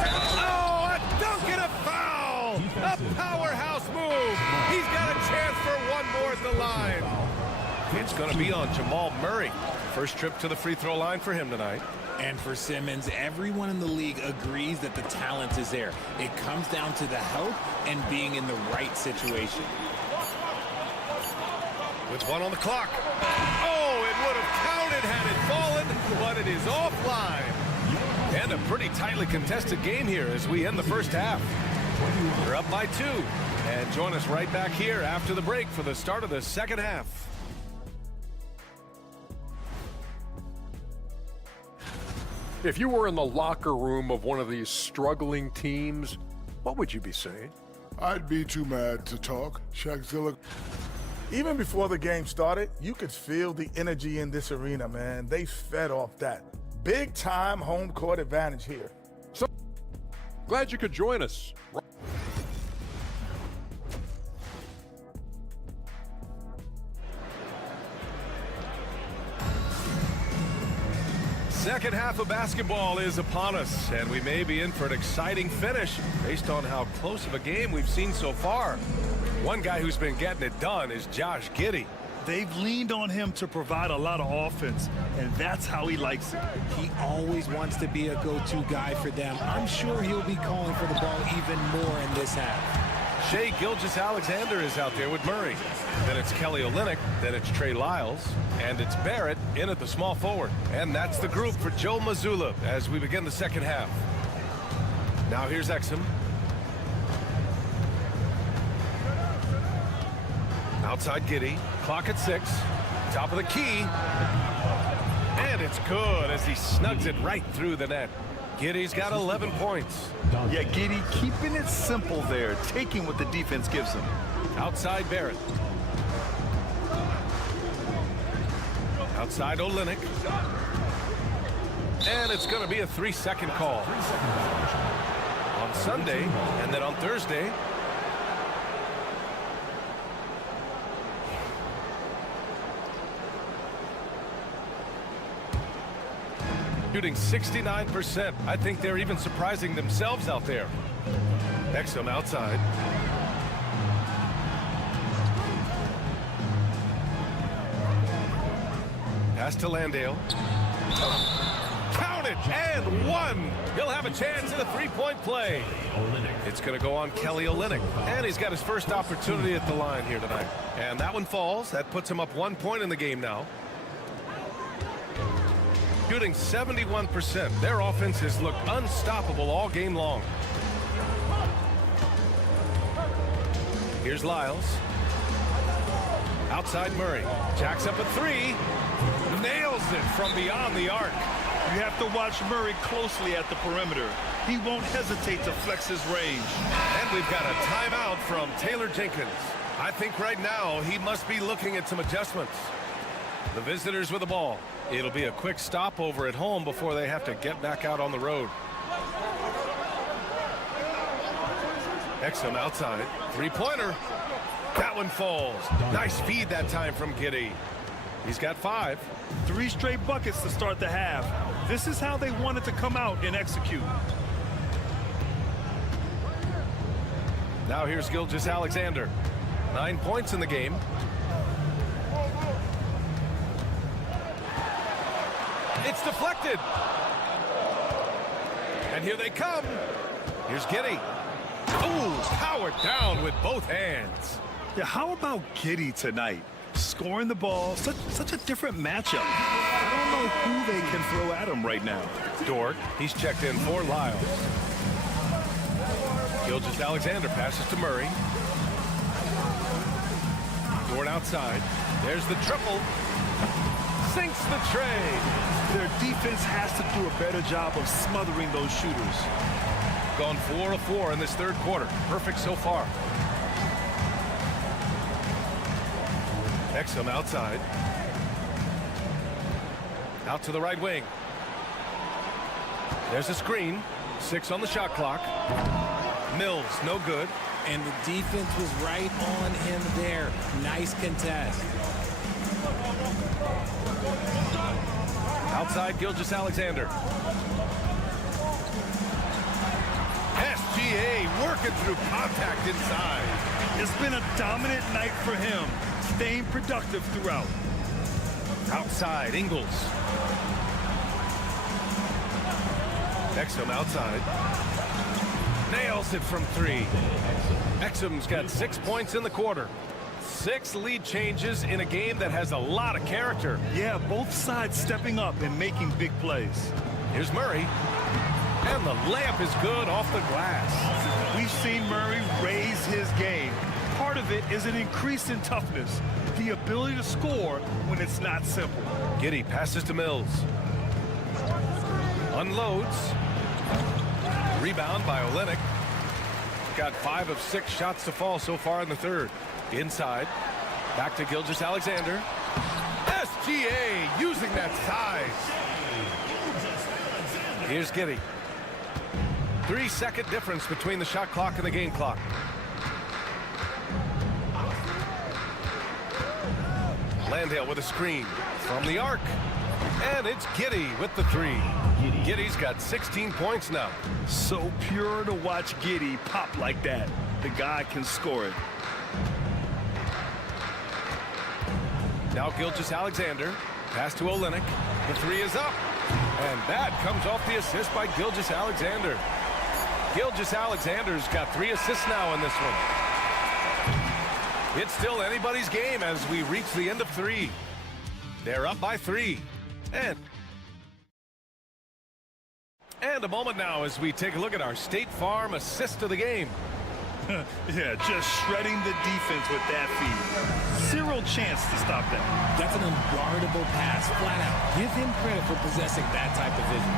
Oh, a dunk and a foul! A powerhouse move. He's got a chance for one more at the line. It's going to be on Jamal Murray. First trip to the free throw line for him tonight. And for Simmons, everyone in the league agrees that the talent is there. It comes down to the help and being in the right situation. With 1 on the clock. Oh, it would have counted had it fallen, but it is offline. And a pretty tightly contested game here as we end the first half. We're up by 2. And join us right back here after the break for the start of the second half. If you were in the locker room of one of these struggling teams, what would you be saying? I'd be too mad to talk. Shaqzilla. Even before the game started, you could feel the energy in this arena, man. They fed off that. Big time home court advantage here. So glad you could join us. Second half of basketball is upon us, and we may be in for an exciting finish based on how close of a game we've seen so far. One guy who's been getting it done is Josh Giddey. They've leaned on him to provide a lot of offense, and that's how he likes it. He always wants to be a go-to guy for them. I'm sure he'll be calling for the ball even more in this half. Shai Gilgeous-Alexander is out there with Murray. Then it's Kelly Olynyk, then it's Trey Lyles, and it's Barrett in at the small forward. And that's the group for Joe Mazzulla as we begin the second half. Now here's Exum. Outside Giddey, clock at 6, top of the key. And it's good as he snugs it right through the net. Giddey's got 11 points. Yeah, Giddey keeping it simple there, taking what the defense gives him. Outside Barrett. Outside Olynyk. And it's going to be a 3-second call. On Sunday, and then on Thursday. Shooting 69%. I think they're even surprising themselves out there. Exum outside. Pass to Landale. Count it, and one. He'll have a chance at a three-point play. It's going to go on Kelly Olynyk, and he's got his first opportunity at the line here tonight. And that one falls. That puts him up 1 point in the game now. Shooting 71%. Their offense has looked unstoppable all game long. Here's Lyles. Outside Murray. Jacks up a 3. Nails it from beyond the arc. You have to watch Murray closely at the perimeter. He won't hesitate to flex his range. And we've got a timeout from Taylor Jenkins. I think right now he must be looking at some adjustments. The visitors with the ball. It'll be a quick stopover at home before they have to get back out on the road. Exum outside. Three-pointer. That one falls. Nice feed that time from Giddey. He's got 5. 3 straight buckets to start the half. This is how they wanted to come out and execute. Now here's Gilgeous-Alexander. 9 points in the game. It's deflected. And here they come. Here's Giddey. Oh, powered down with both hands. Yeah, how about Giddey tonight? Scoring the ball, such a different matchup. I don't know who they can throw at him right now. Dort, he's checked in for Lyles. Gilgeous-Alexander passes to Murray. Dort outside. There's the triple. Sinks the tray. Their defense has to do a better job of smothering those shooters. Gone 4 of 4 in this third quarter. Perfect so far. Exum outside. Out to the right wing. There's a screen. 6 on the shot clock. Mills, no good. And the defense was right on him there. Nice contest. Outside Gilgeous-Alexander. SGA working through contact inside. It's been a dominant night for him, staying productive throughout. Outside, Ingles. Exum outside. Nails it from 3. Exum's got 6 points in the quarter. 6 lead changes in a game that has a lot of character. Yeah, both sides stepping up and making big plays. Here's Murray. And the layup is good off the glass. We've seen Murray raise his game. Part of it is an increase in toughness, the ability to score when it's not simple. Giddey passes to Mills. Unloads. Rebound by Olynyk. Got 5 of 6 shots to fall so far in the third. Inside. Back to Gilgeous-Alexander. SGA using that size. Here's Giddey. 3-second difference between the shot clock and the game clock. Landale with a screen from the arc. And it's Giddey with the 3. Giddey's got 16 points now. So pure to watch Giddey pop like that. The guy can score it. Now Gilgeous-Alexander. Pass to Olynyk. The 3 is up. And that comes off the assist by Gilgeous-Alexander. Gilgeous-Alexander's got 3 assists now in this one. It's still anybody's game as we reach the end of 3. They're up by 3. And a moment now as we take a look at our State Farm assist of the game. Yeah, just shredding the defense with that feed. Zero chance to stop that. That's an unguardable pass, flat out. Give him credit for possessing that type of vision.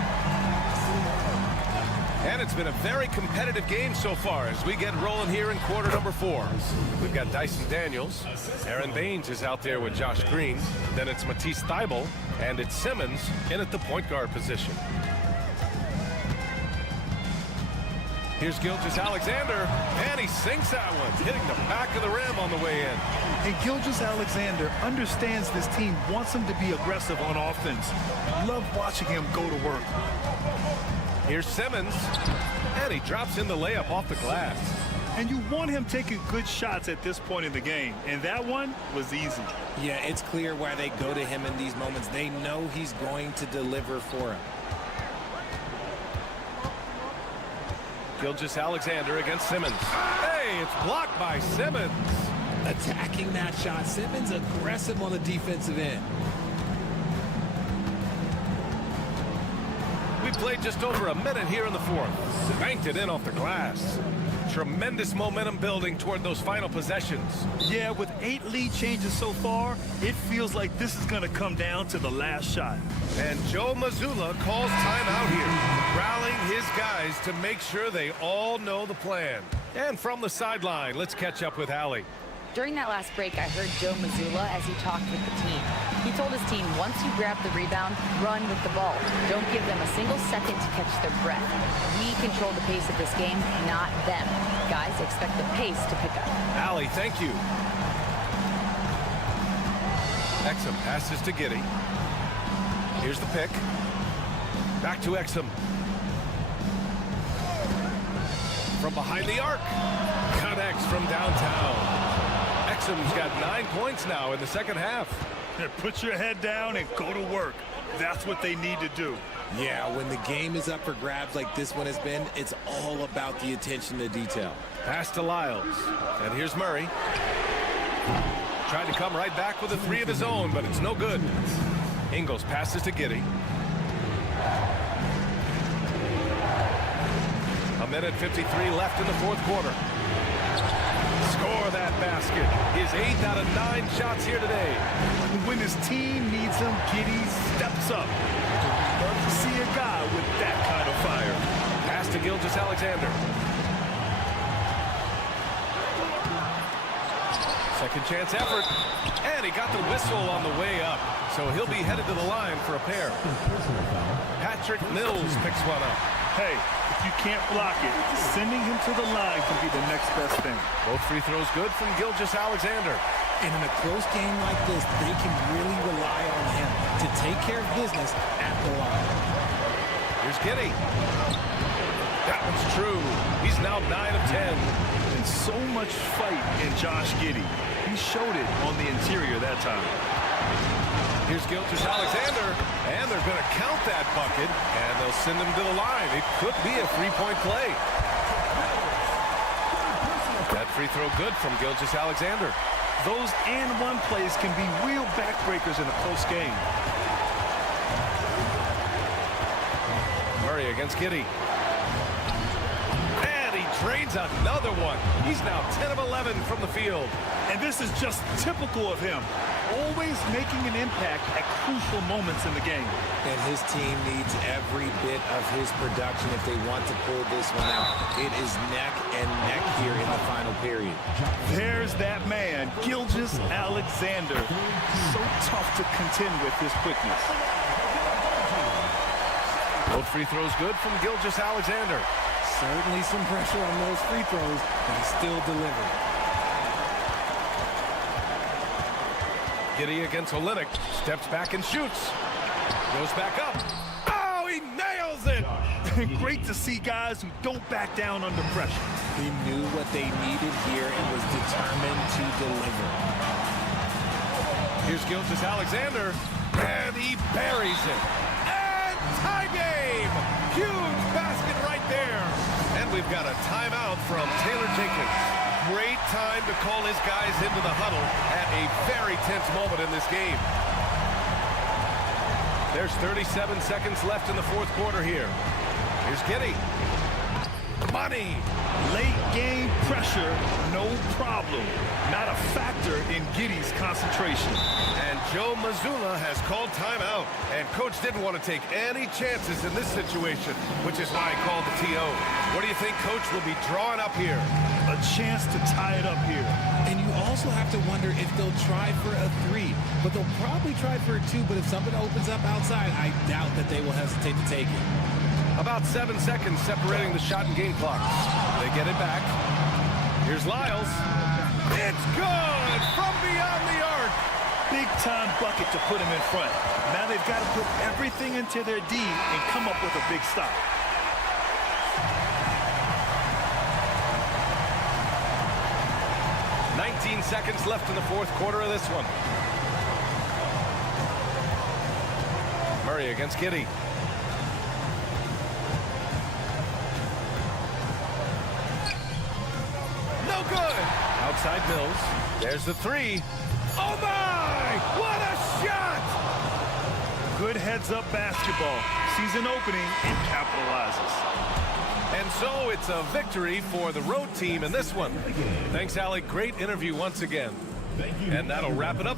And it's been a very competitive game so far as we get rolling here in quarter number 4. We've got Dyson Daniels. Aaron Baines is out there with Josh Green. Then it's Matisse Thybulle. And it's Simmons in at the point guard position. Here's Gilgeous-Alexander, and he sinks that one, hitting the back of the rim on the way in. And Gilgeous-Alexander understands this team wants him to be aggressive on offense. Love watching him go to work. Here's Simmons, and he drops in the layup off the glass. And you want him taking good shots at this point in the game, and that one was easy. Yeah, it's clear why they go to him in these moments. They know he's going to deliver for him. Gilgeous-Alexander against Simmons. Hey, it's blocked by Simmons. Attacking that shot. Simmons aggressive on the defensive end. We played just over a minute here in the 4th. Banked it in off the glass. Tremendous momentum building toward those final possessions. Yeah, with 8 lead changes so far, it feels like this is going to come down to the last shot. And Joe Mazzulla calls timeout here, rallying his guys to make sure they all know the plan. And from the sideline, let's catch up with Allie. During that last break, I heard Joe Mazzulla as he talked with the team. He told his team, once you grab the rebound, run with the ball. Don't give them a single second to catch their breath. We control the pace of this game, not them. Guys, expect the pace to pick up. Allie, thank you. Exum passes to Giddey. Here's the pick. Back to Exum. From behind the arc. Connects from downtown. Exum's got 9 points now in the second half. Put your head down and go to work. That's what they need to do. Yeah, when the game is up for grabs like this one has been, it's all about the attention to detail. Pass to Lyles. And here's Murray. Tried to come right back with a 3 of his own, but it's no good. Ingles passes to Giddey. A minute 53 left in the 4th quarter. Score that basket. His 8th out of 9 shots here today. When his team needs him, Giddey steps up. Love to see a guy with that kind of fire. Pass to Gilgeous-Alexander. Second chance effort. And he got the whistle on the way up. So he'll be headed to the line for a pair. Patrick Mills picks one up. Hey, if you can't block it, sending him to the line can be the next best thing. Both free throws good from Gilgeous-Alexander. And in a close game like this, they can really rely on him to take care of business at the line. Here's Giddey. That one's true. He's now 9 of 10. And so much fight in Josh Giddey. He showed it on the interior that time. Here's Gilgeous-Alexander, and they're going to count that bucket, and they'll send him to the line. It could be a 3-point play. That free throw good from Gilgeous-Alexander. Those and-one plays can be real backbreakers in a close game. Murray against Giddey. And he drains another one. He's now 10 of 11 from the field. And this is just typical of him. always making an impact at crucial moments in the game. And his team needs every bit of his production if they want to pull this one out. It is neck and neck here in the final period. There's that man, Gilgeous Alexander. So tough to contend with his quickness. Both free throws good from Gilgeous Alexander. Certainly some pressure on those free throws, but he still delivered. Giddey against Olynyk. Steps back and shoots. Goes back up. Oh, he nails it! Great to see guys who don't back down under pressure. He knew what they needed here and was determined to deliver. Here's Gilgeous Alexander, and he buries it. And tie game! Huge basket right there. And we've got a timeout from Taylor Jenkins. Great time to call his guys into the huddle at a very tense moment in this game. There's 37 seconds left in the fourth quarter here. Here's Giddey. Money. Late game pressure, no problem. Not a factor in Giddey's concentration. And Joe Mazzulla has called timeout. And Coach didn't want to take any chances in this situation, which is why he called the TO. What do you think Coach will be drawing up here? A chance to tie it up here. And you also have to wonder if they'll try for a three. But they'll probably try for a two. But if something opens up outside, I doubt that they will hesitate to take it. About 7 seconds separating the shot and game clock. They get it back. Here's Lyles. It's good from beyond the arc. Big time bucket to put him in front. Now they've got to put everything into their D and come up with a big stop. Seconds left in the fourth quarter of this one. Murray against Giddey. No good. Outside Mills. There's the three. Oh my! What a shot! Good heads-up basketball. Sees an opening and capitalizes. And so it's a victory for the road team in this one. Thanks, Alec. Great interview once again. And that'll wrap it up.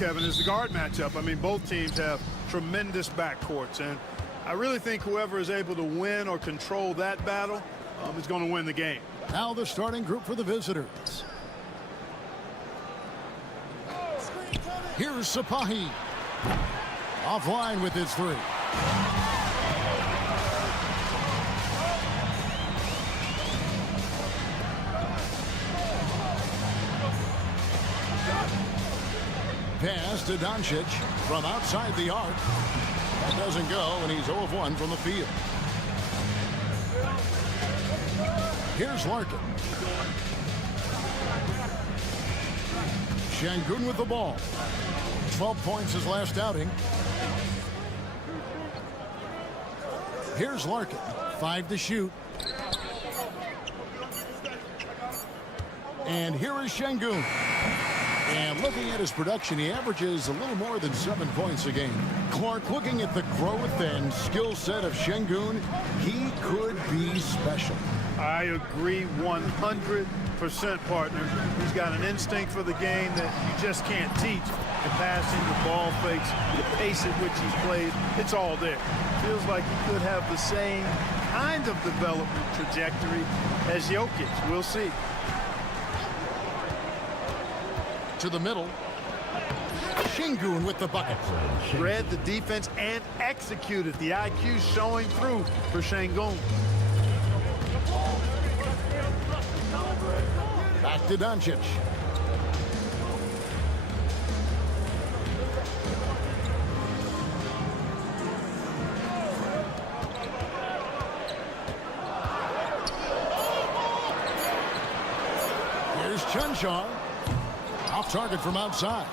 Kevin, is the guard matchup. I mean, both teams have tremendous backcourts, and I really think whoever is able to win or control that battle is going to win the game. Now the starting group for the visitors. Here's Sapahi. Offline with his three. Pass to Doncic from outside the arc. That doesn't go, and he's 0 of 1 from the field. Here's Larkin. Şengün with the ball. 12 points his last outing. Here's Larkin. 5 to shoot. And here is Şengün. And looking at his production, he averages a little more than 7 points a game. Clark, looking at the growth and skill set of Şengün, he could be special. I agree 100%, partner. He's got an instinct for the game that you just can't teach. The passing, the ball fakes, the pace at which he's played, it's all there. Feels like he could have the same kind of development trajectory as Jokic. We'll see. To the middle. Şengün with the bucket. Read the defense and executed. The IQ showing through for Şengün. Back to Doncic. Here's Chunchar. Off target from outside.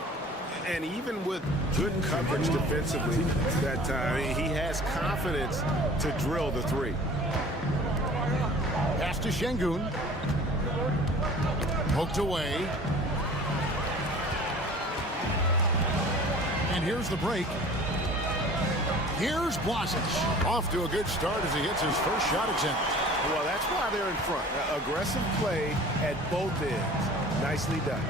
And even with good coverage defensively that time, he has confidence to drill the three. Pass to Şengün. Poked away. And here's the break. Here's Blasic. Off to a good start as he hits his first shot attempt. Well, that's why they're in front. Aggressive play at both ends. Nicely done.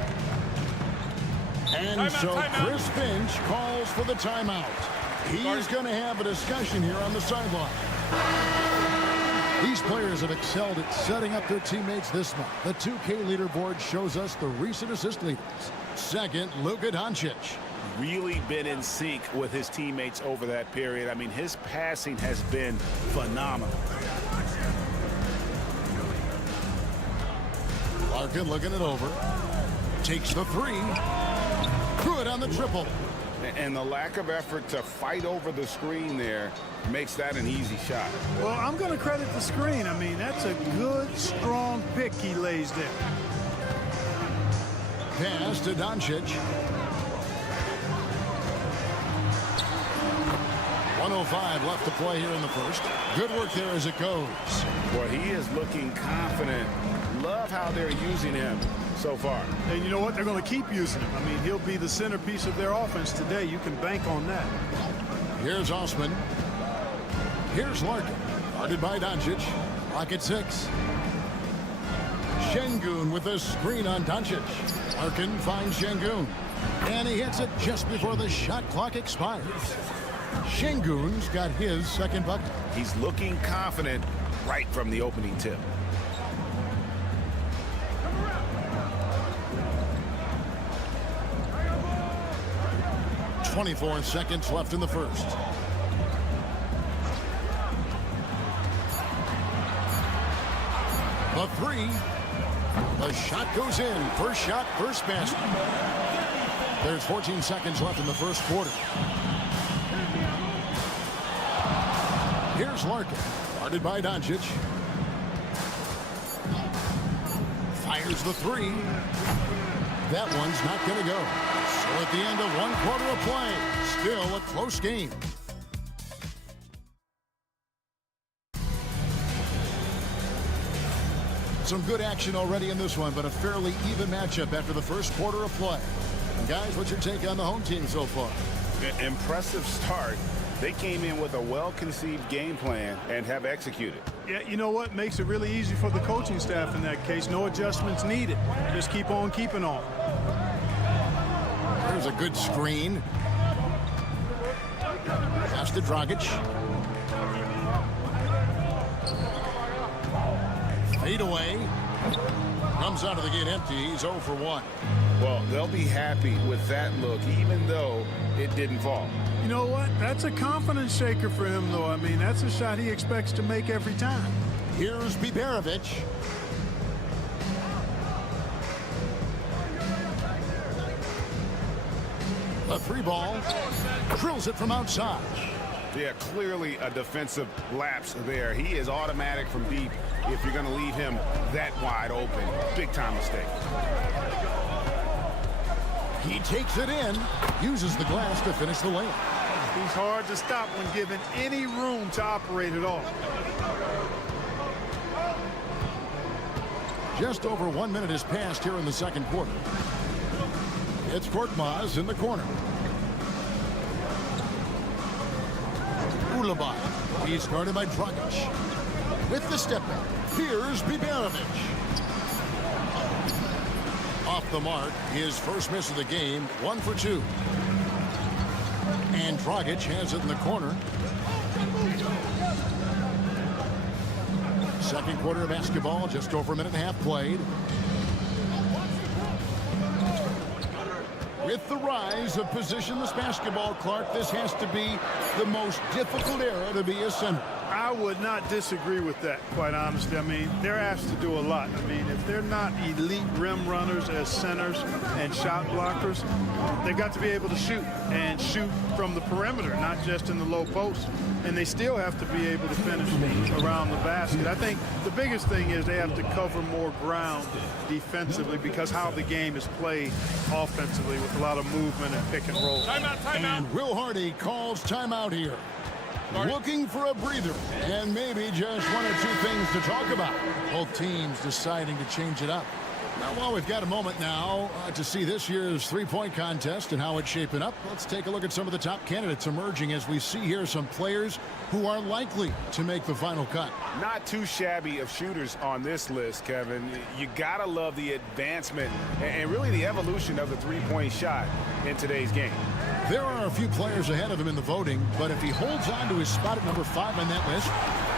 And so Chris Finch calls for the timeout. He's going to have a discussion here on the sideline. These players have excelled at setting up their teammates this month. The 2K leaderboard shows us the recent assist leaders. Second, Luka Doncic. Really been in sync with his teammates over that period. I mean, his passing has been phenomenal. Larkin looking it over. Takes the three. Good on the triple. And the lack of effort to fight over the screen there makes that an easy shot. Well, I'm going to credit the screen. I mean, that's a good, strong pick he lays there. Pass to Doncic. 1:05 left to play here in the first. Good work there as it goes. Well, he is looking confident. Love how they're using him so far. And you know what? They're going to keep using him. I mean, he'll be the centerpiece of their offense today. You can bank on that. Here's Osman. Here's Larkin. Guarded by Doncic. Lock at 6. Şengün with a screen on Doncic. Larkin finds Şengün. And he hits it just before the shot clock expires. Şengün's got his second bucket. He's looking confident right from the opening tip. .24 seconds left in the first. The three. The shot goes in. First shot, first basket. There's 14 seconds left in the first quarter. Here's Larkin. Guarded by Doncic. Fires the three. That one's not going to go. So at the end of 1 quarter of play, still a close game. Some good action already in this one, but a fairly even matchup after the first quarter of play. And guys, what's your take on the home team so far? Impressive start. They came in with a well-conceived game plan and have executed. Yeah, you know what? Makes it really easy for the coaching staff in that case. No adjustments needed. Just keep on keeping on. There's a good screen. Pass to Dragic. Fade away. Comes out of the gate empty. He's 0 for 1. Well, they'll be happy with that look, even though it didn't fall. You know what? That's a confidence shaker for him, though. I mean, that's a shot he expects to make every time. Here's Biberovic. A 3 ball. Drills it from outside. Yeah, clearly a defensive lapse there. He is automatic from deep if you're going to leave him that wide open. Big time mistake. He takes it in, uses the glass to finish the layup. He's hard to stop when given any room to operate at all. Just over 1 minute has passed here in the second quarter. It's Korkmaz in the corner. Ulabai. He's guarded by Dragic. With the step back, here's Biberovic. Off the mark, his first miss of the game, 1 for 2. And Dragic has it in the corner. Second quarter of basketball, just over a minute and a half played. With the rise of positionless basketball, Clark, this has to be the most difficult era to be a center. I would not disagree with that, quite honestly. I mean, they're asked to do a lot. I mean, if they're not elite rim runners as centers and shot blockers, they've got to be able to shoot and shoot from the perimeter, not just in the low post. And they still have to be able to finish around the basket. I think the biggest thing is they have to cover more ground defensively because how the game is played offensively with a lot of movement and pick and roll. Timeout, timeout. And Will Hardy calls timeout here. Looking for a breather and maybe just 1 or 2 things to talk about. Both teams deciding to change it up. Now, while we've got a moment now to see this year's three-point contest and how it's shaping up, let's take a look at some of the top candidates emerging as we see here some players who are likely to make the final cut. Not too shabby of shooters on this list, Kevin. You gotta love the advancement and really the evolution of the three-point shot in today's game. There are a few players ahead of him in the voting, but if he holds on to his spot at number 5 on that list,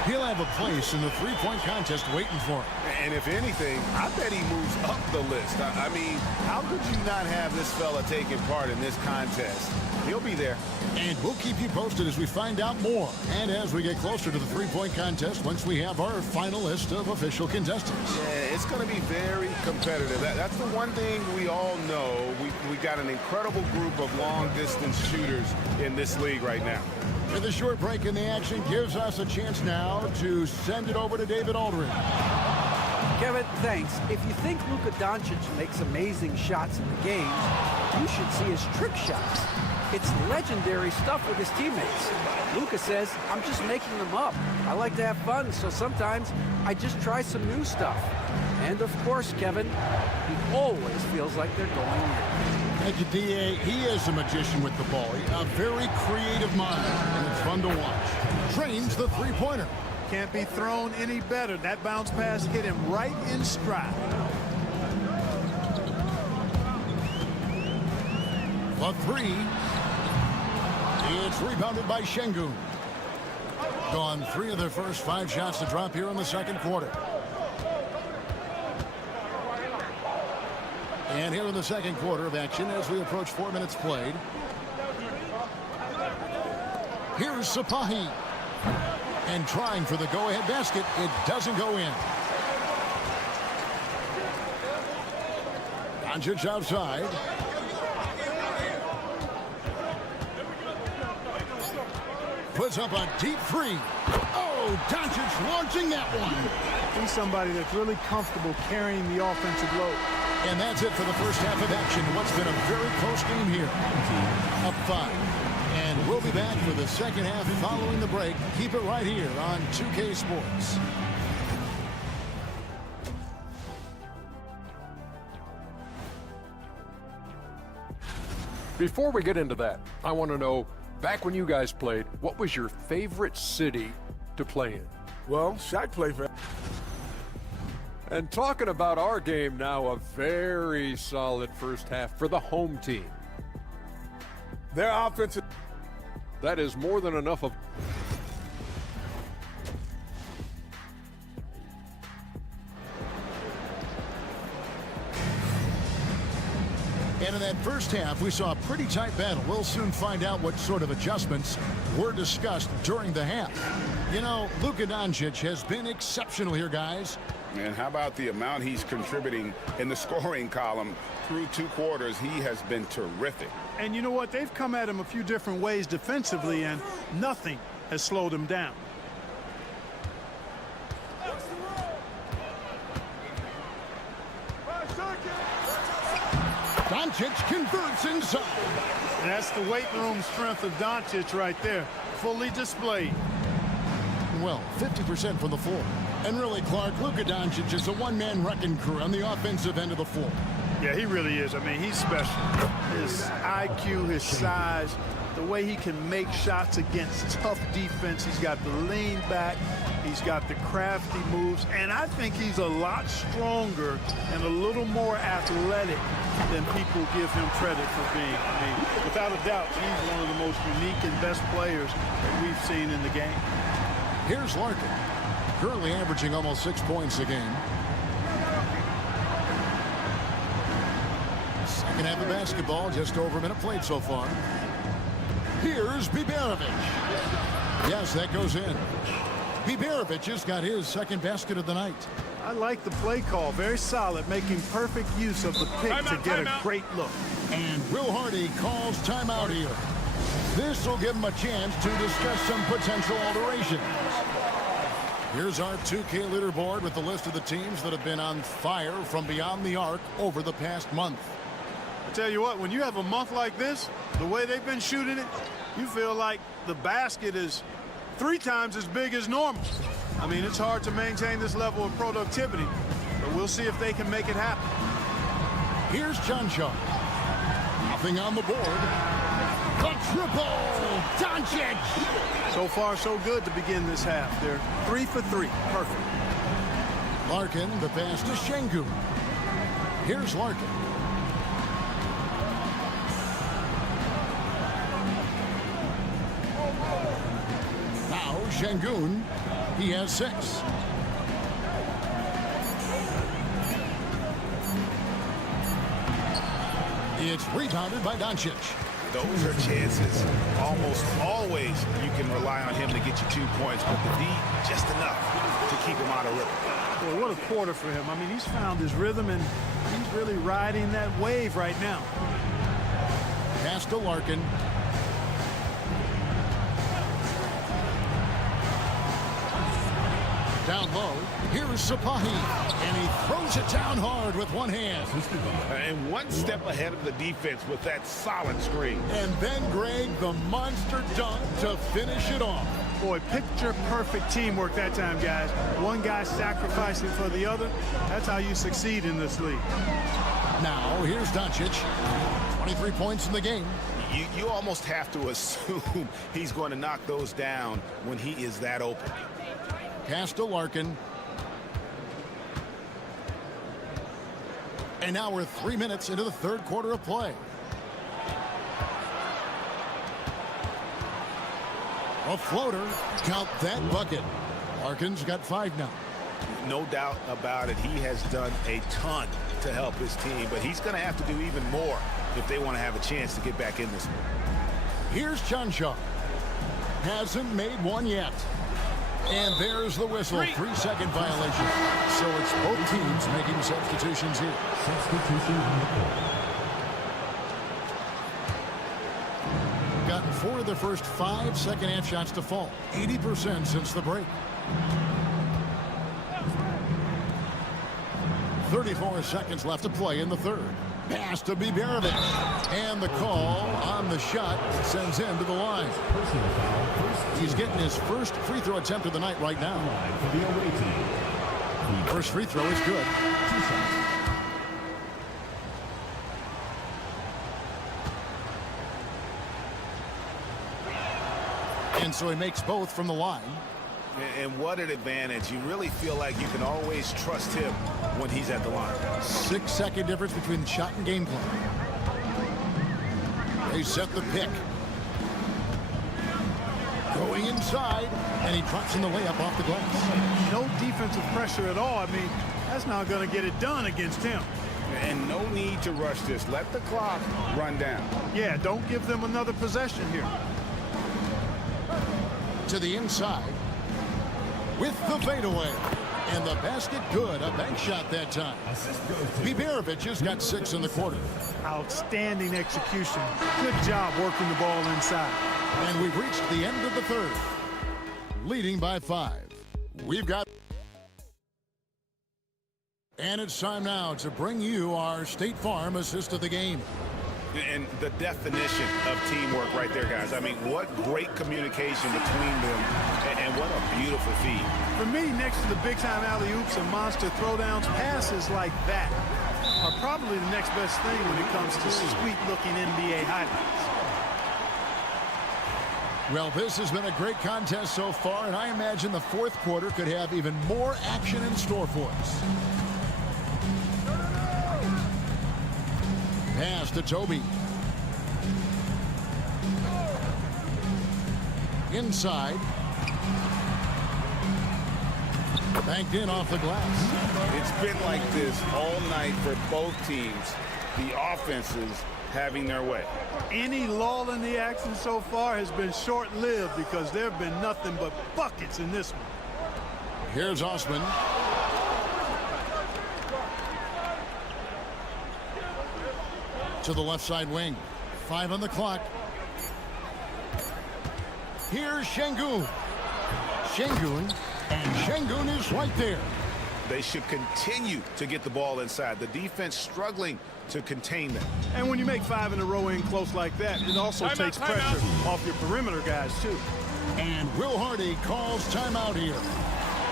he'll have a place in the three-point contest waiting for him. And if anything, I bet he moves up the list. I mean, how could you not have this fella taking part in this contest? He'll be there. And we'll keep you posted as we find out more. And as we get closer to the three-point contest, once we have our final list of official contestants. Yeah, it's going to be very competitive. That's the one thing we all know. We got an incredible group of long-distance shooters in this league right now. With a short break in the action gives us a chance now to send it over to David Aldridge. Kevin, thanks. If you think Luka Doncic makes amazing shots in the games, you should see his trick shots. It's legendary stuff with his teammates. Luka says, I'm just making them up. I like to have fun, so sometimes I just try some new stuff. And of course, Kevin, he always feels like they're going in. Thank you, D.A. He is a magician with the ball. A very creative mind, and it's fun to watch. Trains the three-pointer. Can't be thrown any better. That bounce pass hit him right in stride. For 3. It's rebounded by Şengün. Gone 3 of their first 5 shots to drop here in the second quarter. And here in the second quarter of action as we approach 4 minutes played. Here's Sapahi. And trying for the go-ahead basket. It doesn't go in. Doncic outside. Puts up a deep 3. Oh, Doncic launching that one. He's somebody that's really comfortable carrying the offensive load. And that's it for the first half of action. What's been a very close game here. Up 5. And we'll be back for the second half following the break. Keep it right here on 2K Sports. Before we get into that, I want to know, back when you guys played, what was your favorite city to play in? Well, Shaq played for... And talking about our game now, a very solid first half for the home team. Their offensive... That is more than enough of... And in that first half, we saw a pretty tight battle. We'll soon find out what sort of adjustments were discussed during the half. You know, Luka Doncic has been exceptional here, guys. And how about the amount he's contributing in the scoring column through 2 quarters? He has been terrific. And you know what? They've come at him a few different ways defensively, and nothing has slowed him down. Doncic converts inside. And that's the weight room strength of Doncic right there, fully displayed. Well, 50% from the floor. And really, Clark, Luka Doncic is a one-man wrecking crew on the offensive end of the floor. Yeah, he really is. I mean, he's special. His IQ, his size, the way he can make shots against tough defense. He's got the lean back. He's got the crafty moves. And I think he's a lot stronger and a little more athletic than people give him credit for being. I mean, without a doubt, he's one of the most unique and best players that we've seen in the game. Here's Larkin, currently averaging almost 6 points a game. Second half of basketball, just over a minute played so far. Here's Biberovic. Yes, that goes in. Biberovic has got his second basket of the night. I like the play call. Very solid, making perfect use of the pick to get a great look. And Will Hardy calls timeout here. This will give him a chance to discuss some potential alterations. Here's our 2K leaderboard with the list of the teams that have been on fire from beyond the arc over the past month. I tell you what, when you have a month like this, the way they've been shooting it, you feel like the basket is 3 times as big as normal. I mean, it's hard to maintain this level of productivity, but we'll see if they can make it happen. Here's Johnshaw. Nothing on the board. The triple! Doncic! So far, so good to begin this half. They're 3 for 3. Perfect. Larkin, the pass to Şengün. Here's Larkin. Now Şengün, he has 6. It's rebounded by Doncic. Those are chances. Almost always you can rely on him to get you 2 points, but the D, just enough to keep him out of rhythm. Well, what a quarter for him. I mean, he's found his rhythm, and he's really riding that wave right now. Pass to Larkin. Down low, here's Sapahi, and he throws it down hard with one hand. And one step ahead of the defense with that solid screen. And then Greg, the monster dunk to finish it off. Boy, picture-perfect teamwork that time, guys. One guy sacrificing for the other. That's how you succeed in this league. Now, here's Doncic. 23 points in the game. You almost have to assume he's going to knock those down when he is that open. Pass to Larkin. And now we're 3 minutes into the third quarter of play. A floater. Count that bucket. Larkin's got 5 now. No doubt about it. He has done a ton to help his team, but he's going to have to do even more if they want to have a chance to get back in this one. Here's Johnshaw. Hasn't made one yet. And there's the whistle. 3-second violation. So it's both teams making substitutions here. Substitution on the court. Gotten 4 of the first 5 second-half shots to fall. 80% since the break. 34 seconds left to play in the third. Pass to Biberovic. And the call on the shot sends him to the line. Personal foul. He's getting his first free throw attempt of the night right now. For the away team. First free throw is good. 2 shots. And so he makes both from the line. And what an advantage. You really feel like you can always trust him when he's at the line. 6-second difference between shot and game plan. They set the pick. Going inside, and he drops in the layup off the glass. No defensive pressure at all. I mean, that's not going to get it done against him. And no need to rush this. Let the clock run down. Yeah, don't give them another possession here. To the inside with the fadeaway. And the basket good. A bank shot that time. Biberovic has got 6 in the quarter. Outstanding execution. Good job working the ball inside. And we've reached the end of the third. Leading by 5. We've got... And it's time now to bring you our State Farm assist of the game. And the definition of teamwork right there, guys. I mean, what great communication between them, and what a beautiful feed. For me, next to the big-time alley-oops and monster throwdowns, passes like that are probably the next best thing when it comes to sweet-looking NBA highlights. Well, this has been a great contest so far, and I imagine the fourth quarter could have even more action in store for us. Pass to Toby. Inside. Banked in off the glass. It's been like this all night for both teams. The offenses having their way. Any lull in the action so far has been short-lived because there have been nothing but buckets in this one. Here's Osman. To the left side wing. 5 on the clock. Here's Şengün. Şengün, and Şengün is right there. They should continue to get the ball inside. The defense struggling to contain them. And when you make 5 in a row in close like that, it also takes pressure off your perimeter guys, too. And Will Hardy calls timeout here.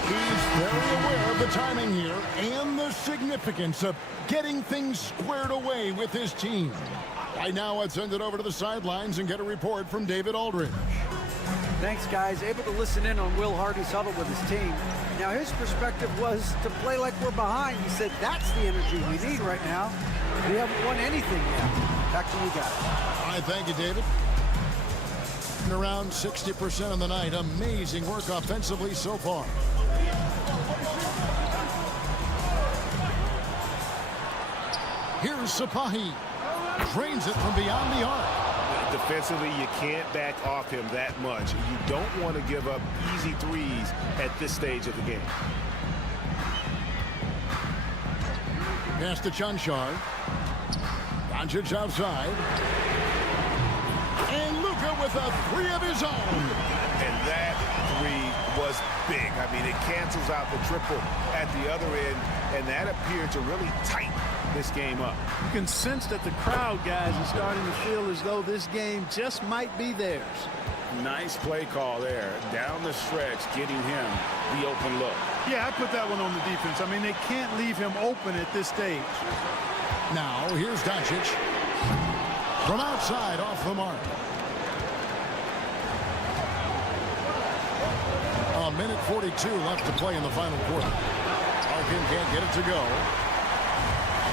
He's very aware of the timing here and the significance of getting things squared away with his team. Right now, let's send it over to the sidelines and get a report from David Aldridge. Thanks, guys. Able to listen in on Will Hardy's huddle with his team. Now, his perspective was to play like we're behind. He said that's the energy we need right now. We haven't won anything yet. Back to you guys. All right, thank you, David. Around 60% of the night. Amazing work offensively so far. Here's Sapahi. Drains it from beyond the arc. Defensively, you can't back off him that much. You don't want to give up easy threes at this stage of the game. Pass to Cancar. Doncic outside. And Luka with a 3 of his own. And that 3 was big. I mean, it cancels out the triple at the other end, and that appeared to really tighten this game up. You can sense that the crowd, guys, is starting to feel as though this game just might be theirs. Nice play call there. Down the stretch, getting him the open look. Yeah, I put that one on the defense. I mean, they can't leave him open at this stage. Now, here's Doncic. From outside, off the mark. A minute 42 left to play in the final quarter. Arkin can't get it to go.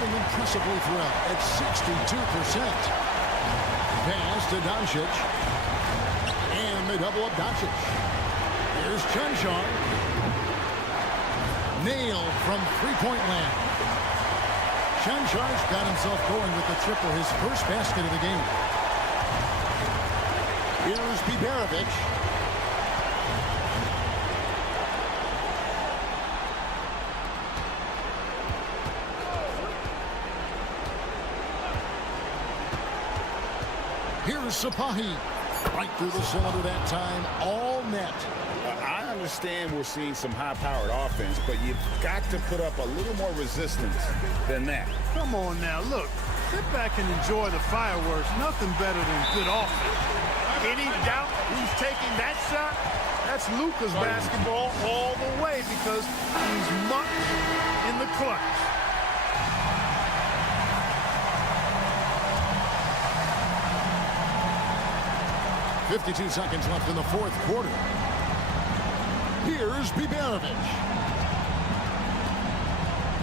Impressively throughout at 62%. Pass to Doncic. And they double up Doncic. Here's Cancar. Nailed from three-point land. Cancar's got himself going with the triple, his first basket of the game. Here's Biberovic. Here's Sapahi. Right through the cylinder that time, all net. I understand we're seeing some high-powered offense, but you've got to put up a little more resistance than that. Come on now, look. Sit back and enjoy the fireworks. Nothing better than good offense. Any doubt who's taking that shot? That's Luka's basketball all the way because he's much in the clutch. .52 seconds left in the fourth quarter. Here's Biberovic.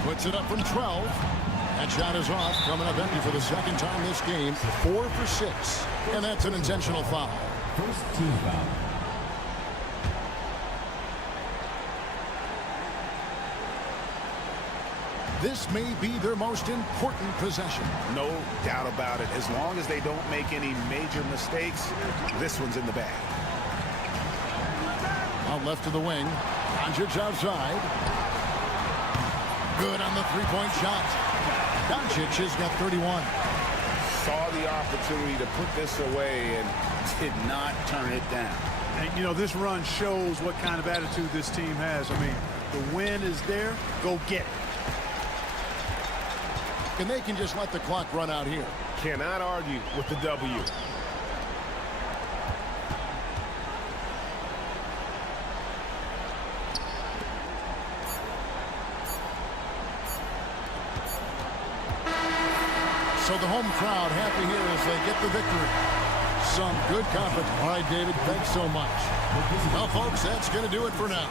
Puts it up from 12. That shot is off, coming up empty for the second time this game. 4 for 6. And that's an intentional foul. First team foul. This may be their most important possession. No doubt about it. As long as they don't make any major mistakes, this one's in the bag. Out left to the wing. Doncic outside. good on the three-point shot. Doncic has got 31. Saw the opportunity to put this away and did not turn it down. And, you know, this run shows what kind of attitude this team has. I mean, the win is there. Go get it. And they can just let the clock run out here. Cannot argue with the W. So the home crowd happy here as they get the victory. Some good confidence. All right, David, thanks so much. Well, folks, that's going to do it for now.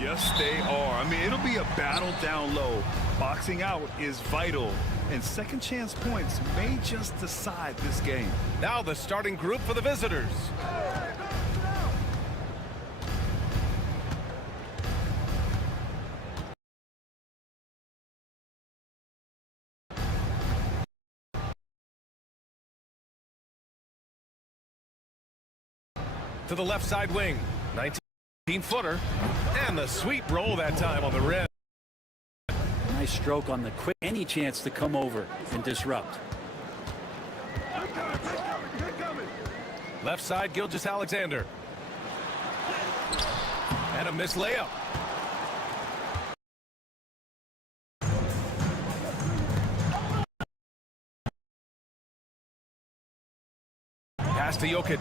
Yes, they are. I mean, it'll be a battle down low. Boxing out is vital, and second chance points may just decide this game. Now the starting group for the visitors. To the left side wing, 19-footer, and the sweet roll that time on the rim. Nice stroke on the quick. Any chance to come over and disrupt. Left side, Gilgeous-Alexander. And a missed layup. Pass to Jokic.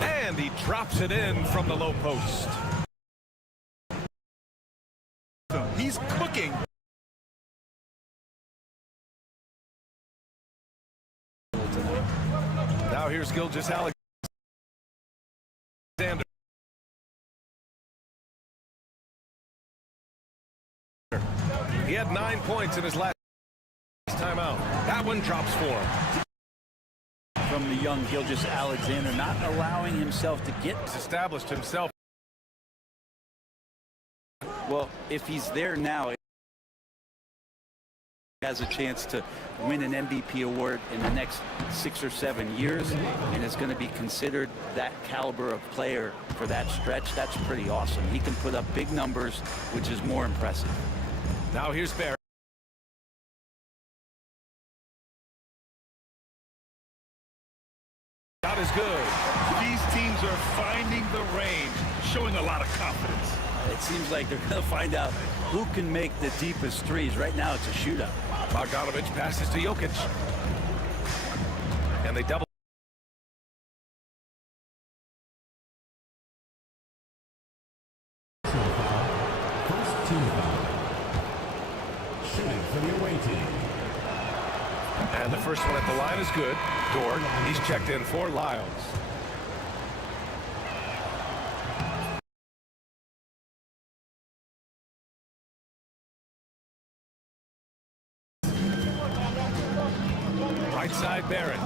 And he drops it in from the low post. He's cooking. Now here's Gilgeous-Alexander. He had 9 points in his last timeout. That one drops for him. From the young Gilgeous-Alexander, not allowing himself to get established himself. Well, if he's there now, he has a chance to win an MVP award in the next 6 or 7 years, and is going to be considered that caliber of player for that stretch. That's pretty awesome. He can put up big numbers, which is more impressive. Now here's Barry. Shot is good. These teams are finding the range, showing a lot of confidence. It seems like they're going to find out who can make the deepest threes. Right now, it's a shootout. Bogdanovic passes to Jokic. And they double. First team foul. Shooting for the away team. And the first one at the line is good. Dort, he's checked in for Lyles. Right side, Barrett.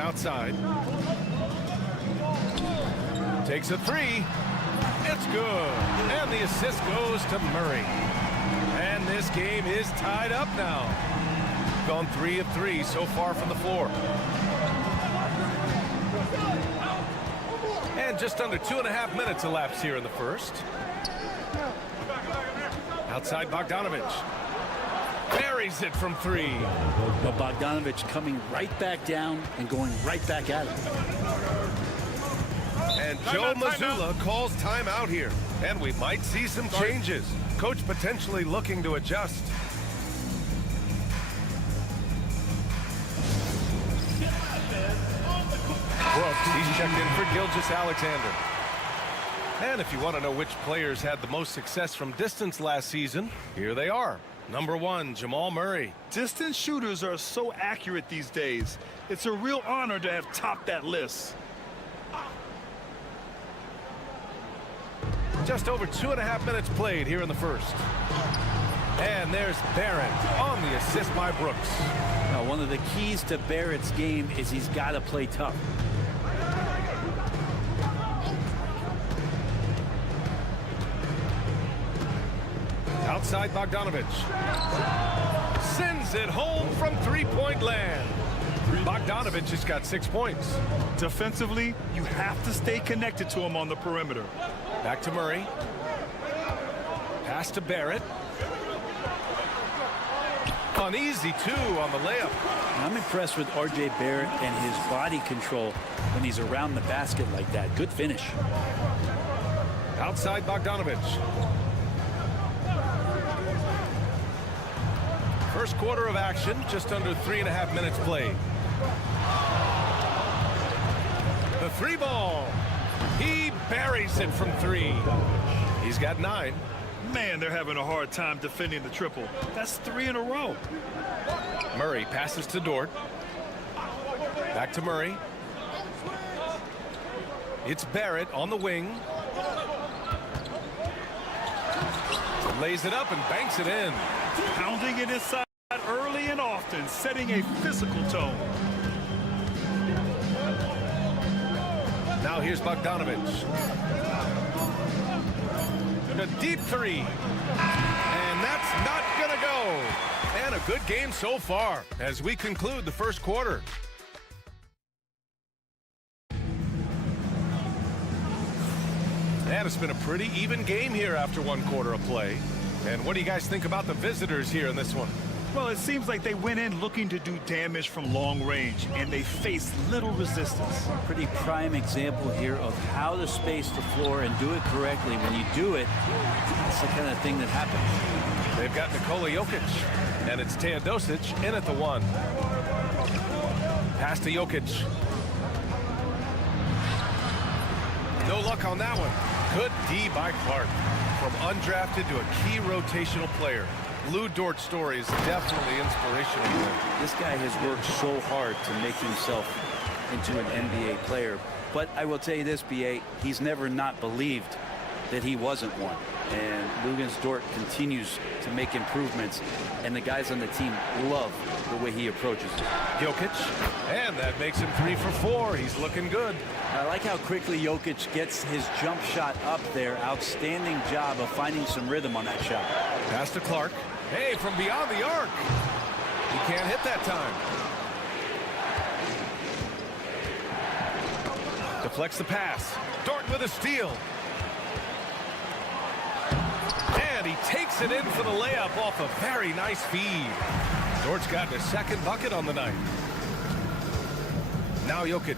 Outside. Takes a three. It's good. And the assist goes to Murray. And this game is tied up now. Gone 3 of 3 so far from the floor. And just under 2.5 minutes elapsed here in the first. Outside Bogdanovic. Buries it from 3. But Bogdanovic coming right back down and going right back at it. And Joe Mazzulla calls timeout here. And we might see some changes. Coach potentially looking to adjust. Brooks, he's checked in for Gilgeous-Alexander. And if you want to know which players had the most success from distance last season, here they are. Number 1, Jamal Murray. Distance shooters are so accurate these days. It's a real honor to have topped that list. Just over 2.5 minutes played here in the first. And there's Barrett on the assist by Brooks. Now, one of the keys to Barrett's game is he's got to play tough. Outside Bogdanovic. Sends it home from three-point land. Bogdanovic has got 6 points. Defensively, you have to stay connected to him on the perimeter. Back to Murray. Pass to Barrett. An easy 2 on the layup. I'm impressed with R.J. Barrett and his body control when he's around the basket like that. Good finish. Outside Bogdanovic. First quarter of action, just under 3.5 minutes played. The 3 ball. He buries it from 3. He's got 9. Man, they're having a hard time defending the triple. That's 3 in a row. Murray passes to Dort. Back to Murray. It's Barrett on the wing. Lays it up and banks it in. Pounding it inside early and often, setting a physical tone. Now here's Bogdanovic. A deep 3. And that's not gonna go. And a good game so far as we conclude the first quarter. And it's been a pretty even game here after 1 quarter of play. And what do you guys think about the visitors here in this one? Well, it seems like they went in looking to do damage from long range, and they faced little resistance. Pretty prime example here of how to space the floor and do it correctly. When you do it, that's the kind of thing that happens. They've got Nikola Jokic, and it's Teodosic in at the 1. Pass to Jokic. No luck on that one. Good D by Clark. From undrafted to a key rotational player. Lou Dort's story is definitely inspirational. This guy has worked so hard to make himself into an NBA player. But I will tell you this, B.A., he's never not believed that he wasn't one. And Lugens Dort continues to make improvements, and the guys on the team love the way he approaches it. Jokic, and that makes him 3 for 4. He's looking good. I like how quickly Jokic gets his jump shot up there. Outstanding job of finding some rhythm on that shot. Pass to Clark. Hey, from beyond the arc. He can't hit that time. Deflects the pass. Dort with a steal. And he takes it in for the layup off a very nice feed. Dort's gotten his second bucket on the night. Now Jokic.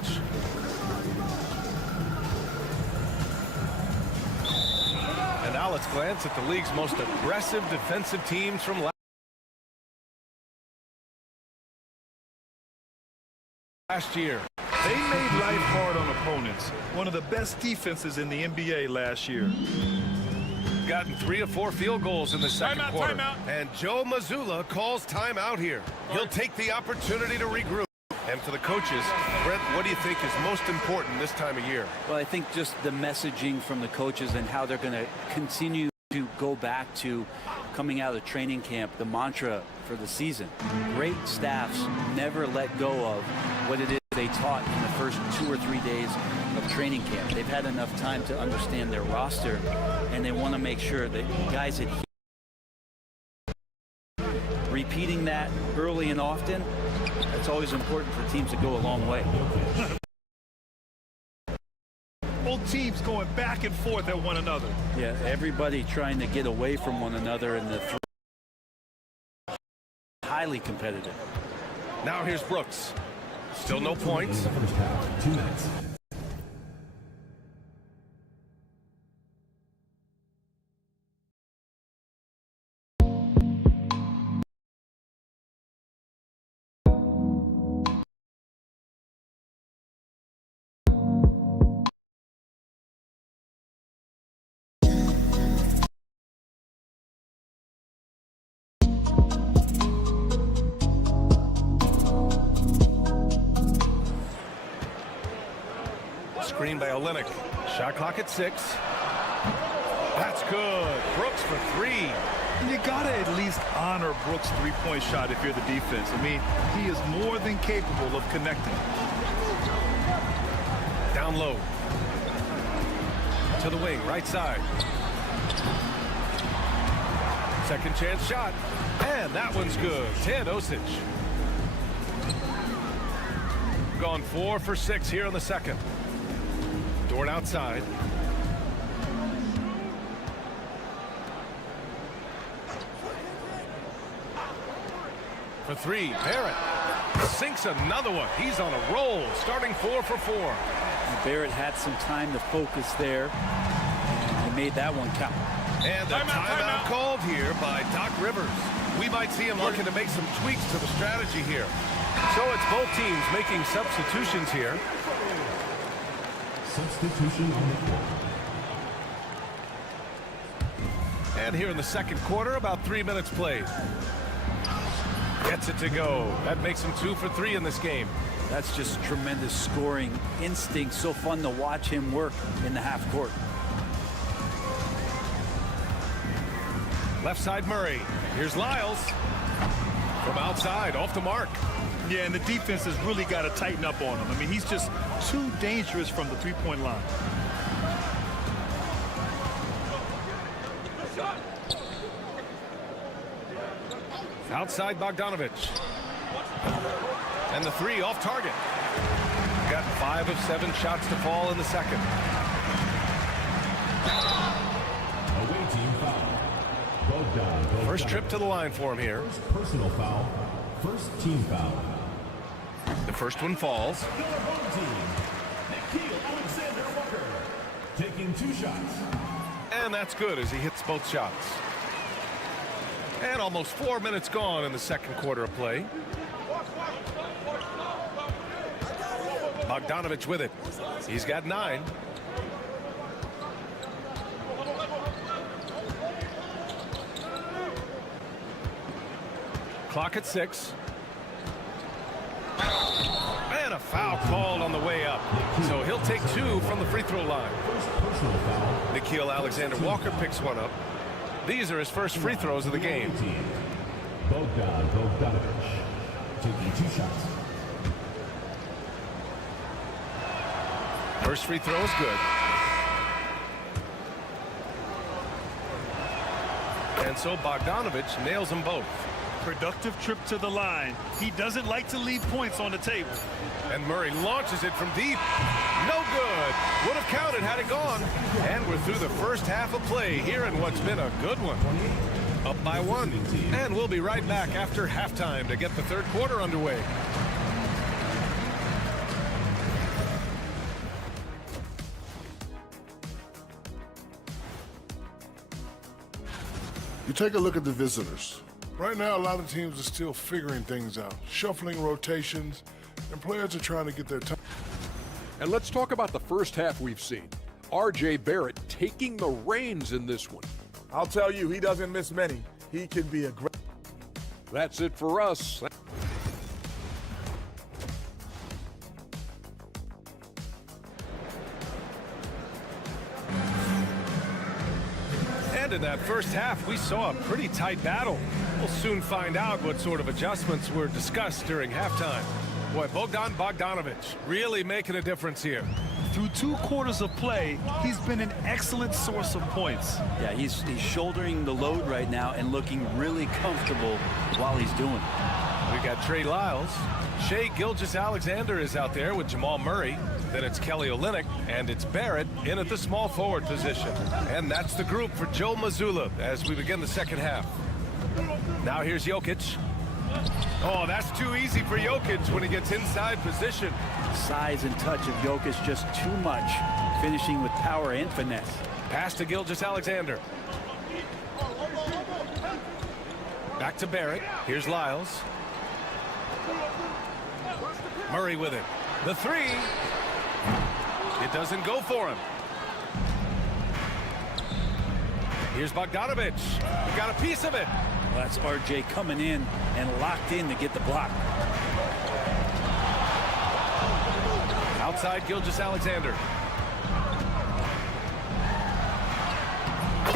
And now let's glance at the league's most aggressive defensive teams from last year. They made life hard on opponents. One of the best defenses in the NBA last year. Gotten 3 of 4 field goals in the second quarter. And Joe Mazzulla calls timeout here. He'll take the opportunity to regroup. And for the coaches, Brent, what do you think is most important this time of year? Well, I think just the messaging from the coaches and how they're going to continue to go back to coming out of training camp, the mantra for the season. Great staffs never let go of what it is they taught in the first 2 or 3 days of training camp. They've had enough time to understand their roster, and they want to make sure that guys adhere. Repeating that early and often, that's always important for teams to go a long way. Both teams going back and forth at one another. Yeah, everybody trying to get away from one another, and the highly competitive. Now here's Brooks. Still no points. First half, 2 minutes. Screen by Olynyk. Shot clock at 6. That's good. Brooks for 3. And you gotta at least honor Brooks' three-point shot if you're the defense. I mean, he is more than capable of connecting. Down low. To the wing, right side. Second chance shot. And that one's good. Ted Osich. Gone 4 for 6 here in the second. Dort outside. For 3, Barrett sinks another one. He's on a roll, starting 4 for 4. Barrett had some time to focus there, and he made that one count. And the timeout called here by Doc Rivers. We might see him looking to make some tweaks to the strategy here. So it's both teams making substitutions here. Substitution on the court. And here in the second quarter, about 3 minutes played. Gets it to go. That makes him 2 for 3 in this game. That's just tremendous scoring instinct. So fun to watch him work in the half court. Left side Murray. Here's Lyles. From outside, off the mark. Yeah, and the defense has really got to tighten up on him. I mean, he's just too dangerous from the three-point line. Outside Bogdanovich. And the 3 off target. Got 5 of 7 shots to fall in the second. Away team foul. Bogdan. First trip to the line for him here. First personal foul. First team foul. The first one falls. Taking 2 shots. And that's good as he hits both shots. And almost 4 minutes gone in the second quarter of play. Bogdanovich with it. He's got 9. Clock at 6. And a foul called on the way up. So he'll take 2 from the free throw line. Nickeil Alexander-Walker picks one up. These are his first free throws of the game. Bogdan Bogdanovic taking 2 shots. First free throw is good. And so Bogdanovic nails them both. Productive trip to the line. He doesn't like to leave points on the table. And Murray launches it from deep. No good. Would have counted had it gone. And we're through the first half of play here in what's been a good one. Up by 1. And we'll be right back after halftime to get the third quarter underway. You take a look at the visitors. Right now, a lot of teams are still figuring things out, shuffling rotations, and players are trying to get their time. And let's talk about the first half we've seen. R.J. Barrett taking the reins in this one. I'll tell you, he doesn't miss many. He can be a great. That's it for us. And in that first half, we saw a pretty tight battle. We'll soon find out what sort of adjustments were discussed during halftime. Boy, Bogdan Bogdanovic really making a difference here. Through 2 quarters of play, he's been an excellent source of points. Yeah, he's shouldering the load right now and looking really comfortable while he's doing it. We got Trey Lyles. Shai Gilgeous-Alexander is out there with Jamal Murray. Then it's Kelly Olynyk, and it's Barrett in at the small forward position. And that's the group for Joe Mazzulla as we begin the second half. Now here's Jokic. Oh, that's too easy for Jokic when he gets inside position. Size and touch of Jokic just too much, finishing with power and finesse. Pass to Gilgeous-Alexander. Back to Barrett. Here's Lyles. Murray with it. The 3. It doesn't go for him. Here's Bogdanovic. He got a piece of it. Well, that's RJ coming in and locked in to get the block. Outside Gilgeous-Alexander.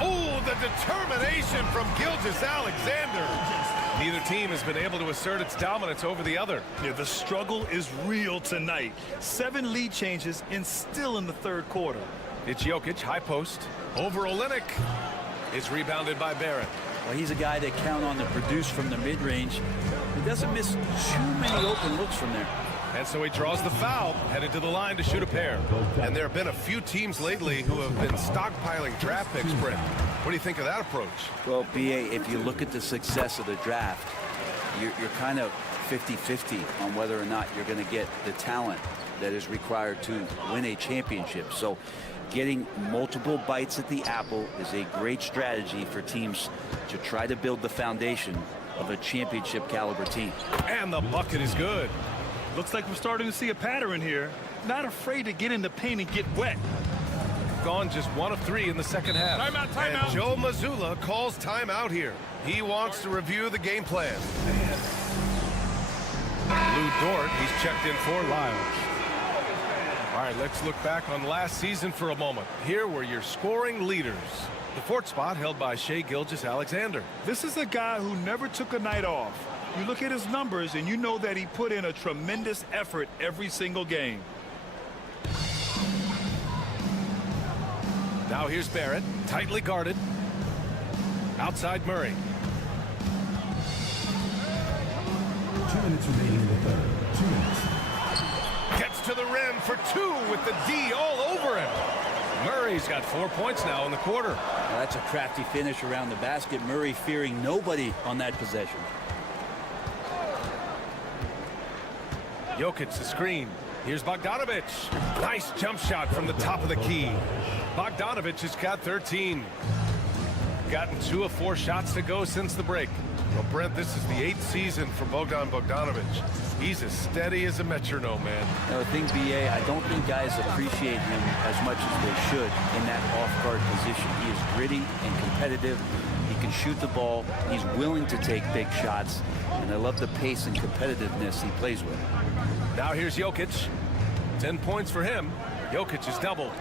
Oh, the determination from Gilgeous-Alexander. Neither team has been able to assert its dominance over the other. Yeah, the struggle is real tonight. 7 lead changes and still in the third quarter. It's Jokic, high post. Over Olynyk. It's rebounded by Barrett. Well, he's a guy that count on to produce from the mid-range. He doesn't miss too many open looks from there. And so he draws the foul, headed to the line to shoot a pair. And there have been a few teams lately who have been stockpiling draft picks, Brent. What do you think of that approach? Well, B.A., if you look at the success of the draft, you're kind of 50-50 on whether or not you're going to get the talent that is required to win a championship. So getting multiple bites at the apple is a great strategy for teams to try to build the foundation of a championship caliber team. And the bucket is good. Looks like we're starting to see a pattern here. Not afraid to get in the paint and get wet. Gone just 1 of 3 in the second half. Timeout. And Joe Mazzulla calls timeout here. He wants to review the game plan. Lou Dort, he's checked in for Lyles. All right, let's look back on last season for a moment. Here were your scoring leaders. The 4th spot held by Shai Gilgeous-Alexander. This is a guy who never took a night off. You look at his numbers and you know that he put in a tremendous effort every single game. Now here's Barrett, tightly guarded. Outside Murray. 2 minutes remaining in the third. 2 minutes. Gets to the rim for 2 with the D all over him. Murray's got 4 points now in the quarter. Well, that's a crafty finish around the basket. Murray fearing nobody on that possession. Jokic the screen. Here's Bogdanovic. Nice jump shot from the top of the key. Bogdanovic has got 13. Gotten 2 of 4 shots to go since the break. Well, Brent, this is the 8th season for Bogdan Bogdanovic. He's as steady as a metronome, man. Now, the thing, B.A., I don't think guys appreciate him as much as they should in that off-guard position. He is gritty and competitive. He can shoot the ball. He's willing to take big shots. And I love the pace and competitiveness he plays with. Now here's Jokic. 10 points for him. Jokic is doubled.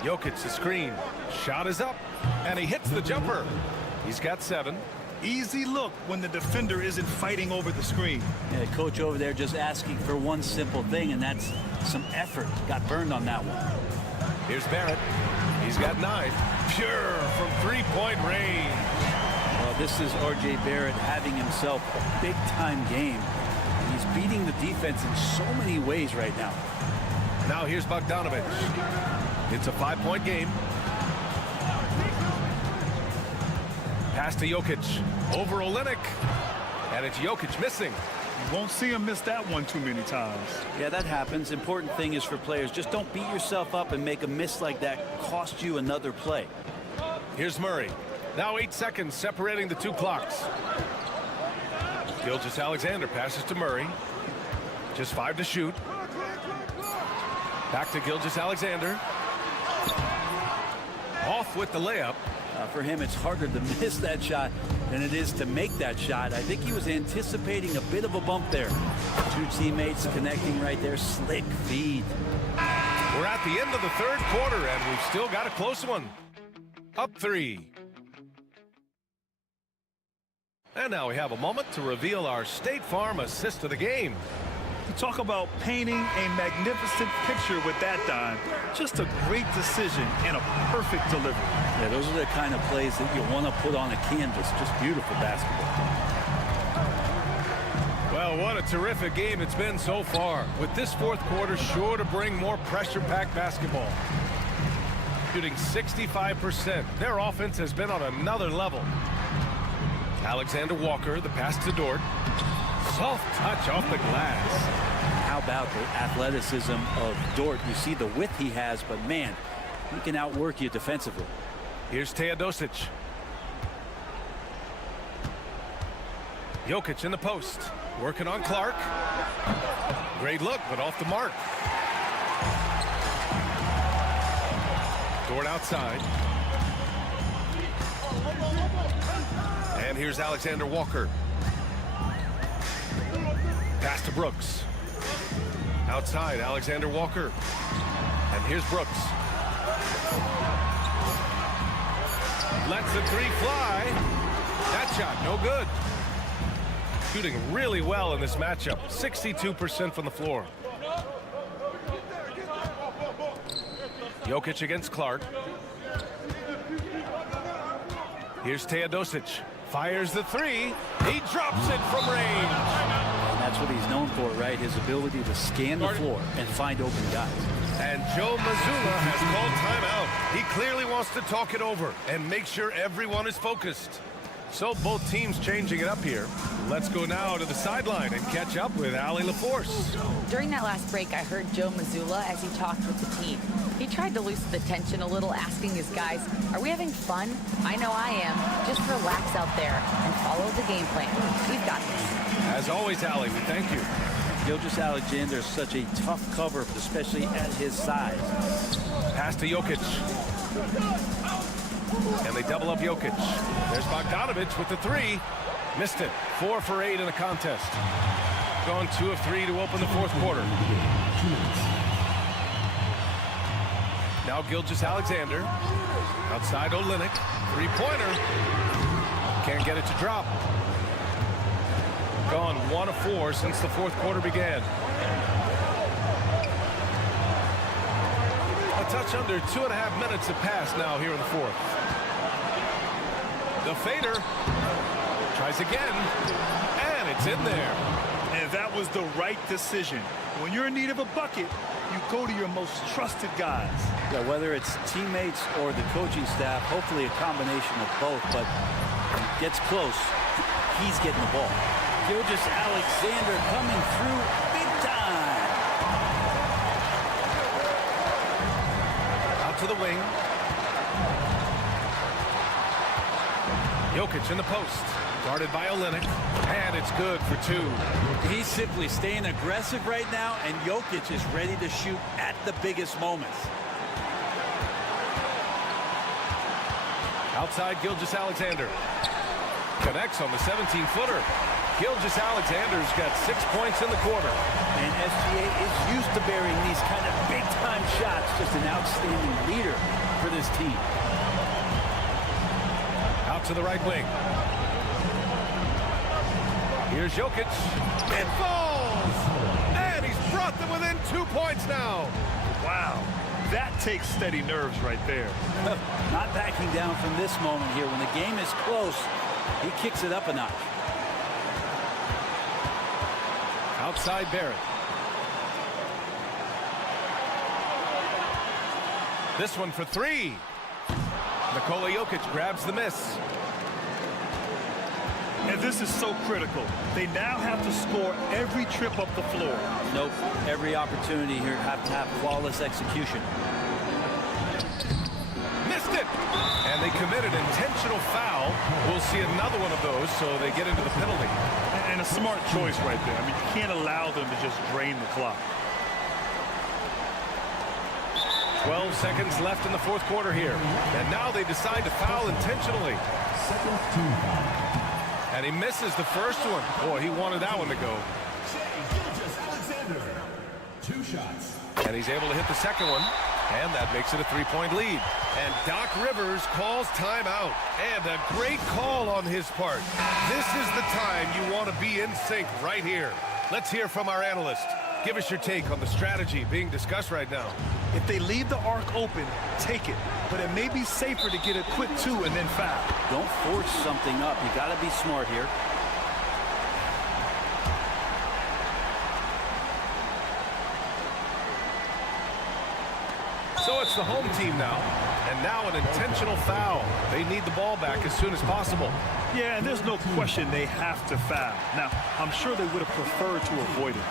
Jokic the screen. Shot is up. And he hits the jumper. He's got 7. Easy look when the defender isn't fighting over the screen. Yeah, coach over there just asking for one simple thing, and that's some effort. Got burned on that one. Here's Barrett. He's got 9. Pure from three-point range. Well, this is R.J. Barrett having himself a big-time game. He's beating the defense in so many ways right now. Now here's Bogdanovic. It's a 5-point game. Pass to Jokic. Over Olynyk. And it's Jokic missing. You won't see him miss that one too many times. Yeah, that happens. Important thing is for players, just don't beat yourself up and make a miss like that cost you another play. Here's Murray. Now 8 seconds separating the 2 clocks. Gilgeous-Alexander passes to Murray. Just 5 to shoot. Back to Gilgeous-Alexander. Off with the layup. For him, it's harder to miss that shot than it is to make that shot. I think he was anticipating a bit of a bump there. 2 teammates connecting right there. Slick feed. We're at the end of the 3rd quarter, and we've still got a close one. Up 3. And now we have a moment to reveal our State Farm assist of the game. You talk about painting a magnificent picture with that dime. Just a great decision and a perfect delivery. Yeah, those are the kind of plays that you want to put on a canvas. Just beautiful basketball. Well, what a terrific game it's been so far. With this 4th quarter sure to bring more pressure-packed basketball. Shooting 65%. Their offense has been on another level. Alexander Walker, the pass to Dort. Soft touch off the glass. How about the athleticism of Dort? You see the width he has, but man, he can outwork you defensively. Here's Teodosic. Jokic in the post. Working on Clark. Great look, but off the mark. Dort outside. And here's Alexander Walker. Pass to Brooks. Outside, Alexander Walker. And here's Brooks. Lets the 3 fly. That shot, no good. Shooting really well in this matchup. 62% from the floor. Jokic against Clark. Here's Teodosic. Fires the 3. He drops it from range. And that's what he's known for, right? His ability to scan the floor and find open guys. And Joe Mazzulla has called timeout. He clearly wants to talk it over and make sure everyone is focused. So both teams changing it up here. Let's go now to the sideline and catch up with Allie LaForce. During that last break, I heard Joe Mazzulla as he talked with the team. He tried to loosen the tension a little, asking his guys, are we having fun? I know I am. Just relax out there and follow the game plan. We've got this. As always, Allie, we thank you. Gilgeous-Alexander is such a tough cover, especially at his size. Pass to Jokic. And they double up Jokic. There's Bogdanovic with the 3. Missed it. 4 for 8 in the contest. Gone 2 of 3 to open the 4th quarter. Now Gilgeous-Alexander. Outside Olynyk. 3-pointer. Can't get it to drop. Gone 1 of 4 since the 4th quarter began. A touch under 2.5 minutes have passed now here in the 4th. The fader tries again, and it's in there. And that was the right decision. When you're in need of a bucket, you go to your most trusted guys. Yeah, whether it's teammates or the coaching staff, hopefully a combination of both, but when it gets close, he's getting the ball. Gilgeous-Alexander coming through big time. Out to the wing. Jokic in the post. Guarded by Olynyk. And it's good for 2. He's simply staying aggressive right now, and Jokic is ready to shoot at the biggest moments. Outside Gilgeous-Alexander. Connects on the 17-footer. Gilgeous-Alexander's got 6 points in the quarter. And SGA is used to burying these kind of big-time shots. Just an outstanding leader for this team. Out to the right wing. Here's Jokic. It falls! And he's brought them within 2 points now. Wow. That takes steady nerves right there. Not backing down from this moment here. When the game is close, he kicks it up a notch. Outside Barrett. This one for three. Nikola Jokic grabs the miss. And this is so critical. They now have to score every trip up the floor. Nope. Every opportunity here have to have flawless execution. Missed it. And they committed intentional foul. We'll see another one of those, so they get into the penalty. And a smart choice right there. I mean, you can't allow them to just drain the clock. 12 seconds left in the fourth quarter here. And now they decide to foul intentionally. Second team foul. And he misses the first one. Boy, he wanted that one to go. Gilgeous-Alexander. 2 shots. And he's able to hit the second one. And that makes it a 3-point lead. And Doc Rivers calls timeout. And a great call on his part. This is the time you want to be in sync right here. Let's hear from our analyst. Give us your take on the strategy being discussed right now. If they leave the arc open, take it. But it may be safer to get a quick 2 and then foul. Don't force something up. You got to be smart here. So it's the home team now. And now an intentional foul. They need the ball back as soon as possible. Yeah, and there's no question they have to foul. Now, I'm sure they would have preferred to avoid it.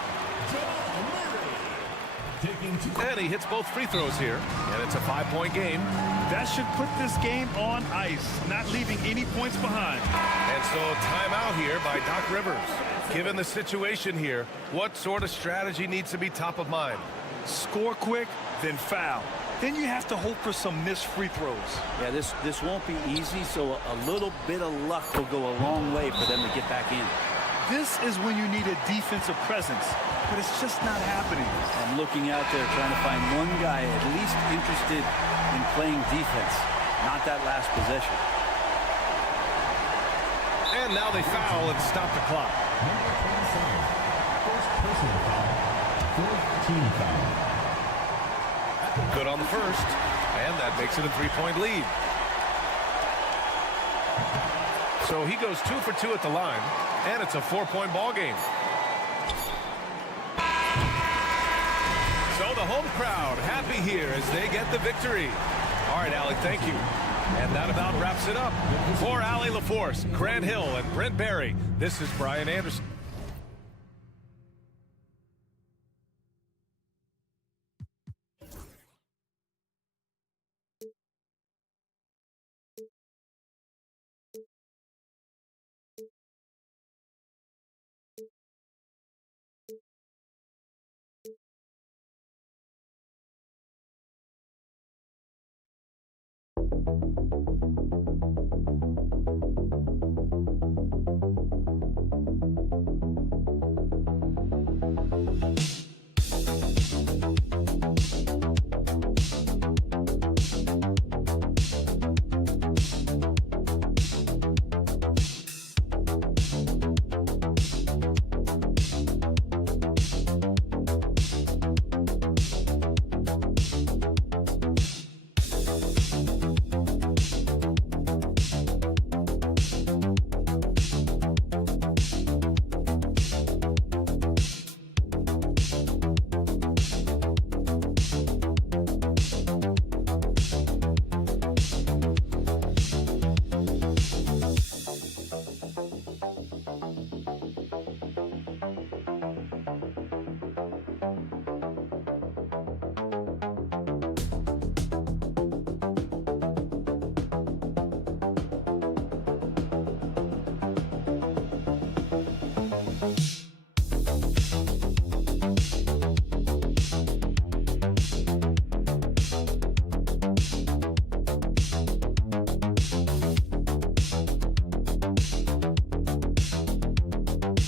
And he hits both free throws here. And it's a 5-point game. That should put this game on ice, not leaving any points behind. And so timeout here by Doc Rivers. Given the situation here, what sort of strategy needs to be top of mind? Score quick, then foul. Then you have to hope for some missed free throws. Yeah, this won't be easy, so a little bit of luck will go a long way for them to get back in. This is when you need a defensive presence, but it's just not happening. I'm looking out there trying to find one guy at least interested in playing defense, not that last possession. And now they foul and stop the clock. Number 27. First personal foul. Fourth team foul. Good on the first, and that makes it a 3-point lead. So he goes 2 for 2 at the line, and it's a 4-point ball game. So the home crowd happy here as they get the victory. All right, Allie, thank you. And that about wraps it up. For Allie LaForce, Grant Hill, and Brent Barry, this is Brian Anderson.